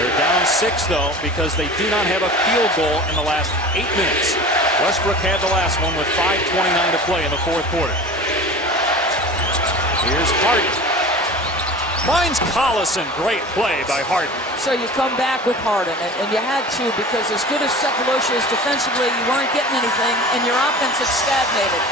They're down 6, though, because they do not have a field goal in the last 8 minutes. Westbrook had the last one with 5:29 to play in the 4th quarter. Here's Harden. Finds Collison. Great play by Harden. So you come back with Harden, and you had to, because as good as Cephalosha is defensively, you weren't getting anything, and your offense had stagnated.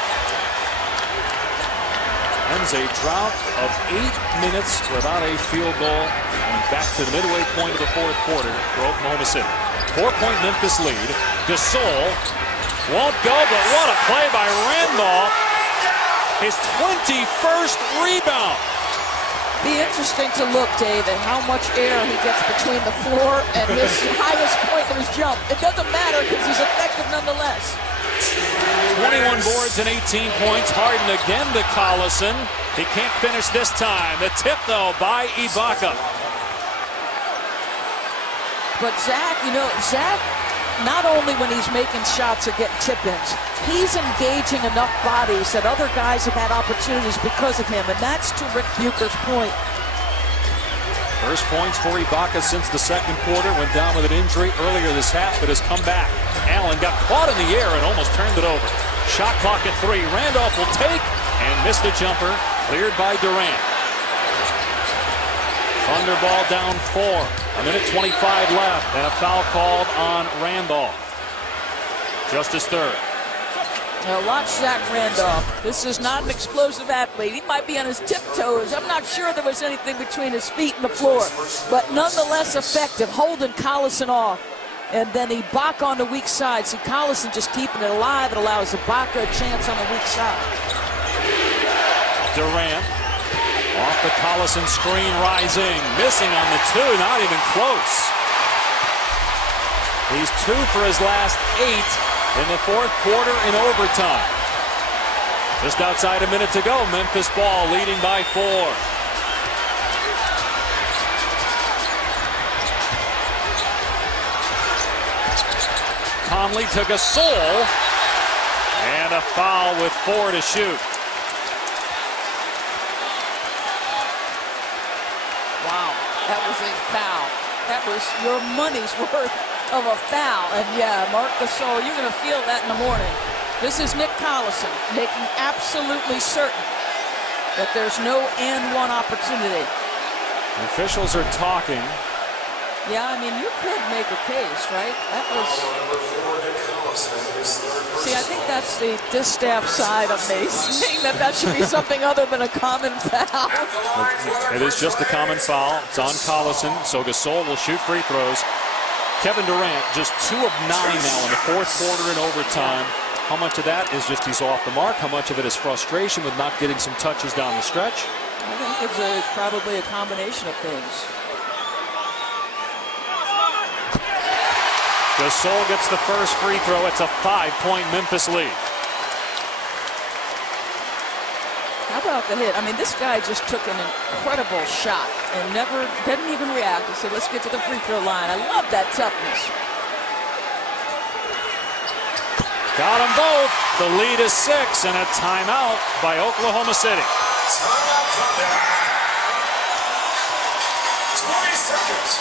Ends a drought of 8 minutes without a field goal. And back to the midway point of the 4th quarter for Oklahoma City. 4-point Memphis lead. Gasol won't go, but what a play by Randolph. His 21st rebound. Be interesting to look, Dave, at how much air he gets between the floor and his highest point of his jump. It doesn't matter because he's effective nonetheless. 21 boards and 18 points. Harden again to Collison. He can't finish this time. The tip, though, by Ibaka. But Zach, Zach not only when he's making shots or getting tip-ins, he's engaging enough bodies that other guys have had opportunities because of him, and that's to Rick Bucher's point. First points for Ibaka since the second quarter. Went down with an injury earlier this half, but has come back. Allen got caught in the air and almost turned it over. Shot clock at 3. Randolph will take and miss the jumper. Cleared by Durant. Thunder ball down 4. 1:25 left, and a foul called on Randolph. Just his third. Now watch Zach Randolph. This is not an explosive athlete. He might be on his tiptoes. I'm not sure there was anything between his feet and the floor, but nonetheless effective, holding Collison off. And then Ibaka on the weak side. See, Collison just keeping it alive. It allows Ibaka a chance on the weak side. Durant off the Collison screen, rising, missing on the 2, not even close. He's 2 for his last 8 in the fourth quarter in overtime. Just outside a minute to go, Memphis ball leading by 4. Conley to Gasol, and a foul with 4 to shoot. Wow, that was a foul. That was your money's worth of a foul. And yeah, Marc Gasol, you're going to feel that in the morning. This is Nick Collison making absolutely certain that there's no and one opportunity. The officials are talking. Yeah, I mean, you could make a case, right? That was... See, I think that's the distaff side of me saying that should be something other than a common foul. It is just a common foul. It's on Collison, so Gasol will shoot free throws. Kevin Durant just 2 of 9 now in the fourth quarter in overtime. How much of that is just he's off the mark? How much of it is frustration with not getting some touches down the stretch? I think it's probably a combination of things. Gasol gets the first free throw. It's a 5-point Memphis lead. How about the hit? I mean, this guy just took an incredible shot and didn't even react. He said, let's get to the free throw line. I love that toughness. Got them both. The lead is 6, and a timeout by Oklahoma City. 20 seconds.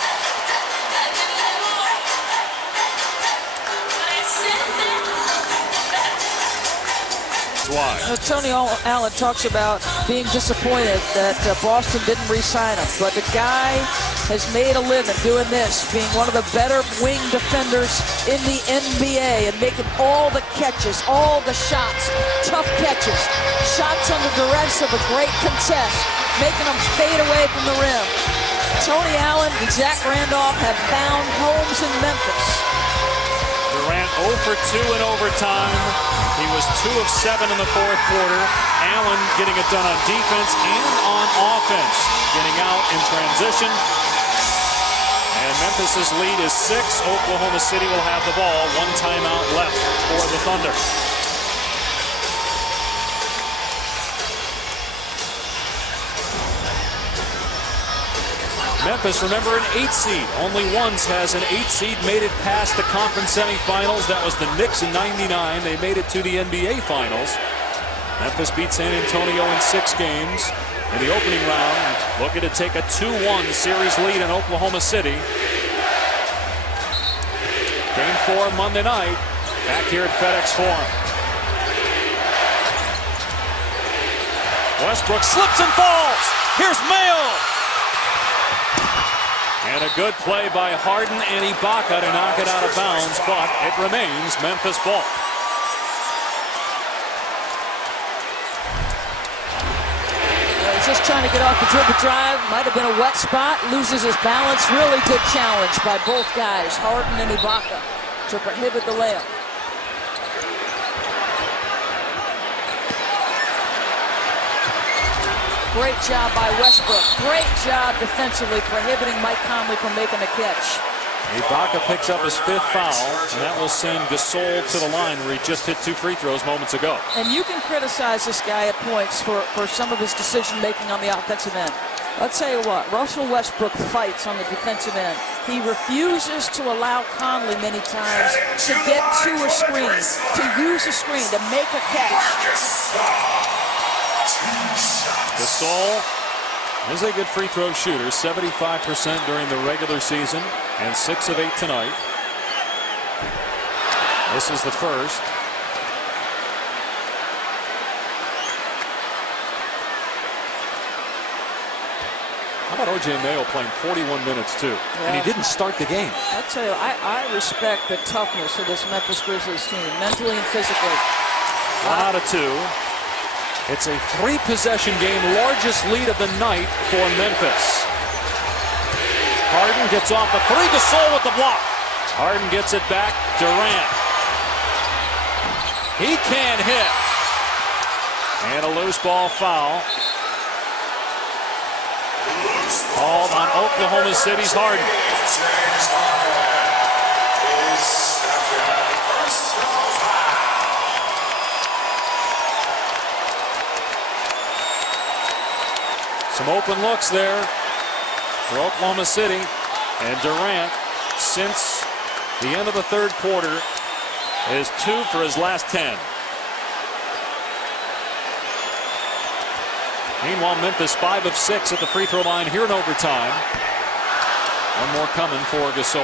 Why? Tony Allen talks about being disappointed that Boston didn't re-sign him, but the guy has made a living doing this, being one of the better wing defenders in the NBA and making all the catches, all the shots, tough catches, shots under duress of a great contest, making them fade away from the rim. Tony Allen and Zach Randolph have found homes in Memphis. Durant 0 for 2 in overtime. He was 2 of 7 in the fourth quarter. Allen getting it done on defense and on offense. Getting out in transition. And Memphis's lead is 6. Oklahoma City will have the ball. 1 timeout left for the Thunder. Memphis, remember, an 8 seed. Only once has an 8 seed made it past the conference semifinals. That was the Knicks in '99. They made it to the NBA Finals. Memphis beat San Antonio in 6 games in the opening round, looking to take a 2-1 series lead in Oklahoma City. Game 4 Monday night, back here at FedEx Forum. Westbrook slips and falls. Here's Mayo. And a good play by Harden and Ibaka to knock it out of bounds, but it remains Memphis ball. He's just trying to get off the dribble drive. Might have been a wet spot. Loses his balance. Really good challenge by both guys, Harden and Ibaka, to prohibit the layup. Great job by Westbrook. Great job defensively prohibiting Mike Conley from making the catch. Ibaka picks up his 5th foul, and that will send Gasol to the line where he just hit 2 free throws moments ago. And you can criticize this guy at points for some of his decision-making on the offensive end. I'll tell you what, Russell Westbrook fights on the defensive end. He refuses to allow Conley many times to get to a screen, to use a screen, to make a catch. Gasol is a good free throw shooter, 75% during the regular season and 6 of 8 tonight. This is the first. How about O.J. Mayo playing 41 minutes too? Yeah. And he didn't start the game. I'll tell you, I respect the toughness of this Memphis Grizzlies team, mentally and physically. 1 out of 2. It's a 3-possession game, largest lead of the night for Memphis. Harden gets off a 3. Gasol with the block. Harden gets it back. Durant. He can't hit. And a loose ball foul. Called on Oklahoma City's Harden. Some open looks there for Oklahoma City, and Durant, since the end of the third quarter, is 2 for his last 10. Meanwhile, Memphis 5 of 6 at the free throw line here in overtime. One more coming for Gasol.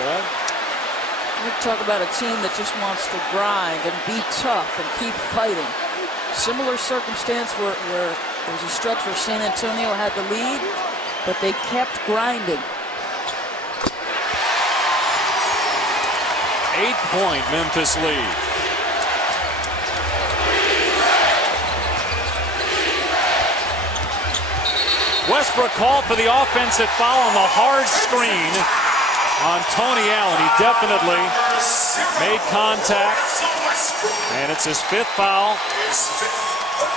We talk about a team that just wants to grind and be tough and keep fighting. Similar circumstance where there was a stretch where San Antonio had the lead, but they kept grinding. 8-point Memphis lead. Westbrook called for the offensive foul on the hard screen on Tony Allen. He definitely made contact, and it's his 5th foul.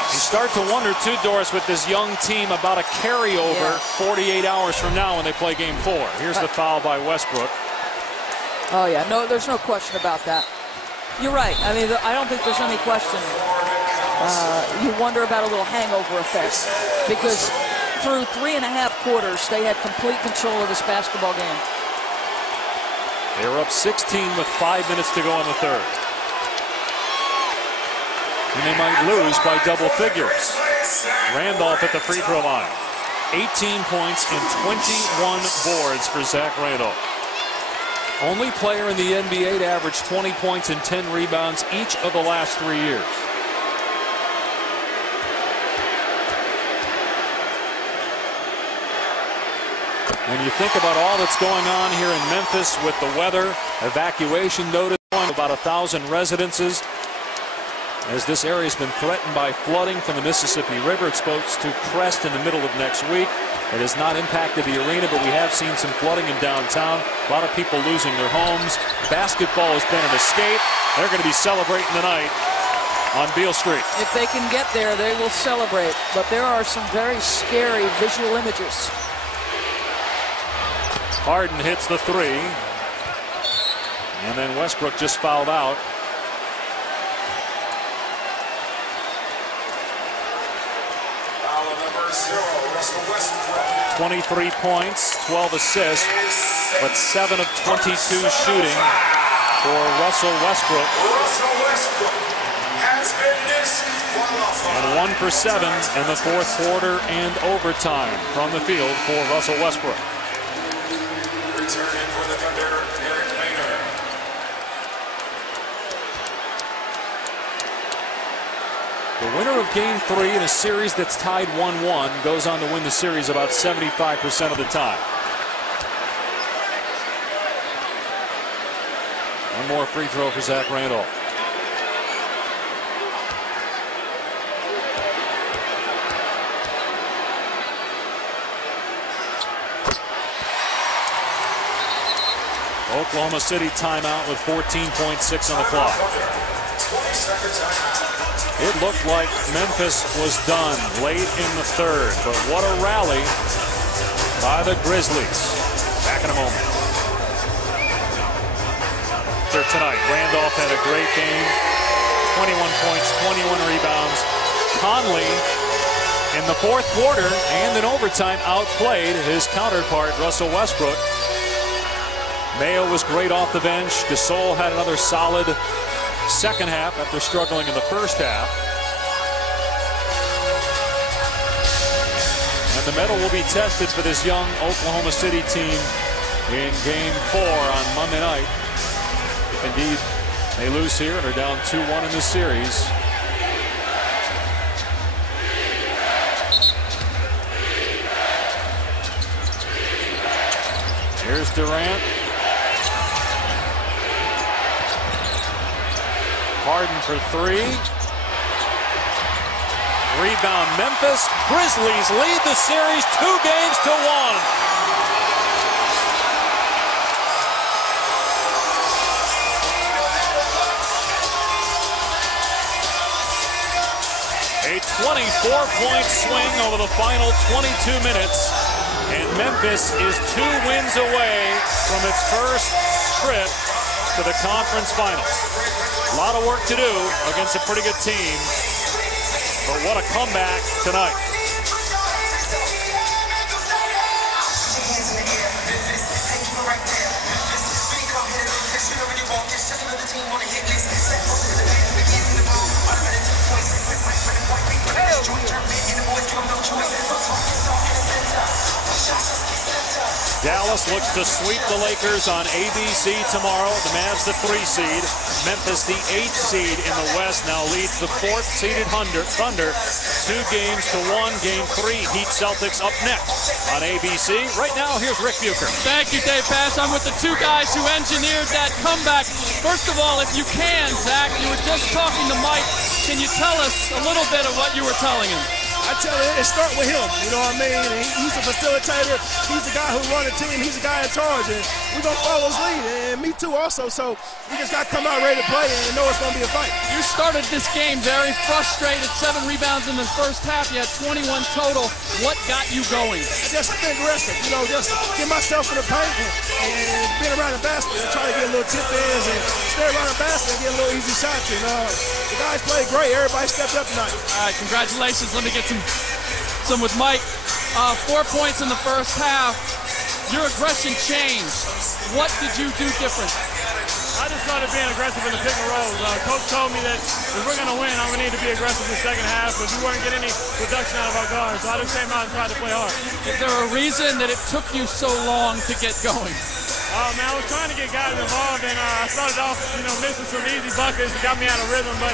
You start to wonder, too, Doris, with this young team about a carryover 48 hours from now when they play Game 4. Here's the foul by Westbrook. Oh, yeah. No, there's no question about that. You're right. I mean, I don't think there's any question. You wonder about a little hangover effect, because through 3.5 quarters, they had complete control of this basketball game. They were up 16 with 5 minutes to go in the third. And they might lose by double figures. Randolph at the free throw line. 18 points and 21 boards for Zach Randolph. Only player in the NBA to average 20 points and 10 rebounds each of the last 3 years. When you think about all that's going on here in Memphis with the weather, evacuation notice on about 1,000 residences, as this area has been threatened by flooding from the Mississippi River. It's supposed to crest in the middle of next week. It has not impacted the arena, but we have seen some flooding in downtown. A lot of people losing their homes. Basketball has been an escape. They're going to be celebrating tonight on Beale Street. If they can get there, they will celebrate. But there are some very scary visual images. Harden hits the 3. And then Westbrook just fouled out. Foul number 0, Russell Westbrook. 23 points, 12 assists, but 7 of 22 shooting for Russell Westbrook. Russell Westbrook has been disqualified. And 1 for 7 in the fourth quarter and overtime from the field for Russell Westbrook. Returning for the Thunder, Eric Maynard. The winner of Game 3 in a series that's tied 1-1 goes on to win the series about 75% of the time. One more free throw for Zach Randolph. Oklahoma City timeout with 14.6 on the clock. It looked like Memphis was done late in the third, but what a rally by the Grizzlies. Back in a moment. Tonight, Randolph had a great game. 21 points, 21 rebounds. Conley in the fourth quarter and in overtime outplayed his counterpart, Russell Westbrook. Mayo was great off the bench. Gasol had another solid second half after struggling in the first half. And the medal will be tested for this young Oklahoma City team in Game 4 on Monday night. If indeed they lose here and are down 2-1 in this series. Here's Durant. Harden for three. Rebound Memphis. Grizzlies lead the series 2-1. A 24-point swing over the final 22 minutes. And Memphis is 2 wins away from its first trip to the conference finals. A lot of work to do against a pretty good team, but what a comeback tonight. Dallas looks to sweep the Lakers on ABC tomorrow. The Mavs the 3 seed. Memphis the 8 seed in the West now leads the 4th seeded Thunder 2-1. Game 3 Heat Celtics up next on ABC. Right now here's Rick Bucher. Thank you, Dave Pass. I'm with the 2 guys who engineered that comeback. First of all, if you can, Zach, you were just talking to Mike. Can you tell us a little bit of what you were telling him? I tell you, it starts with him, you know what I mean? And he's a facilitator. He's the guy who runs the team. He's the guy in charge. And we're going to follow his lead. And me too also. So we just got to come out ready to play and know it's going to be a fight. You started this game very frustrated. 7 rebounds in the first half. You had 21 total. What got you going? Just been aggressive. You know, just get myself in the paint and being around the basket and try to get a little tip ins and stay around the basket and get a little easy shots. And the guys played great. Everybody stepped up tonight. All right, congratulations. Let me get some with Mike. 4 points in the first half. Your aggression changed. What did you do different? I just started being aggressive in the pick and rolls. Coach told me that if we're going to win, I'm going to need to be aggressive in the second half, but we weren't getting any production out of our guards. So I just came out and tried to play hard. Is there a reason that it took you so long to get going? Man, I was trying to get guys involved, and I started off, missing some easy buckets. It got me out of rhythm, but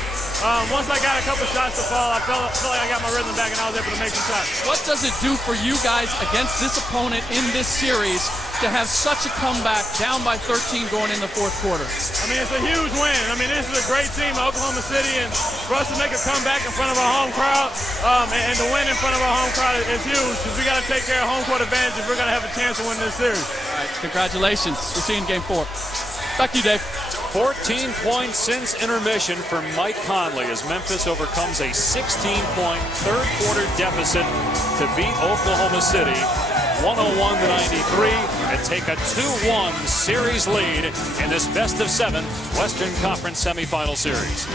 once I got a couple shots to fall, I felt like I got my rhythm back, and I was able to make some shots. What does it do for you guys against this opponent in this series to have such a comeback down by 13 going in the fourth quarter? I mean, it's a huge win. I mean, this is a great team, Oklahoma City, and for us to make a comeback in front of our home crowd and to win in front of our home crowd is huge, because we got to take care of home court advantage if we're going to have a chance to win this series. All right, congratulations. We'll see you in Game 4. Back to you, Dave. 14 points since intermission for Mike Conley as Memphis overcomes a 16-point third-quarter deficit to beat Oklahoma City 101-93 and take a 2-1 series lead in this best-of-7 Western Conference semifinal series.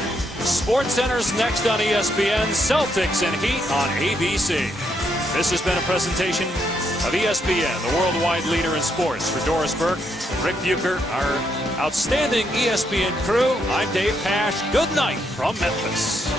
SportsCenter's next on ESPN, Celtics and Heat on ABC. This has been a presentation of ESPN, the worldwide leader in sports. For Doris Burke, Rick Bucher, our outstanding ESPN crew, I'm Dave Pash. Good night from Memphis.